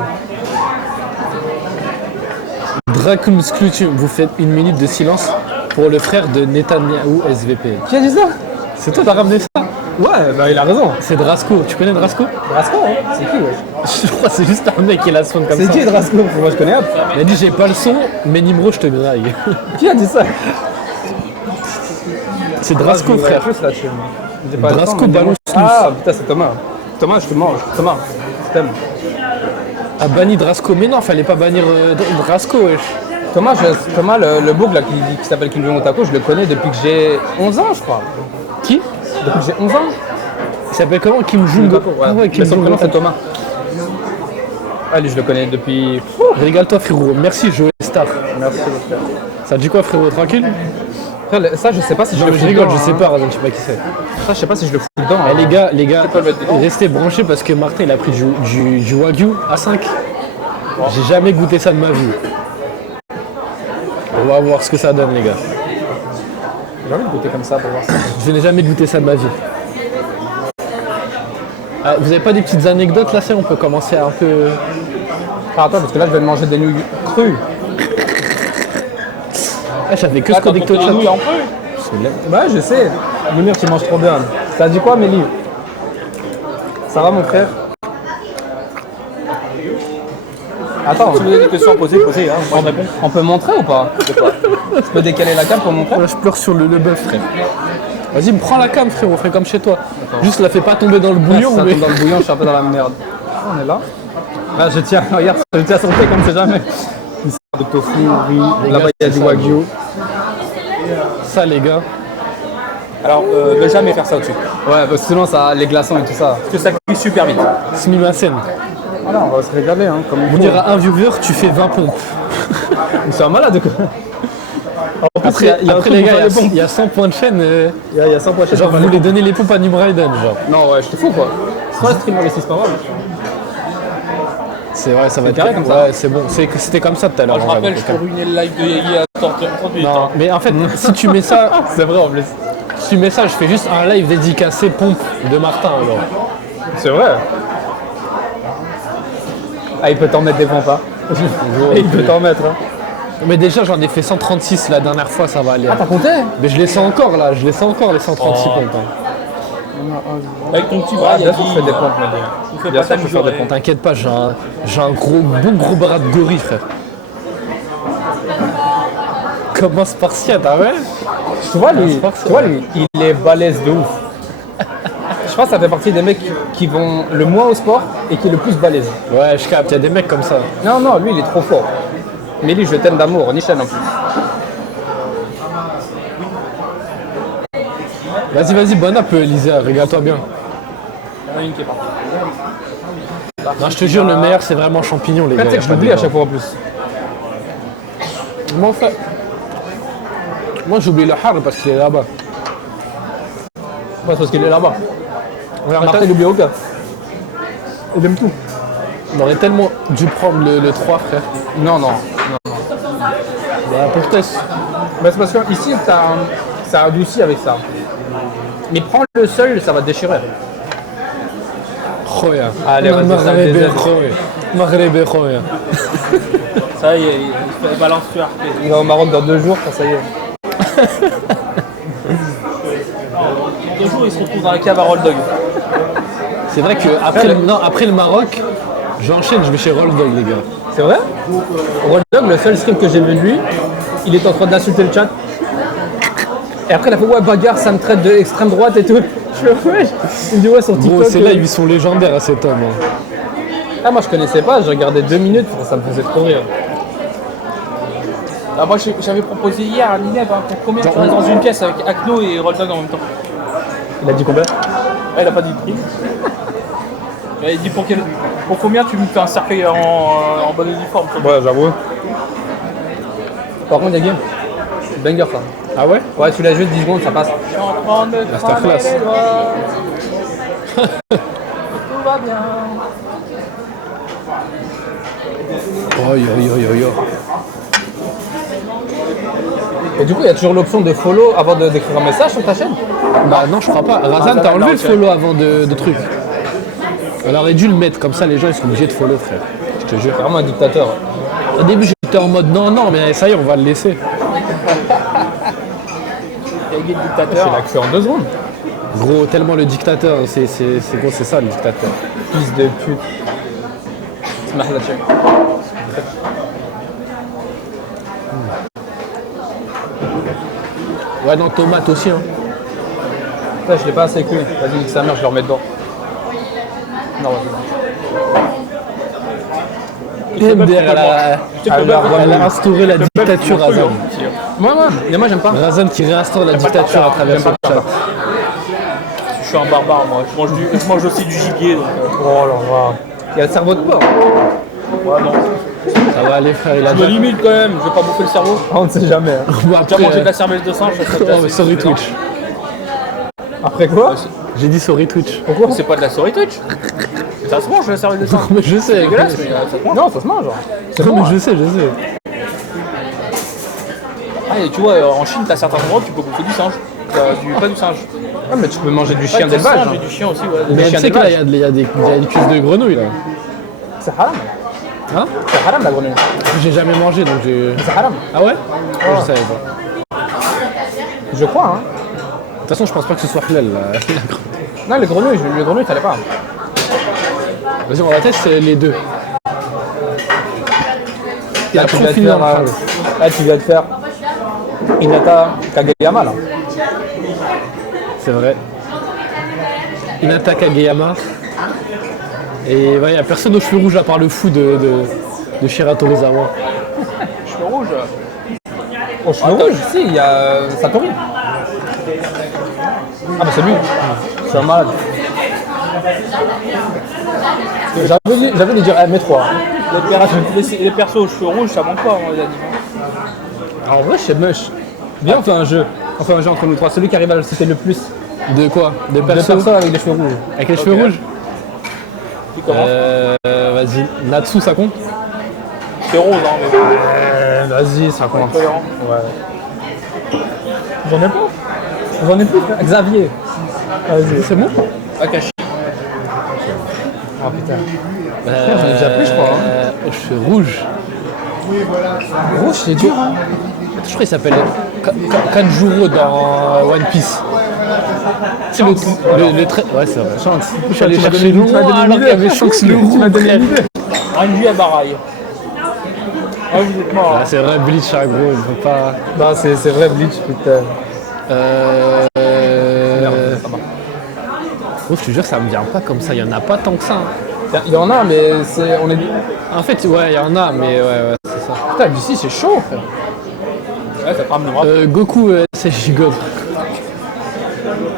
Dracum Sclutum, vous faites une minute de silence pour le frère de Netanyahou SVP. Qui a dit ça? C'est toi, t'as ramené ça? Ouais, bah il a raison. C'est Drasco. Tu connais Drasco? Drasco, hein? C'est qui wesh? Je crois que c'est juste un mec qui a la sonne comme C'est ça. qui Drasco? Moi je connais Hop. Il a dit j'ai pas le son, mais Nimro je te graille. Qui a dit ça? C'est Drasco frère. Plus, là, j'ai pas le Drasco temps, mais Ballon dis-moi. Ah putain c'est Thomas. Thomas je te mange. Thomas, je t'aime. A banni Drasco. Mais non, fallait pas bannir Drasco wesh. Thomas, le bouc là qui s'appelle Kilvio Montako, je le connais depuis que j'ai 11 ans je crois. Qui? Depuis que j'ai 11 ans? Il s'appelle comment? Kim Jong. Montako, ouais. Ah ouais, Kim Mais son Jong. prénom c'est Thomas. Ah lui je le connais depuis... Régale-toi frérot. Merci Joe Star. Merci le frère. Ça te dit quoi frérot? Tranquille? Frère, ça je sais pas si je Non, le mais fous je rigole, dedans, je sais hein. pas, Razan, je sais pas qui c'est. Ça je sais pas si je le fous dedans. Eh, hein. les gars, peux le mettre dedans. restez branchés parce que Martin il a pris du Wagyu à 5. J'ai jamais goûté ça de ma vie. On va voir ce que ça donne les gars. J'ai envie de goûter comme ça pour voir ça. Je n'ai jamais goûté ça de ma vie. Ah, vous avez pas des petites anecdotes là, ça on peut commencer à un peu. Ah, attends parce que là je vais manger des nouilles crues. Ah, j'avais que ce Attends, connecto ton chat. nouille en peu. Ouais je sais. Mounir tu manges trop bien. Ça dit quoi Mélie? Ça va mon frère? Attends, Si vous avez des questions à poser, posez, hein. Moi, je réponds. on peut montrer ou pas? Je peux décaler la cam pour montrer? Là, je pleure sur le bœuf frère. Vas-y, me prends la cam frérot, fais comme chez toi. Juste la fais pas tomber dans le bouillon Ça mais. tombe dans le bouillon, je suis un peu dans la merde. Ah, on est là. Là je tiens, regarde, je tiens à sauter comme c'est jamais. Une sorte de tofu, riz, Les là-bas gars, il y a c'est du ça, wagyu. Ça les gars. Alors, ne jamais faire ça au-dessus. Ouais, parce que sinon ça, les glaçons et tout ça. Parce que ça cuit super vite. Smimasen. Voilà, on va se régaler hein, comme On dirait un viewer, tu fais 20 pompes. C'est un malade quoi. En plus, Après, il y a un après truc les pour gars, faire les pompes. il y a 100 points de chaîne. Il y a 100 points de chaîne Genre pour vous faire les voulez donner les pompes à Nimraiden genre. pompes. Non ouais, je te fous quoi. C'est quoi le streamer ici, c'est pas mal. C'est vrai, ça va être carré comme ça. Ouais, c'est bon. C'était comme ça tout à l'heure. Je en vrai, rappelle, mon je copain. peux ruiner le live de Yagi à 30 minutes. Non, mais en fait, si tu mets ça, C'est vrai en plus. si tu mets ça, je fais juste un live dédicacé pompe de Martin alors. C'est vrai. Ah il peut t'en mettre des pompes hein. Il peut t'en mettre hein. Mais déjà, j'en ai fait 136 la dernière fois, ça va aller. Ah t'as compté? Mais je les sens encore là, je les sens encore les 136 pompes. hein. Avec ton petit Ouais, bras, bien sûr je fais des pompes Il mais fait bien pas sûr je peux faire des t'amuser. pompes. T'inquiète pas, j'ai un gros bras de gorille, frère. Comment spartiate, ah ouais? Tu vois lui, il est balèze de ouf. Je pense que ça fait partie des mecs qui vont le moins au sport et qui est le plus balèze. Ouais, je capte, il y a des mecs comme ça. Non, non, lui il est trop fort. Mais lui je t'aime d'amour, Nishan en plus. Vas-y, bon app, Elisa, régale-toi bien. Il y en a une qui est partie. Non, je te jure, le meilleur, c'est vraiment champignon, les En gars. fait, c'est que je l'oublie à chaque fois en plus. Moi, en fait, moi j'oublie le har parce qu'il est là-bas. Ouais, parce qu'il est là-bas. Regarde, Martin Martin, il oublie aucun. Il aime tout. on aurait tellement dû prendre le 3, frère. Non, non. Bah, pour test. Bah, c'est parce que ici ça adoucit avec ça. Mais prends le seul, ça va te déchirer. Khoya. Allez, vas-y, ça Maghrébé, désert. khoya. Maghrébé, khoya. Ça y est, il balance sur RP. Il va au Maroc dans 2 jours, ça y est. 2 jours, il se retrouve dans la cave à Roll Dog. C'est vrai que après le Maroc, j'enchaîne, je vais chez Roll Dog, les gars. C'est vrai? Roll le seul stream que j'ai vu de lui, il est en train d'insulter le chat. Et après il a fait ouais bagarre, ça me traite de extrême droite et tout. Je fais ouais. Il me dit ouais sur TikTok. Gros, ces lives, ils sont légendaires à cet homme. hein. Ah moi je connaissais pas, j'ai regardé 2 minutes, ça me faisait trop rire. Ah, moi, j'avais proposé hier à Nineb, hein, pour combien tu restes dans une pièce avec Akno et Roll Dog en même temps. Il a dit combien? Ah, il a pas dit de prix. Il dit pour combien tu me fais un cercueil en bon uniforme toi. Ouais, j'avoue. Par contre, il y a game. Banger ça. Ah ouais? Ouais, tu l'as juste 10 secondes, ça passe. Je suis en train de Masterclass. cramer les doigts. Tout va bien. Oh yo yo yo yo. Et du coup, il y a toujours l'option de follow avant d'écrire un message sur ta chaîne? Bah non, je crois pas. Razan, t'as enlevé le follow avant de truc. On aurait dû le mettre, comme ça les gens ils sont obligés de follow, frère. Je te jure. C'est vraiment un dictateur. Au début j'étais en mode non, mais ça y est, on va le laisser. Il y a Guy le C'est dictateur. la cul en 2 secondes. Gros, tellement le dictateur, c'est gros, c'est ça le dictateur. Fils de pute. C'est ma halachek. Ouais, non, tomate aussi, hein. Ça, je l'ai pas assez cru. Vas-y, nique sa mère, je le remets dedans. Non, vas-y. MDR, elle a instauré la dictature, Razan. Moi, mais moi, j'aime pas. Razan qui réinstaure la dictature à travers J'aime ce pas chat. Je suis un barbare moi. Je mange aussi du gibier. Donc, Oh là là. Il y a le cerveau de porc. ouais, non. Ça va aller, frère, il a Je me déjà... limite quand même. Je vais pas bouffer le cerveau. On ne sait jamais. Hein. Bon, J'ai déjà après, mangé de la cervelle de singe. Ça serait déjà oh, mais assez sorry suffisant. Twitch. Après quoi? J'ai dit sorry Twitch. Pourquoi? C'est pas de la sorry Twitch. Ça se mange la cervelle de singe. Mais je sais. C'est dégueulasse, mais ça se mange. Non, ça se mange. Genre. C'est Non, bon. mais je sais. Ah, et tu vois, en Chine, t'as certains endroits où tu peux bouffer du singe. Pas du singe. Ouais, mais tu peux manger du chien Ouais, d'élevage. singe hein. et du chien aussi, ouais. Mais chien tu sais que là, d'élevage. il y a des cuisses de grenouille, là. C'est haram. Hein? C'est haram la grenouille. J'ai jamais mangé, donc j'ai... C'est haram. Ah ouais? Je savais pas. Je crois, hein. De toute façon, je pense pas que ce soit halal, là. Non, les grenouilles, t'allais pas. Vas-y, on va tester les deux. Là, tu vas te faire, là, tu vas te faire Hinata Kageyama, là. C'est vrai. Hinata Kageyama. Et ouais, y a personne aux cheveux rouges à part le fou de Shira Torizawa. Cheveux rouges. Au cheveux rouge, si, il y a Satori. Ah, bah c'est lui. C'est un malade. J'avais dit dire M3. Les persos aux cheveux rouges, ça manque pas, les animaux. En vrai, je sais moche. Viens, on fait un jeu. On fait un jeu entre nous trois. Celui qui arrive à le citer le plus. De quoi? De De perso personnes avec les cheveux rouges. avec les cheveux rouges? Tu commences. Vas-y. Natsu, ça compte? C'est rose, hein, mais Vas-y, ça compte. cohérent. Ouais. J'en ai pas. J'en ai plus, frère. Xavier. Vas-y. C'est bon? Akashi. Ah putain. Frère, j'en ai déjà plus, je crois. Hein. Aux cheveux rouges. Rouge, c'est dur, hein. Je crois qu'il s'appelle Kanjuro dans One Piece. C'est le trait. Ouais, c'est vrai. Je suis allé Tu m'as chercher donné- tu m'as loin donné alors qu'il y l'idée. avait Shanks le Tu roux. m'as donné frère. l'idée. Rendu à Barail. Ah, vous êtes mort. Ah, c'est vrai, Bleach, hein, gros, on peut pas. Non, c'est vrai, Bleach, putain. Gros, je te jure, ça me vient pas comme ça. Il y en a pas tant que ça. Hein. Il y en a, mais c'est. On est. En fait, ouais, il y en a, mais ouais, c'est ça. Putain, d'ici, c'est chaud, frère. Ouais, ça crame le bras. Goku, c'est Gigot.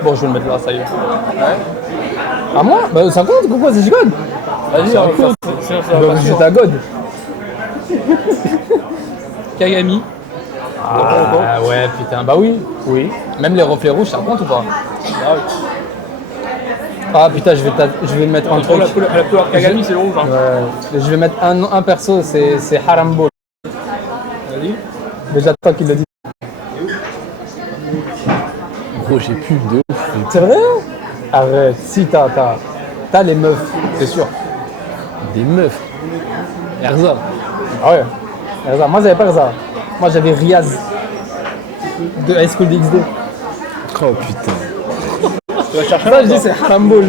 Bon, je vais le mettre là, ça y est. À moi? Bah, ça compte, pourquoi c'est God? Vas-y, ça on va compte. faire- sinon ça va Bah, pas c'est suivre. ta God. Kagami. Ah ouais, putain, bah oui. Oui. Même les reflets rouges, ça compte ou pas? Ah, oui. Ah putain, je vais mettre un Entre truc. la couleur Kagami, c'est le rouge. Hein. Je vais mettre un perso, c'est Harambo. Vas-y. Déjà, toi qui le dis. Gros, j'ai plus de ouf. C'est vrai? Arrête, si t'as les meufs, c'est sûr. Des meufs. Erza. Ah ouais. Erza. Moi, j'avais pas Erza. Moi, j'avais Riaz de High School DxD. Oh putain. Tu vas chercher Ça, un je dis, c'est Harambo.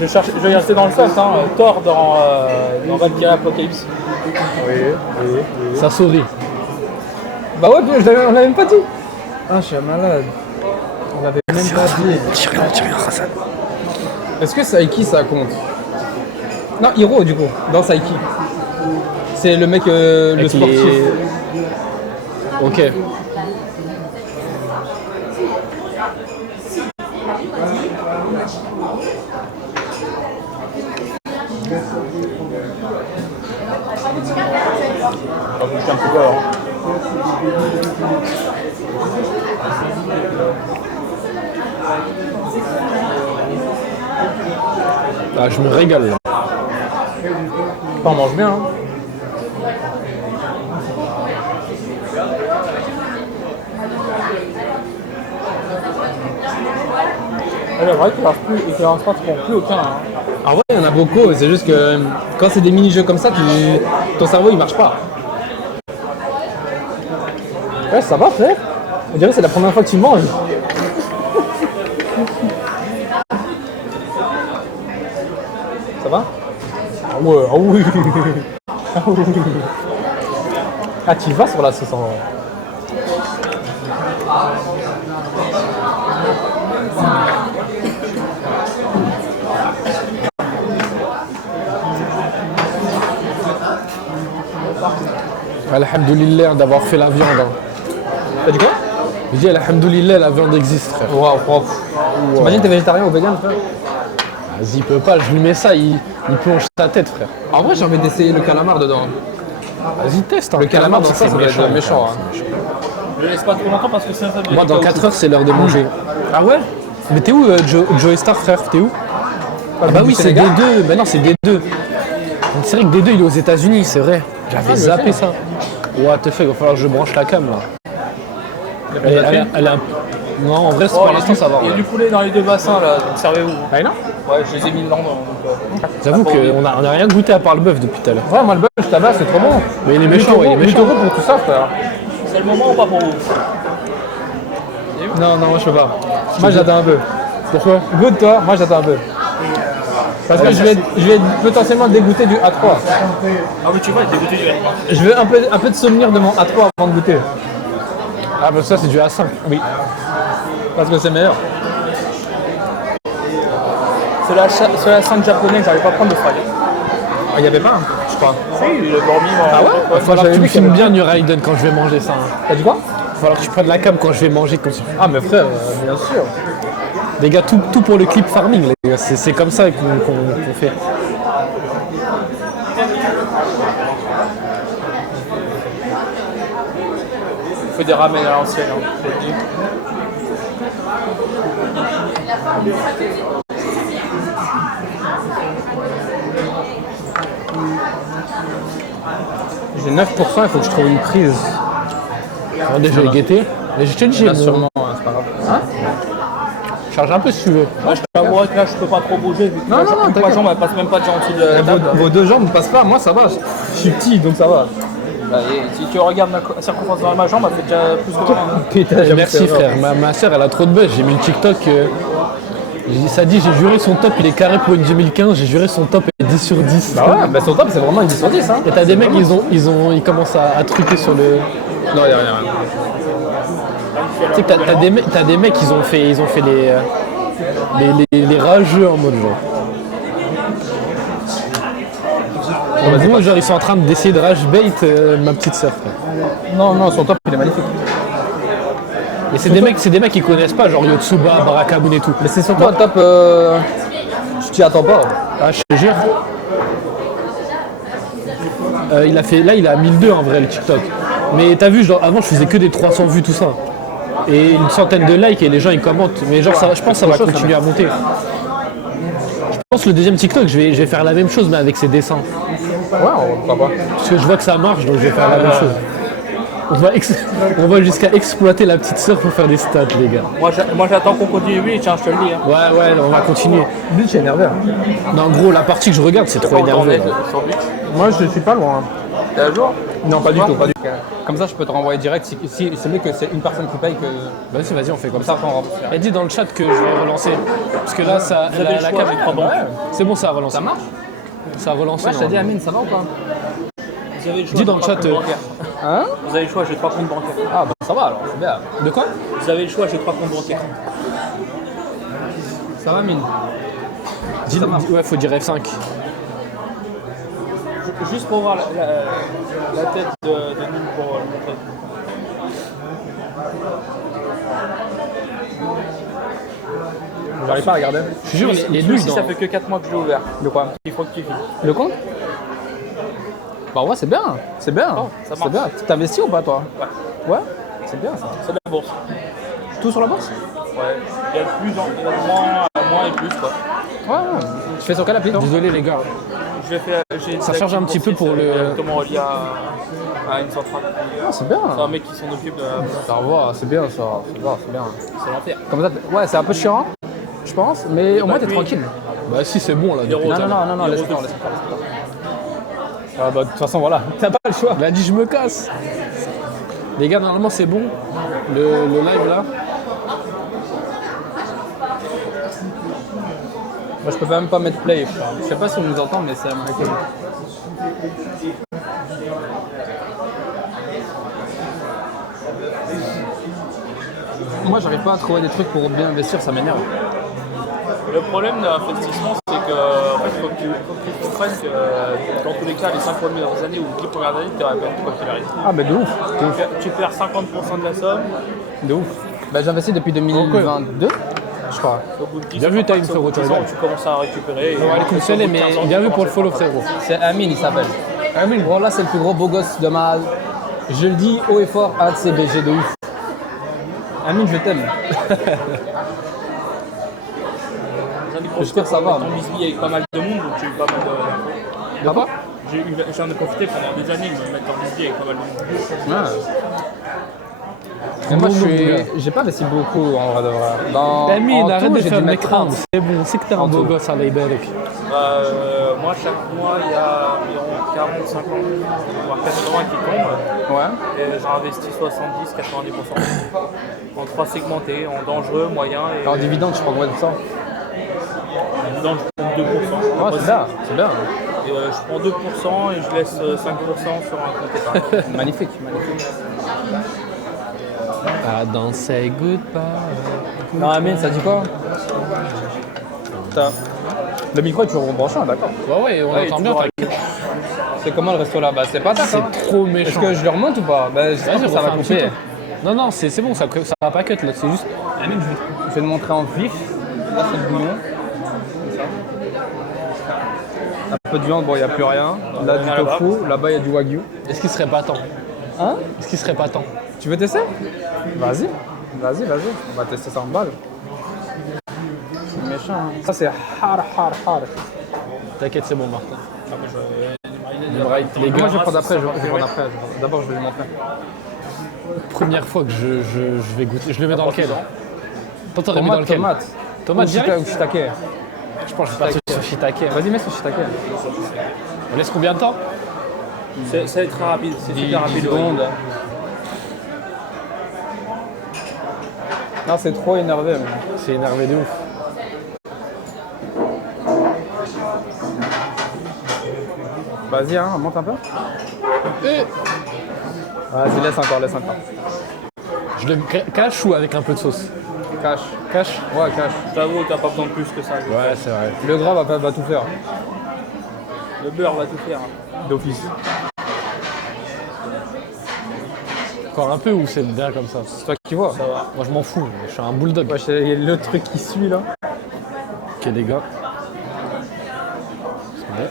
Je vais rester dans le soft, hein. Thor dans Valkyrie Apocalypse. Sasori. Bah ouais, puis on l'a même pas dit. Ah, je suis un malade. On l'avait même pas dit. Tire rien, Hassan. Est-ce que Saiki, ça compte? Non, Hiro, du coup, dans Saiki. C'est le mec, le Avec sportif. Ok. Ça bouge un peu quoi, hein. Ah, je me régale là. On mange bien. Hein. C'est vrai qu'il ne reste pas plus aucun. Hein. En vrai, il y en a beaucoup, c'est juste que quand c'est des mini-jeux comme ça, ton cerveau il marche pas. Ouais, ça va, frère. On dirait que c'est la première fois que tu manges. Ça va? Ah ouais, ah oui. Ah oui. Ah, tu vas sur la sauce en vrai. Alhamdoulilah d'avoir fait la viande. Hein. T'as dit quoi? Je dis alhamdoulilah, la viande existe, frère. Waouh, wow. T'imagines t'es végétarien ou vegan, frère? Vas-y, il peut pas, je lui mets ça, il plonge sa tête, frère. En vrai, j'ai envie d'essayer le calamar dedans. Vas-y, teste. Hein. Le calamar dans ça, c'est ça doit être méchant. Hein. Je laisse pas trop longtemps parce que c'est un peu Moi, dans 4 heures, c'est l'heure de manger. Ah ouais? Mais t'es où, Joey Star, frère? T'es où? Ah bah oui, c'est D2. Mais non, c'est D2. Donc c'est vrai que D2, il est aux États-Unis, c'est vrai. J'avais zappé ça. What the fuck, il va falloir que je branche la cam là. Elle est un... Non, en vrai, pour l'instant, ça va. Il y a du poulet dans les deux bassins là, donc servez-vous. Ah non? Ouais, je les ai mis dedans. J'avoue qu'on a rien goûté à part le bœuf depuis tout à l'heure. Ouais, moi le bœuf tabac, c'est trop bon. Mais il est méchant, ouais, il est 8 méchant. euros pour tout ça, frère. C'est le moment ou pas pour vous? Non, non, moi je peux pas. Moi j'attends un peu. Pourquoi? Goûte toi, moi j'attends un peu. Parce que je vais être potentiellement dégoûté du A3. Ah oui, tu vois, t'es goûté du riz. Je veux un peu de souvenir de mon A3 avant de goûter. Ah bah ça, c'est du A5. Oui. Parce que c'est meilleur. C'est la 5 japonais que j'arrive pas à prendre de fry. Il n'y avait pas, je crois. Si, le bormi. Ah ouais? Il va falloir que tu me filmes bien New Raiden quand je vais manger ça. Hein. T'as dit quoi? Il va falloir que tu prennes la cam quand je vais manger comme ça. Ah mais frère, bien sûr. Les gars, tout pour le clip farming, les gars. C'est comme ça qu'on fait. Il faut des ramen à l'ancienne, hein, je te le dis. J'ai 9%, il faut que je trouve une prise. Attendez, je vais guetter. Mais je te dis, Là sûrement, c'est pas grave. Hein? charge un peu si tu veux. Moi, je t'avoue que là, je peux pas trop bouger. Vu que Non, non, non, ma t'inquiète. jambe, elle passe même pas déjà en dessous de la table. Vos deux jambes ne passent pas, moi ça va. Je suis petit donc ça va. Bah, et si tu regardes la circonférence de ma jambe, elle fait déjà plus que moi. Putain, j'avoue, Merci c'est frère, vrai. ma soeur elle a trop de buzz, j'ai mis le TikTok. Ça dit, j'ai juré son top, il est carré pour une 2015, j'ai juré son top est 10 sur 10. Bah ouais, bah son top c'est vraiment une 10 sur 10 hein. Et t'as des mecs, ils commencent à truquer sur le. Non, y'a rien. Tu sais que t'as des mecs, ils ont fait les rageux en mode genre. En gros, genre ils sont en train d'essayer de rage bait ma petite sœur. frère. Non, non, son top il est magnifique. Et c'est des mecs qui connaissent pas, genre Yotsuba, Barakabun et tout. Mais c'est surtout un top. Tu t'y attends pas. Ah, je te jure. Il a 1002 en vrai le TikTok. Mais t'as vu, genre avant je faisais que des 300 vues, tout ça. Et une centaine de likes et les gens ils commentent. Mais genre ça, je pense que ça va continuer à monter. Je pense que le deuxième TikTok, je vais faire la même chose mais avec ses dessins. Ouais, on va pas. Parce que je vois que ça marche donc je vais faire la même chose. On va jusqu'à exploiter la petite sœur pour faire des stats les gars. Moi, j'attends qu'on continue, oui, tiens, je te le dis. Hein. Ouais, on va continuer. Lui, tu es énervé. Hein. Non, en gros, la partie que je regarde, c'est trop énervé. là. Sur Twitch. Moi, je suis pas loin. T'es à jour? Non, pas du tout, pas du tout. Comme ça, je peux te renvoyer direct. Si c'est mieux que c'est une personne qui paye que. Vas-y, on fait comme Comme ça. ça, après, on rembourse. Elle dit dans le chat que je vais relancer. Parce que là, ça, Vous avez le la choix cam avec est 3 banques. C'est bon, ça a relancé. Ça marche? Ça a relancé. Ouais, je t'ai dit, normalement. Amine, ça va ou pas? Vous avez le choix. Dis dans j'ai le 3 chat, comptes bancaires. Hein? Vous avez le choix, j'ai 3 comptes bancaires. Ah, bah ça va alors, c'est bien. De quoi? Vous avez le choix, j'ai 3 comptes bancaires. Ça va, Mine? Ouais, faut dire F5. Juste pour voir la tête de nous pour montrer. J'arrive pas à regarder. Je te jure, les Lui nuls aussi, dans... ça fait que 4 mois que je l'ai ouvert. De quoi? Il faut que tu files. Le compte? Bah ouais, c'est bien. C'est bien. Oh, ça c'est marche. bien. Tu t'investis ou pas, toi? Ouais. Ouais? C'est bien, ça. C'est de la bourse. Tout sur la bourse? Ouais. Il y a plus, il y a moins et plus, quoi. Ouais, ouais. Tu fais sur quelle appli, toi? Désolé les gars. J'ai Ça charge un petit peu pour le- Directement relié à une centrale. Ah, c'est bien. C'est un mec qui s'en occupe de la... Ça va, c'est bien, ça. C'est bien. C'est l'enfer. Comme ça, ouais, c'est un peu chiant, je pense, mais au moins t'es lui- tranquille. Bah si c'est bon là. depuis Non, tout à non, l'heure. non, non, laisse faire, laisse faire. Ah bah de toute façon, voilà, t'as pas le choix. Il a dit je me casse. Les gars, normalement c'est bon. Le live là. Moi, je peux même pas mettre play. Je sais pas si on nous entend, mais c'est à mon avis. Moi, j'arrive pas à trouver des trucs pour bien investir, ça m'énerve. Le problème de l'investissement, c'est que en fait, faut que tu comprennes que dans tous les cas, les 5 premières années ou 10 premières années, tu n'auras pas quoi qu'il arrive. Ah, mais de ouf. Tu perds 50% de la somme, De ouf. Bah, j'investis depuis 2022, je crois. au bout de 10 Bien vu, ans, Time, frérot, tu 10 vois. ans, tu commences à récupérer. Et Alaikum salam, mais bien vu pour le follow frérot. C'est Amine, il s'appelle. Amine, bon, là, c'est le plus gros beau gosse de ma. Je le dis haut et fort, un de ces BG de ouf. Amine, je t'aime. J'espère que ça va. Ton bisbille avec pas mal de monde, donc j'ai eu pas mal de... De quoi? J'en ai profité pendant des années de me mettre en bisbille avec pas mal de monde. Et moi, j'ai pas investi beaucoup en vrai de vrai. Dans, Amine, en arrête tout, de j'ai faire dû le mettre l'écran. un. C'est bon, c'est que t'es un En beau tout. gosse, Allah Ibarak. Moi, chaque mois, il y a environ 40, 50, voire 80 qui tombent. Ouais. Et j'en investis 70, 90%. En 3 segmentés, en dangereux, moyen et En dividende, je prends combien de temps? dividende, je prends 2%. Ouais, c'est bien. C'est bien. Et, je prends 2% et je laisse 5% sur un compte épargne. Magnifique, magnifique. Ah, don't say goodbye. Non, Amine, ça dit quoi? Le micro est toujours branché, hein, d'accord. Bah ouais, on Ouais, entend bien. toujours t'inquiète. C'est comment le resto là-bas? C'est pas ça. C'est trop méchant. Est-ce que je le remonte ou pas? Bah, j'espère Vas-y, que ça va refais un petit couper. tour. Non, non, c'est bon, ça va pas cut là, c'est juste. Amine, je vais te montrer en vif. Là, c'est le bouillon. Comme ça. Un peu de viande, bon, il n'y a plus rien. Là, du Là-bas. tofu. Là-bas, il y a du wagyu. Est-ce qu'il serait pas temps? Hein? Est-ce qu'il serait pas temps? Tu veux tester? Vas-y. Vas-y. On va tester ça en balle. C'est méchant. Hein. Ça, c'est har. T'inquiète, c'est bon, Martin. Les gars, moi, je vais prendre après. D'abord, je vais lui montrer. Première fois que je vais goûter. Je le mets dans lequel? Toi, t'aurais mis dans lequel? Tomate Ou direct? shiitake. Je pense que je vais partir sur shiitake. Vas-y, mets sur shiitake. On laisse combien de temps? C'est très rapide, c'est 10 super rapide. secondes. Non, c'est trop énervé. Mais... C'est énervé de ouf. Vas-y, hein, monte un peu. Et Vas-y, laisse encore. je le cache ou avec un peu de sauce? Cache. Cache? Ouais, cache. Je t'avoue, t'as pas besoin de plus que ça. Ouais, c'est vrai. Le gras va tout faire. Le beurre va tout faire. D'office. Encore un peu ou c'est bien comme ça? C'est toi qui vois. Ça va. Moi je m'en fous, je suis un bulldog. Ouais, c'est le truc qui suit là. Ok les gars. Ouais.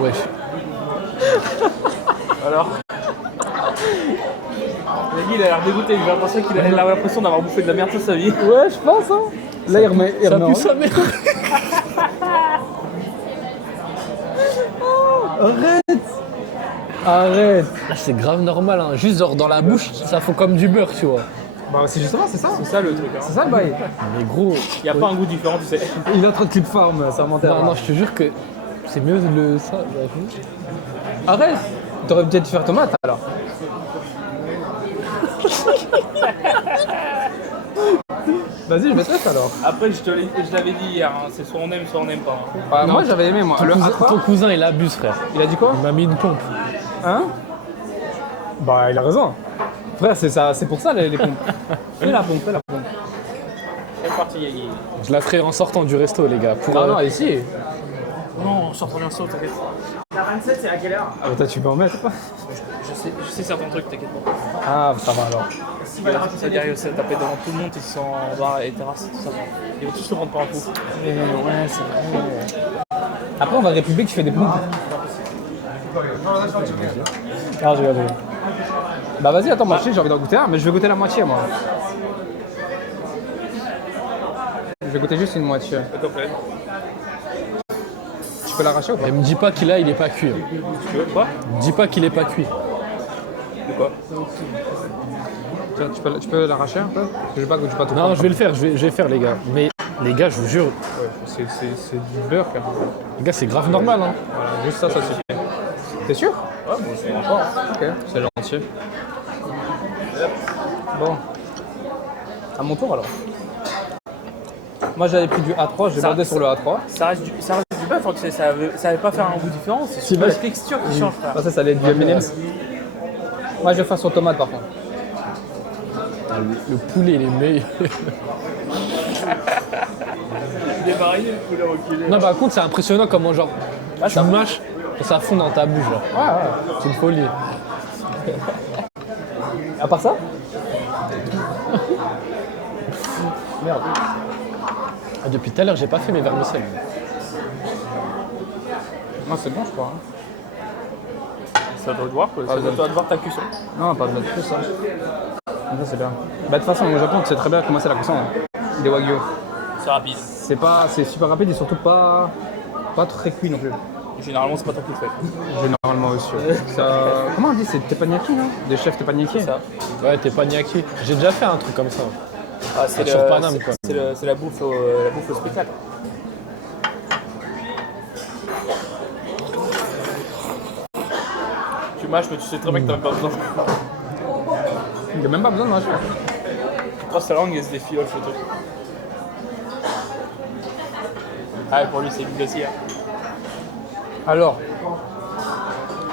Wesh. Alors Nagui, il a l'air dégoûté, j'ai l'impression qu'il a l'impression d'avoir bouffé de la merde toute sa vie. Ouais, je pense. Hein. Là, il remet. Ça pue sa mère. Arrête. Là c'est grave normal, hein. Juste genre dans la bouche, ça fait comme du beurre, tu vois. Bah, c'est justement, c'est ça. C'est ça le truc. Hein. C'est ça le bail. Mais gros. Il n'y a pas un goût différent, tu sais. Il a trop de clip farm, ça mentait. Non, non, je te jure que c'est mieux le ça. j'avoue. Arrête. T'aurais peut-être dû faire tomate alors. Vas-y, je vais tester alors. Après, je l'avais dit hier, hein, c'est soit on aime, soit on n'aime pas. Hein. Moi, j'avais aimé, moi. Le Ton cousin il abuse, frère. Il a dit quoi? Il m'a mis une pompe. Hein? Bah, il a raison. Frère, c'est ça, c'est pour ça les pompes. Fais la pompe. C'est parti, Yagi. Je la ferai en sortant du resto, les gars. Pour, Non, ici. Non, on sort bien ça, t'inquiète. La 27, c'est à quelle heure? Ah, toi, tu peux en mettre pas? Je sais certains trucs, t'inquiète pas. Ah, ça va alors. C'est-à-dire qu'ils se taper devant tout le monde, ils sont en bar et terrasse, tout ça. Ils vont tous se prendre pour un coup. Ouais, c'est vrai. Après, on va à République, tu fais des pompes. Ah, je rigole. Bah, vas-y, attends, moi, j'ai envie d'en goûter un, mais je vais goûter la moitié, moi. Je vais goûter juste une moitié. Pas de problème. Tu peux l'arracher ou pas? Et me dis pas qu'il il est pas cuit. Tu veux quoi? Me dis pas qu'il est pas cuit. De quoi? Tiens, tu peux l'arracher un peu? Je vais pas tout Non, prendre. je vais le faire, je vais faire les gars. Mais les gars, je vous jure, C'est du beurre, quand même. les gars, c'est grave normal. Hein. Voilà, juste ça suffit. T'es sûr? Ouais, bon, c'est encore. Ok, c'est gentil. Bon. À mon tour alors. Moi j'avais pris du A3, j'ai bordé sur le A3. Ça reste du bœuf, hein, tu sais, ça va pas faire un goût différent, c'est surtout la texture qui change, frère. Ça allait être du M&M's. Moi je vais faire sur tomate par contre. Le poulet, il est meilleur. Il est varié, le poulet reculé. Non, par contre, c'est impressionnant comment, genre, tu ça mâches, ça fond dans ta bouche. Genre. Ouais. C'est une folie. À part ça? Merde. Ah, depuis tout à l'heure, j'ai pas fait mes vermicelles. Non, c'est bon je crois. Ça doit te voir, quoi. Ça doit te voir ta cuisson. Non, pas de mettre plus ça. Ça c'est bien. Bah de toute façon au Japon tu sais très bien comment c'est la cuisson des wagyu. C'est rapide. C'est super rapide et surtout pas très cuit non plus. Généralement, c'est pas toi qui le fais. Généralement aussi. Comment on dit? C'est teppanyaki, non? Des chefs teppanyaki. Ça. Ouais, t'es pas niaki. J'ai déjà fait un truc comme ça. Ah, c'est Sur Paname, quoi. C'est la bouffe au spectacle. Tu mâches, mais tu sais très bien que t'as même pas besoin. Il n'y a même pas besoin de mâcher. Tu prends sa langue et se défile le truc. Ah, pour lui, c'est vide aussi. Hein. Alors,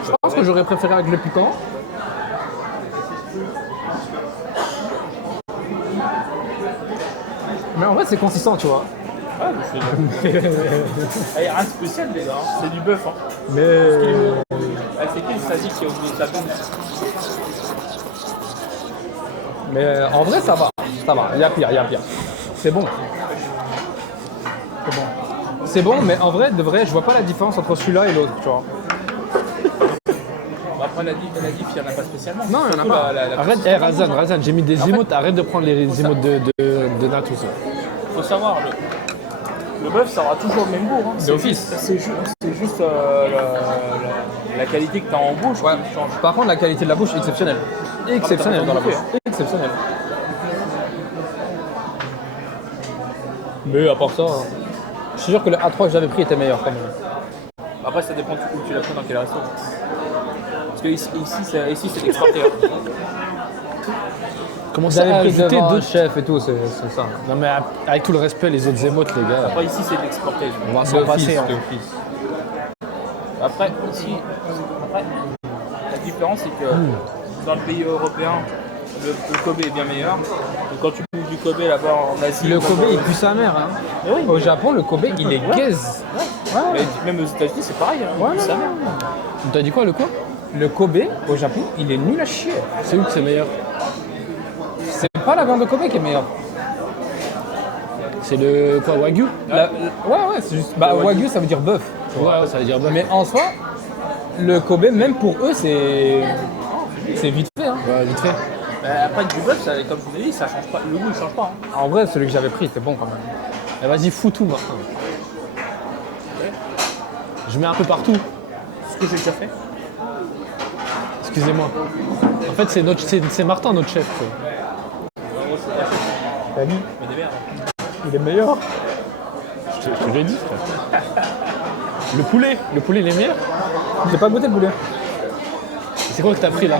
je pense que j'aurais préféré avec le piquant. Mais en vrai, c'est consistant, tu vois. Ah, mais c'est il n'y a rien de spécial déjà, hein. C'est du bœuf. Hein. Mais. Ah, c'est qui le sadique qui est au bout de sa tombe? Mais en vrai, ça va. Ça va. Il y a pire, il y a pire. C'est bon. C'est bon. C'est bon, mais en vrai, de vrai, je vois pas la différence entre celui-là et l'autre, tu vois. Après, la diff, il n'y en a pas spécialement. Non, il y en a Surtout pas. Arrête, Razan, j'ai mis des emotes, arrête de prendre les emotes de Nat tout ça. Faut savoir, le bœuf, ça aura toujours le même goût. Hein. D'office. C'est juste la qualité que tu as en bouche Ouais. qui change. Par contre, la qualité de la bouche est exceptionnelle. Exceptionnelle dans la bouche. Exceptionnelle. Mais à part ça, je suis sûr que le A3 que j'avais pris était meilleur quand même. Après, ça dépend où tu l'as pris, dans quel resto. Parce que ici c'est exporté. Hein. Comment ça J'avais a pris ajouté devant un d'autres. chef et tout, c'est ça. Non, mais avec tout le respect, les autres emotes, les gars, Après, ici, c'est exporté. on va s'en passer. Hein. d'office. Après, ici, la différence, c'est que dans le pays européen, le Kobe est bien meilleur. Donc, quand tu bouges du Kobe là-bas en Asie, Le Kobe, il pue sa mère. Hein. Mais oui, Au Japon, le Kobe, il est gaze. mais même aux États-Unis, c'est pareil. Hein. Ouais, Ça non, va. non. T'as dit quoi, le quoi? Le Kobe, au Japon, il est nul à chier. C'est où que c'est meilleur? C'est pas la viande de Kobe qui est meilleure. C'est le quoi, Wagyu? Ouais, c'est juste. Bah, Wagyu, ça veut dire bœuf. Ouais, ça veut dire bœuf. Mais en soi, le Kobe, même pour eux, c'est vite fait. Hein. Ouais, vite fait. Après, du bœuf, comme je vous ai dit, ça change pas. Le goût, il change pas. Hein. En vrai, celui que j'avais pris était bon quand même. Eh, vas-y, fous tout, Martin. Je mets un peu partout. Ce que j'ai déjà fait. Excusez-moi. En fait, c'est Martin, notre chef. quoi. Mais des merdes. Il est meilleur. Je te l'ai dit, frère. Le poulet, il est meilleur. J'ai pas goûté le poulet. C'est quoi que t'as pris là?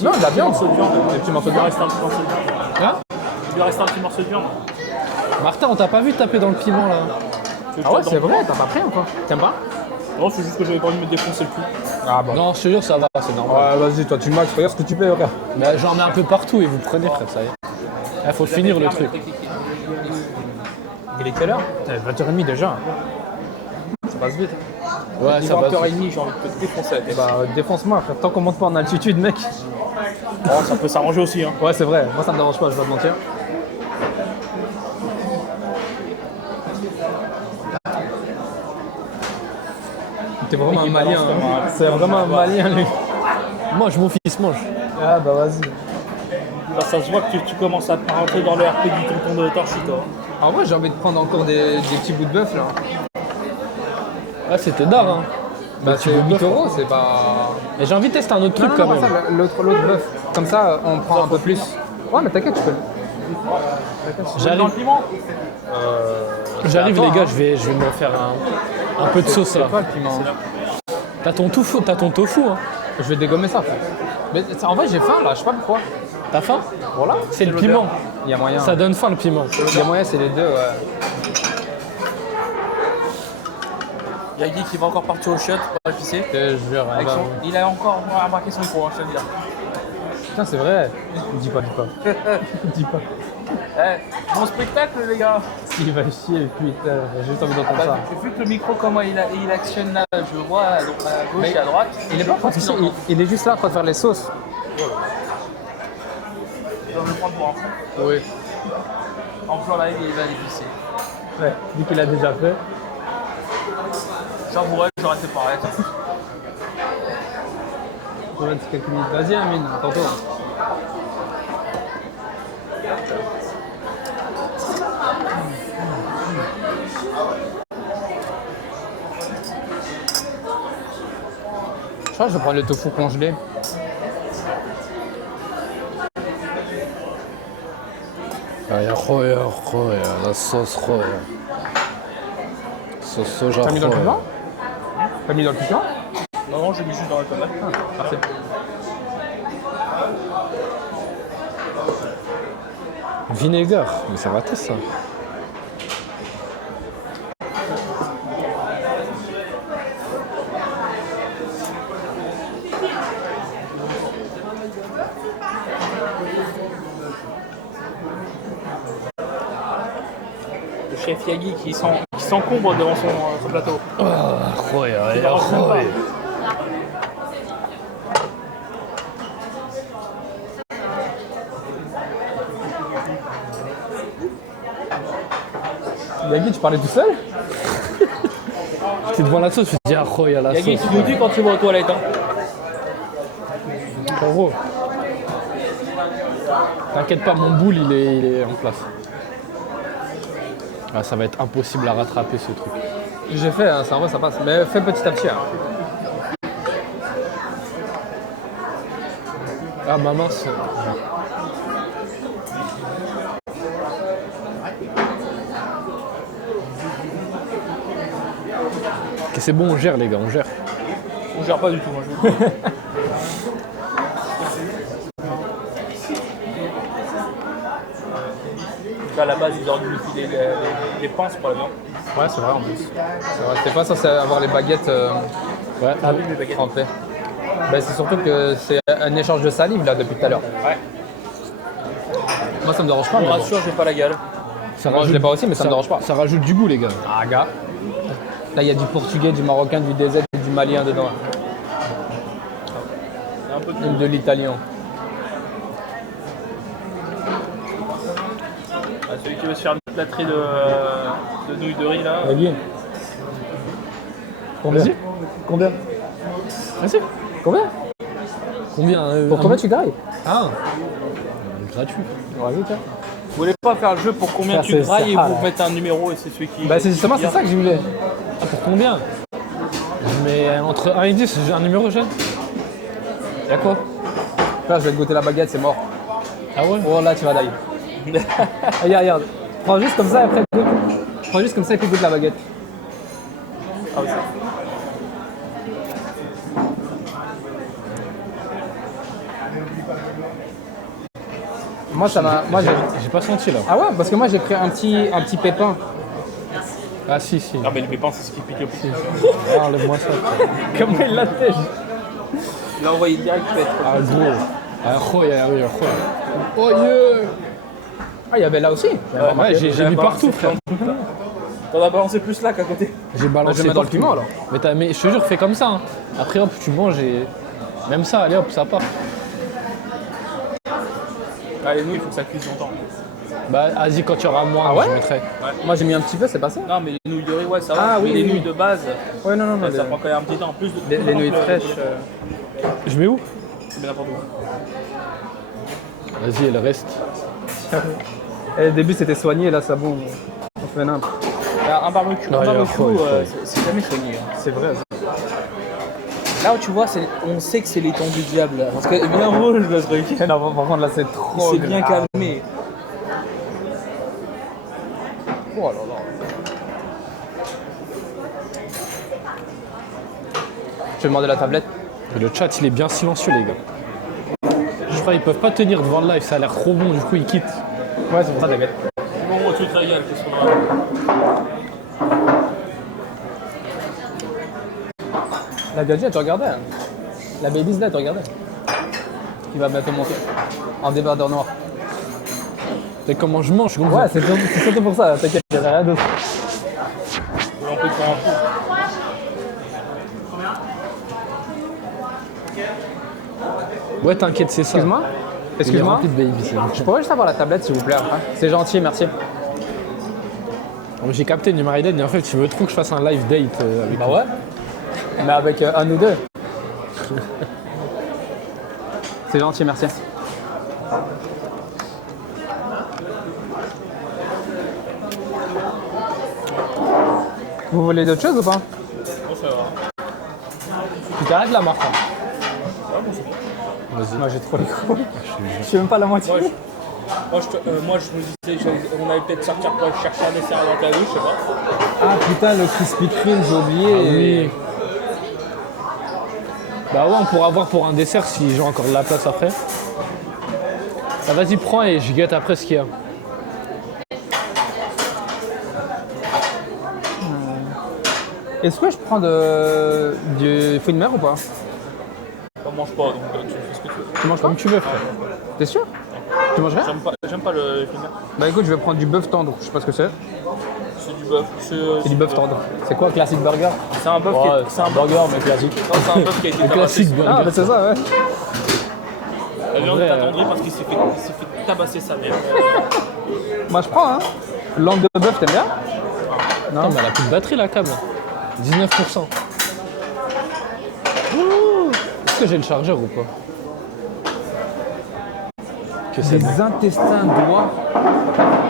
Non, de la viande. Morceau de viande. Des petits morceaux de Il lui viande. reste un petit morceau de viande. Hein? Il lui reste un petit morceau de viande. Martin, on t'a pas vu taper dans le piment là? Tu veux Ah ouais, que je c'est te vrai, t'as pas pris encore. T'aimes pas? Non, c'est juste que j'avais pas envie de me défoncer le cul. Ah bon. Non, je te jure, ça va, c'est normal. Ouais, vas-y, toi, tu max, regarde ce que tu peux, frère. Mais j'en mets un peu partout et vous prenez, frère, ça y est. Il faut finir le truc. Il est quelle heure? 20h30 déjà. Ça passe vite. Ouais, Niveau ça va. 1h30, j'ai envie de te défoncer la tête. Bah, défonce-moi, frère. Tant qu'on monte pas en altitude, mec. Oh, ça peut s'arranger aussi. Hein. Ouais, c'est vrai. Moi, ça me dérange pas, je vais pas te mentir. T'es vraiment un Mec, il malien. balance comme Hein. un- C'est vraiment un malien, lui. Mange, mon fils, mange. Ah, bah, vas-y. Bah, ça se voit que tu commences à rentrer dans le RP du tonton de Torchi, toi. En vrai, j'ai envie de prendre encore des petits bouts de bœuf, là. Ah, c'était d'art, hein. Bah, petits c'est bouts de 8 bœuf. euros, c'est pas. Et j'ai envie de tester un autre truc Non, quand non, même. ça, l'autre bœuf. Comme ça, on prend un peu plus. Ouais, mais t'inquiète, tu peux. J'arrive, piment j'arrive à les toi, gars, hein. je vais me refaire un peu de sauce là. C'est quoi le piment? T'as ton tofu, hein. Je vais dégommer ça, frère. Mais en vrai, j'ai faim, là, je sais pas pourquoi. T'as faim? Voilà. C'est le piment. Il y a moyen. Ça donne faim le piment. Il y a moyen, c'est les deux, ouais. Il y a Guy qui va encore partir au shot pour épicer. Je te jure, Avec son- Il a encore remarqué son micro, hein, je te le dis là. Putain, c'est vrai. Dis pas. Dis pas. Eh, bon spectacle les gars. Il va chier, putain. J'ai juste envie d'entendre ça. Bah, vu que le micro, comment il actionne là, je vois à gauche et à droite. Il est pas en train de Je pense pisser, il est juste là en train de faire les sauces. Il doit me prendre pour un fou. Oui. En plan live, il va aller pisser. Ouais, vu qu'il a déjà fait. J'avouerais que j'aurais fait pareil. On va quelques minutes. Vas-y, Amine, tantôt. Je crois que je vais prendre le tofu congelé. La sauce sauce soja. T'as mis dans le piquant? T'as mis dans le piquant? Non, j'ai mis juste dans la tomate. Parfait. Vinaigre, mais ça va tester ça. Le chef Yagi qui s'encombre devant son plateau. Yagi, tu parlais tout seul? J'étais devant la sauce, je me dis ah oh, il y a la Yagi, sauce. tu nous dis quand tu vas aux toilettes. Hein. En gros. T'inquiète pas, mon boule il est en place. Ah, ça va être impossible à rattraper ce truc. J'ai fait, hein, ça en vrai ça passe. Mais fais petit à petit. Hein. Ah ma mince. Ok, c'est bon, on gère les gars, on gère. On gère pas du tout, moi je vous le dis. À la base, ils auraient dû filer les pinces pour la viande. Ouais, c'est vrai en plus. C'est vrai, t'es pas censé avoir les baguettes Ouais. Ah oui, les baguettes. trempées. Ben, c'est surtout que c'est un échange de salive là depuis tout à l'heure. Ouais. Moi ça me dérange pas. Je Mais me bon. rassure, j'ai pas la gale. Ça Moi je l'ai pas aussi, mais ça me dérange pas. Ça rajoute du goût les gars. Ah gars. Là il y a du portugais, du marocain, du DZ et du malien dedans. Il y a un peu de Même de l'italien. Ah, celui qui veut se faire une plâtrée de nouilles de riz là. Yagi. Combien? Combien? Vas-y. Combien? Combien Pour combien tu grailles? Ah gratuit. Vas-y tiens. Vous voulez pas faire le jeu pour combien Ça, tu c'est grailles et ça, vous là. mettez un numéro et c'est celui qui. Bah c'est justement c'est ça que je voulais. Ah pour combien? Mais entre 1 et 10, j'ai un numéro jeune. Y'a quoi? Là je vais te goûter la baguette, c'est mort. Ah ouais? Oh là tu vas die. Regarde. Prends juste comme ça et après goûte. Prends juste comme ça et puis goûte la baguette. Ah oui, ça. Moi ça m'a. Moi j'ai. J'ai pas senti là. Ah ouais parce que moi j'ai pris un petit pépin. Ah si si. Ah, mais le pépin, c'est ce qui pique le plus. Ah, enlève-moi ça. putain. Comme il l'a fait. Il a envoyé direct peut-être. Ah gros. Ah oh yeah, oui, oh. Oh yeah. Ah il y avait là aussi. Ouais, j'ai mis partout frère. T'en as balancé plus là qu'à côté. J'ai balancé je vais mettre dans le partout. piment, alors. Mais je te jure, fais comme ça. Hein. Après, hop, tu manges et. Même ça, allez hop, ça part. Ah, les nouilles, il faut que ça cuise longtemps. Bah, vas-y, quand tu auras moins, Ah ouais je mettrai. Moi j'ai mis un petit peu, c'est pas ça? Non, mais les nouilles de riz, ouais, ça va. Ah, mais oui, les oui. nouilles de base, Ouais, non, ça prend quand même un petit temps. En plus, les nouilles fraîches. Je mets où? Mais n'importe où. Vas-y, elle reste. Au début c'était soigné, là c'est bon. On fait n'importe. Un barbecue, Non, il faut. c'est jamais soigné. Hein. C'est vrai. Là où tu vois, on sait que c'est les temps du diable. Là, parce que bien rouge le truc. Non, par contre là c'est Il trop. s'est bien grave. calmé. Oh là là. Je vais demander la tablette. Le chat, il est bien silencieux, les gars. Je crois qu'ils peuvent pas tenir devant le live, ça a l'air trop bon, du coup, ils quittent. Ouais, c'est pour ça, t'inquiète. Bon, tu te régales, qu'est-ce qu'on a? La gadget, tu regardais hein. La Baby's là, tu regardais. Il va bientôt monter. En débardeur noir. C'est comment je mange, comme Ouais, ça. c'est surtout pour ça, t'inquiète, il n'y a rien d'autre. On peut prendre un coup. Ouais, t'inquiète, c'est ça. Excuse-moi. Il est Excuse-moi. rempli de baby, c'est bon. Je pourrais juste avoir la tablette s'il vous plaît après. C'est gentil, merci. J'ai capté une Marie-Dad et en fait, tu veux trop que je fasse un live date avec Bah ouais. Mais avec un ou deux. C'est gentil, merci. Vous voulez d'autres choses ou pas? Bon, ça va. Tu t'arrêtes là, Marc. Vas-y. Moi j'ai trop les gros. Je suis même pas la moitié. Moi, je me disais, on allait peut-être sortir pour aller chercher un dessert à droite à gauche, je sais pas. Ah putain, le Krispy Kreme, j'ai oublié. Ah oui. Bah ouais, on pourra voir pour un dessert si j'ai encore de la place après. Bah vas-y, prends et je guette après ce qu'il y a. Est-ce que je prends du fruit de mer ou pas? On mange pas, donc tu fais ce que tu veux. Tu manges pas? Comme tu veux, frère. T'es sûr? Tu manges rien? J'aime pas le film. Bah écoute, je vais prendre du bœuf tendre. Je sais pas ce que c'est. C'est du bœuf. C'est du bœuf tendre. C'est quoi, classique burger? C'est un bœuf qui Ouais, est. c'est un burger, mais classique. Non, c'est un bœuf qui a été Le classique tabassé. burger. Ah, bah c'est ça, ouais. La viande vrai, est attendrie parce qu'il s'est fait tabasser sa mère. Moi je prends, hein. Langue de bœuf, t'aimes bien? Non, mais elle a plus de batterie la câble. 19%. Est-ce que j'ai le chargeur ou pas? Que c'est Des intestins d'oie.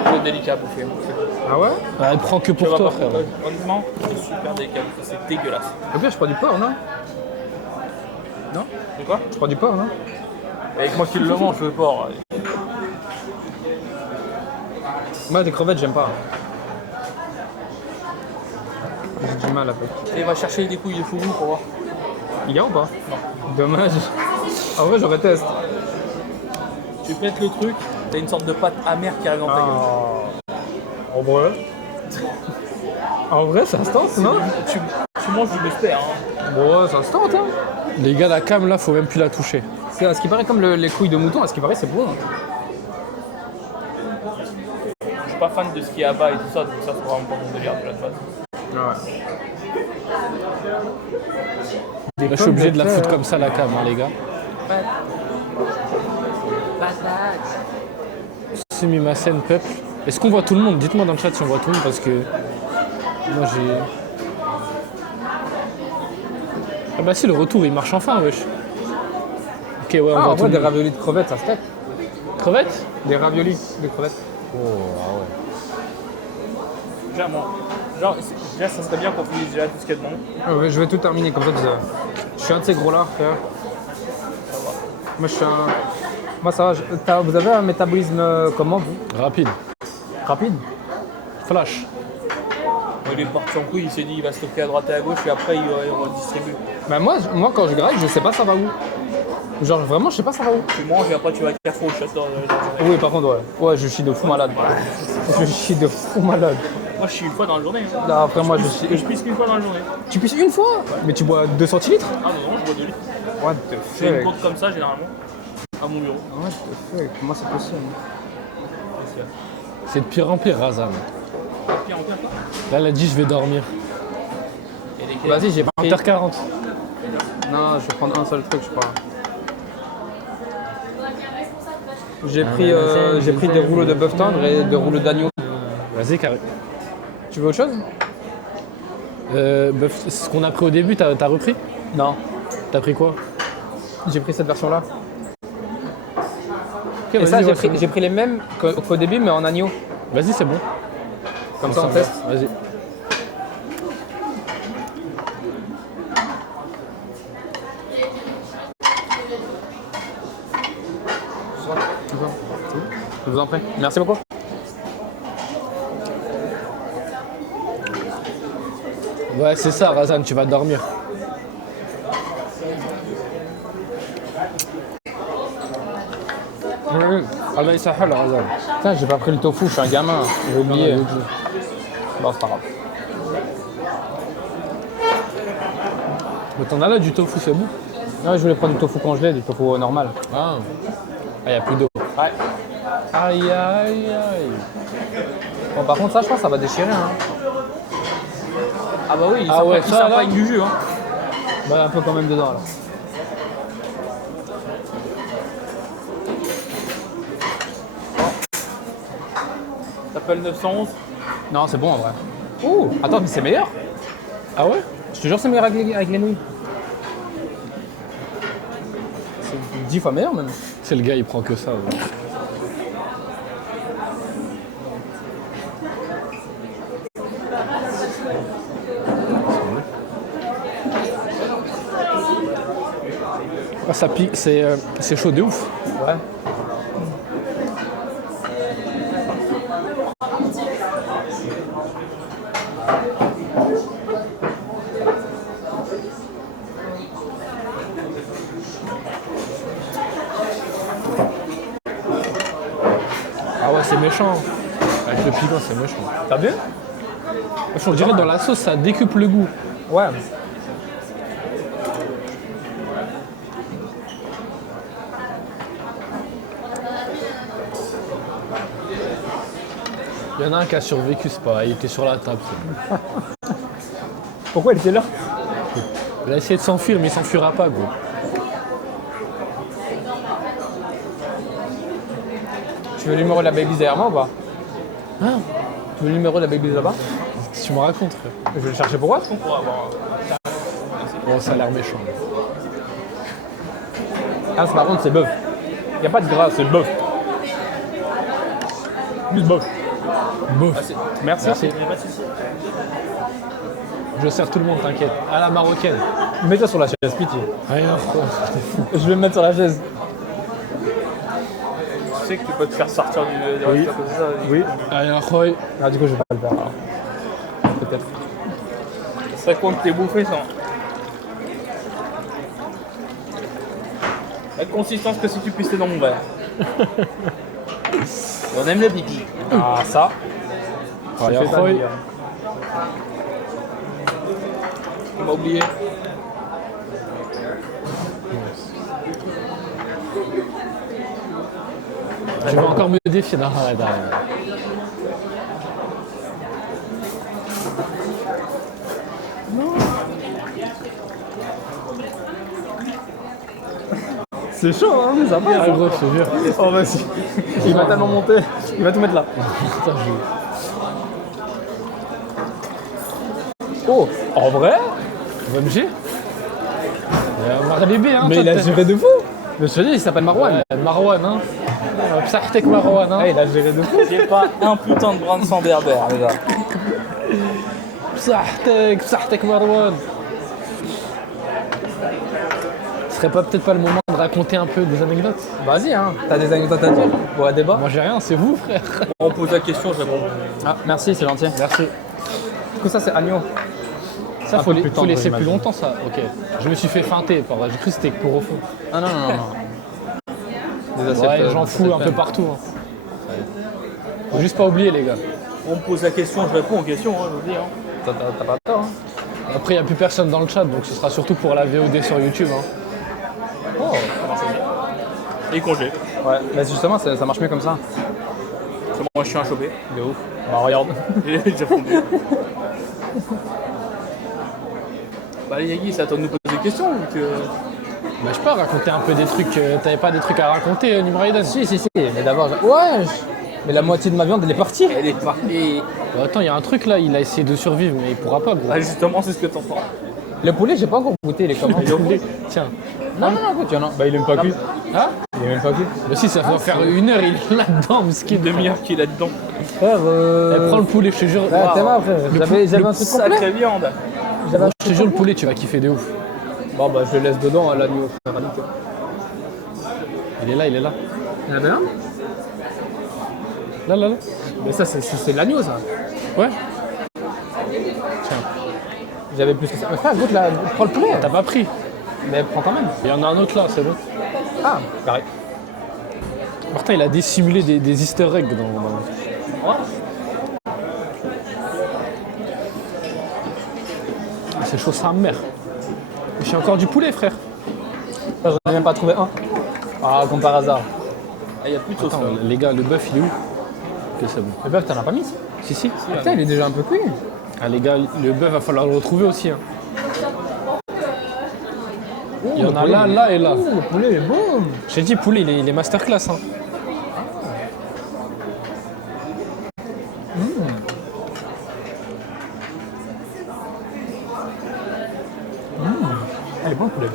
C'est délicat à bouffer. Ah ouais? Elle prend que Tu pour vas toi, pas- frère. Honnêtement, c'est super délicat. C'est dégueulasse. Au pire, je prends du porc, non? Non? C'est quoi? Je prends du porc, non? Avec moi qui le mange, le porc. Moi, des crevettes, j'aime pas. J'ai du mal avec. Et va chercher des couilles de fourrure pour voir. Il y a ou pas? Non. Dommage. En vrai, j'aurais test. Tu pètes le truc, t'as une sorte de pâte amère qui arrive dans ta gueule. En vrai? En vrai, ça se tente, non? Tu manges du buster, hein. Bon, ça se tente, hein. Les gars, la cam là, faut même plus la toucher. C'est à ce qui paraît comme les couilles de mouton, à ce qui paraît, c'est bon. Je suis pas fan de ce qu'il y a bas et tout ça, donc ça c'est vraiment pas mon délire de la base. Ouais. Là, je suis obligé de la foutre comme ça, la cam, hein, les gars. C'est mis ma scène, peuple. Est-ce qu'on voit tout le monde? Dites-moi dans le chat si on voit tout le monde parce que moi j'ai. Ah bah si, le retour il marche enfin, wesh. Ok, ouais, on Ah, voit en tout vrai, le des monde. raviolis de crevettes, ça se tête. Crevettes? Des raviolis de crevettes. Oh, ah ouais. Déjà, moi, genre, déjà ça serait bien qu'on finisse déjà tout ce qu'il y a de bon. Ah ouais, je vais tout terminer comme ça. Je suis un de ces gros-là, frère. Moi, je suis un. Moi, ça va. Vous avez un métabolisme comment, vous? Rapide. Rapide? Flash. Il est parti en couille, il s'est dit il va stocker à droite et à gauche et après il redistribue. Bah, moi, quand je graille, je sais pas ça va où. Genre, vraiment, je sais pas ça va où. Tu manges et après tu vas à Carrefour au château. Oui, par contre, ouais. Ouais, je chie de fou malade. Je chie de fou malade. Moi je suis une fois dans la journée. Hein. Là, après, moi, je Et je chie. pisse qu'une fois dans la journée. Tu pisses une fois? Mais tu bois 2 centilitres? Ah non, je bois 2 litres. What the J'ai une fuck? compte comme ça généralement à mon bureau. What the fuck? Comment c'est possible? C'est de pire en pire, Razan. Puis on vient pas. Là, elle a dit je vais dormir. Et lesquels? Vas-y, j'ai pris. 20h40. Non, je vais prendre un seul truc, je crois. J'ai pris des rouleaux de bœuf tendre et des rouleaux d'agneau. Vas-y, carré. Tu veux autre chose? C'est ce qu'on a pris au début, t'as repris? Non. T'as pris quoi? J'ai pris cette version-là. Ok, Et ça, vas-y, ouais, c'est j'ai pris les mêmes qu'au début, mais en agneau. bon. Vas-y, c'est bon. Comme ça, on teste. Vas-y. Je vous en prie. Merci beaucoup. Ouais, c'est ça, Razan, tu vas dormir. Allah yisahhal, Razan. Putain, j'ai pas pris le tofu, je suis un gamin. J'ai oublié. Bon, c'est pas grave. Mais t'en as là du tofu, c'est bon. Non, je voulais prendre du tofu congelé, du tofu normal. Ah, y a plus d'eau. Ouais. Aïe, aïe, aïe. Bon, par contre, ça, je pense que ça va déchirer. Hein. Ah bah oui, Ah ouais, ça, là. avec du jus. Hein. Bah, un peu quand même dedans, alors. T'appelles 911? Non, c'est bon en vrai. Ouh, attends, mais c'est meilleur. Ah ouais? Je te jure, c'est meilleur avec les nouilles. C'est 10 fois meilleur même. C'est le gars, il prend que ça. Ouais. Ah, ça pique, c'est chaud de ouf. Ouais. Ah ouais, c'est méchant. Avec le piquant, c'est méchant. T'as vu? On dirait dans la sauce, ça décuple le goût. Ouais. Il y en a un qui a survécu, c'est pas, il était sur la table. Pourquoi il était là? Il a essayé de s'enfuir, mais il s'enfuira pas, gros. Tu veux le numéro de la Baby's derrière moi ou pas? Hein? Tu veux le numéro de la Baby's là-bas? Qu'est-ce que tu me racontes, frère? Je vais le chercher pour moi. Bon, ça a l'air méchant. Ah, par contre, c'est bœuf. Y a pas de gras, c'est bœuf. Juste bœuf. Bof. Merci. Je sers tout le monde, t'inquiète. À la marocaine. Mets-toi sur la chaise, pitié. Rien. Je vais me mettre sur la chaise. Tu sais que tu peux te faire sortir du restaurant comme ça. Oui. Rien, khoy. Ah, du coup, je vais pas le faire. alors. Peut-être. Ça serait con que t'aies bouffé sans. La consistance que si tu pissais dans mon verre. On aime le pipi. Ah, ça. Rien, fait ta khoy. vie, hein. Tu m'as oublié. Je vais encore me défier. Non, arrête, arrête. C'est chaud, hein, mais ça Ah, passe. gros, je te jure. Oh, vas-y. Il va tellement monter. Il va tout mettre là. Putain, Oh, en vrai? OMG. Maghribi, hein. Mais toi, il a t'es- géré de fou. Je te dis, il s'appelle Marwan. Ouais, Marwan, hein. Psahtek Marwan, hein. Ah, il a géré de fou. J'ai pas un putain de brin sans berbère, les gars. Psahtek Marwan. Ce serait pas peut-être pas le moment de raconter un peu des anecdotes? Vas-y, hein. T'as des anecdotes à dire pour un débat? Moi j'ai rien, c'est vous, frère. On pose la question, je réponds. Ah, merci, c'est gentil. Merci. Du coup, ça, c'est agneau. Ça, Un faut, peu plus faut tendre, laisser plus j'imagine. longtemps, ça. Ok. Je me suis fait feinter. J'ai cru que c'était pour au fond. Ah, non, non, non. non. Des assiettes, Ouais, j'en fous un peu pleines. partout. Hein. Faut juste pas oublier, les gars. On me pose la question, je réponds aux questions, hein, je vous dis. Hein. T'as pas tort, hein. Après, il n'y a plus personne dans le chat, donc ce sera surtout pour la VOD sur YouTube. Hein. Oh. Et congé. Ouais, mais justement, ça marche mieux comme ça. C'est moi, je suis un chopé. De ouf. Bah regarde. J'ai déjà fondu. Bah les Yagi, c'est à toi de nous poser des questions. Donc, Bah, je peux raconter un peu des trucs. T'avais pas des trucs à raconter, Nimraïdan? Si. Mais d'abord, ouais. Mais la moitié de ma viande, elle est partie. elle est partie. Bah, attends, il y a un truc là, il a essayé de survivre, mais il pourra pas, gros. Ah, justement, c'est ce que t'entends. Le poulet, j'ai pas encore goûté, il est comment? Tiens. Non, goûte, il y en a. Bah, il est même pas cuit. Hein? Il est même pas cuit. Bah, si, ça va faire 1 heure, il est là-dedans, mesquin. Une demi-heure qu'il est là-dedans. Frère, Elle prend le poulet, je te jure. Ouais, t'es marre, frère. J'avais un truc complet. Sacrée viande. Je te jure, le poulet, tu vas kiffer de ouf. Bon, bah, je le laisse dedans à l'agneau, frère. nickel. Il est là. Il y en avait un? Là. Mais ça, c'est l'agneau, ça. Ouais. J'avais plus que ça. Mais frère, goûte la. Prends le poulet. T'as pas pris. Mais prends quand même. Il y en a un autre là, c'est bon. Ah, carré. Martin, il a dissimulé des easter eggs dans... C'est chaud, sa mère. J'ai encore du poulet, frère. Ça, j'en ai même pas trouvé un. Ah, comme par hasard. Ah, il y a plus de sauce. Attends, là. les gars, le bœuf, il est où? Ok, c'est bon. Le bœuf, t'en as pas mis? Si. Putain, il est déjà un peu cuit. Ah, les gars, le bœuf, va falloir le retrouver aussi. Hein. Il y en a là et là. Le poulet est bon. J'ai dit, poulet, il est masterclass. Hein. Elle est bon, le poulet.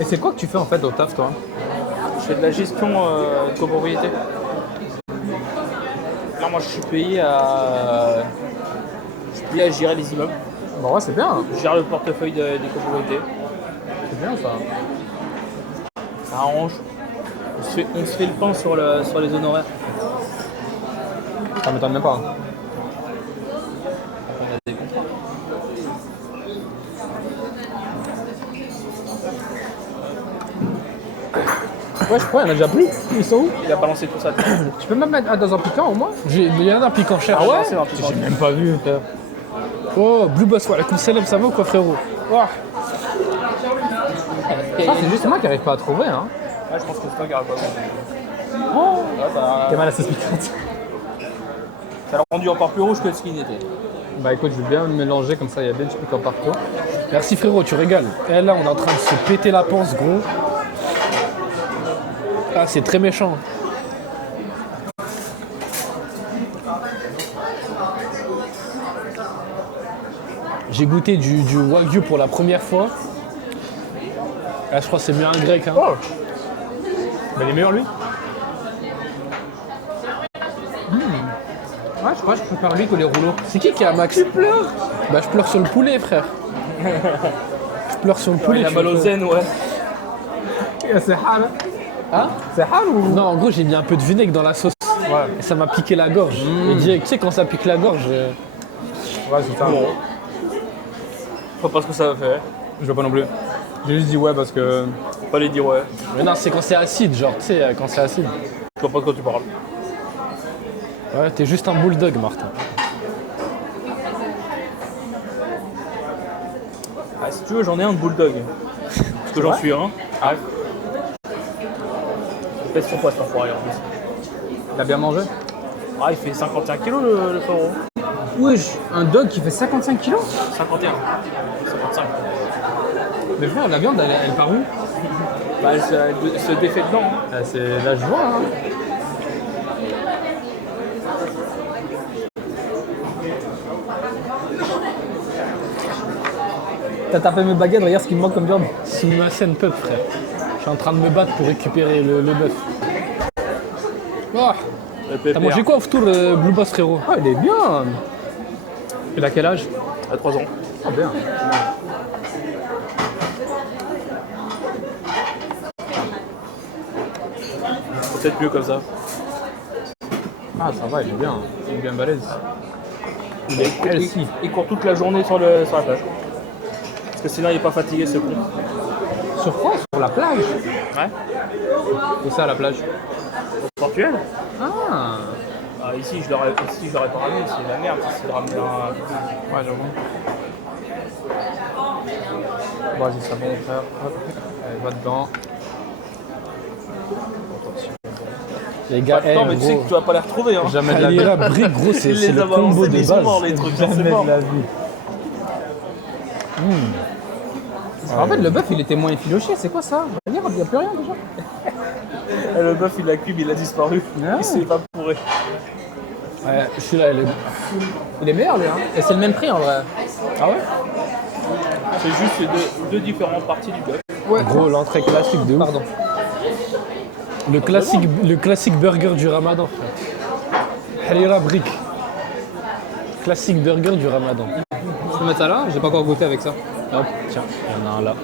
Et c'est quoi que tu fais en fait au taf, toi? Je fais de la gestion de copropriété. Là, moi, je suis payé à gérer les immeubles. Bah ouais, c'est bien. Je gère le portefeuille des copropriétés. C'est bien ça. Ça arrange. On se fait le pain sur les honoraires. Ça m'étonne même pas. On a des contrats. Ouais, je crois, il y en a déjà plus. Ils sont où? Il a balancé tout ça. Tu peux même mettre dans un piquant au moins? Il y en a un piquant cher. Ah ouais, c'est un piquant. J'ai même pas vu. Frère. Oh, Blue Boss, voilà, comme salam, ça va ou quoi, frérot? Ça, c'est juste moi qui arrive pas à trouver. Hein. Ouais, je pense que c'est toi qui arrive pas. Oh. Ouais, T'es mal à sauce piquante. ça l'a rendu encore plus rouge que ce qu'il était. Bah écoute, je vais bien mélanger comme ça, il y a bien du piquant partout. Merci, frérot, tu régales. Et là, on est en train de se péter la panse, gros. Ah, c'est très méchant. J'ai goûté du wagyu pour la première fois. Ah, je crois que c'est mieux un grec. Hein. Oh. Mais il est meilleur lui. Ouais, je crois que je préfère lui que les rouleaux. C'est qui a Max? Tu pleures? Bah, je pleure sur le poulet, frère. Je pleure sur le poulet. Il a tu mal vois. aux zen, ouais. C'est hal. Hein? C'est hal ou? Non, en gros, j'ai mis un peu de vinaigre dans la sauce. Ouais. Et ça m'a piqué la gorge. Et direct, tu sais, quand ça pique la gorge, Ouais, c'est ça. Bon. Je sais pas ce que ça va faire. Je vois pas non plus. J'ai juste dit ouais parce que. Faut pas les dire ouais. mais non, c'est quand c'est acide, genre, tu sais, quand c'est acide. Je vois pas de quoi tu parles. Ouais, t'es juste un bulldog, Martin. Ah, si tu veux, j'en ai un de bulldog. Parce que j'en suis un. Ah. Il pèse son poids, cet enfoiré, en plus. T'as bien mangé? Ah, il fait 51 kilos le taureau. Oui, un dog qui fait 55 kilos? 51. 55. Mais frère, la viande elle part où? Bah, elle se défait dedans. Hein. Ah, c'est la joie. Hein. T'as tapé mes baguettes, regarde ce qui me manque comme viande. C'est ma scène peuple, frère. Je suis en train de me battre pour récupérer le bœuf. Oh, Le t'as pépère. mangé quoi au tour, Blue Boss, frérot? Ah, il est bien. Il a quel âge? À 3 ans. Ah, bien. Peut-être mieux comme ça. Ah, ça va, il est bien. Il est bien balèze. Il est Il, healthy. il court toute la journée sur la plage. Parce que sinon, il est pas fatigué, ce con. Sur quoi? Sur la plage? Ouais. Où ça, la plage? Portuel. Ah. Ah, ici, je l'aurais pas ramené, c'est la merde, c'est de ramener un. Ouais, j'avoue. Vas-y, c'est bon, frère. Hop. Allez, va dedans. Les gars, Attends, mais tu sais que tu vas pas les retrouver. Hein. Jamais de la vie. Halira, brique, gros, c'est Les le avais combo avancés, de mais ils sont base. morts, les trucs, c'est Jamais mort. de la vie. En fait, le bœuf, il était moins effiloché. C'est quoi ça? Regarde, il n'y a plus rien déjà. Et le bœuf, il a cube, il a disparu. Ah. Il s'est évaporé. Ouais, je suis là, Il est meilleur, lui. Hein. Et c'est le même prix en vrai. Ah ouais? C'est juste ces deux différentes parties du bœuf. Ouais. gros, l'entrée classique de ouf. Pardon. Le classique burger du ramadan, frère. Halira, brique. Classique burger du ramadan. Je peux mettre ça là? J'ai pas encore goûté avec ça. Hop, tiens, il y en a un là.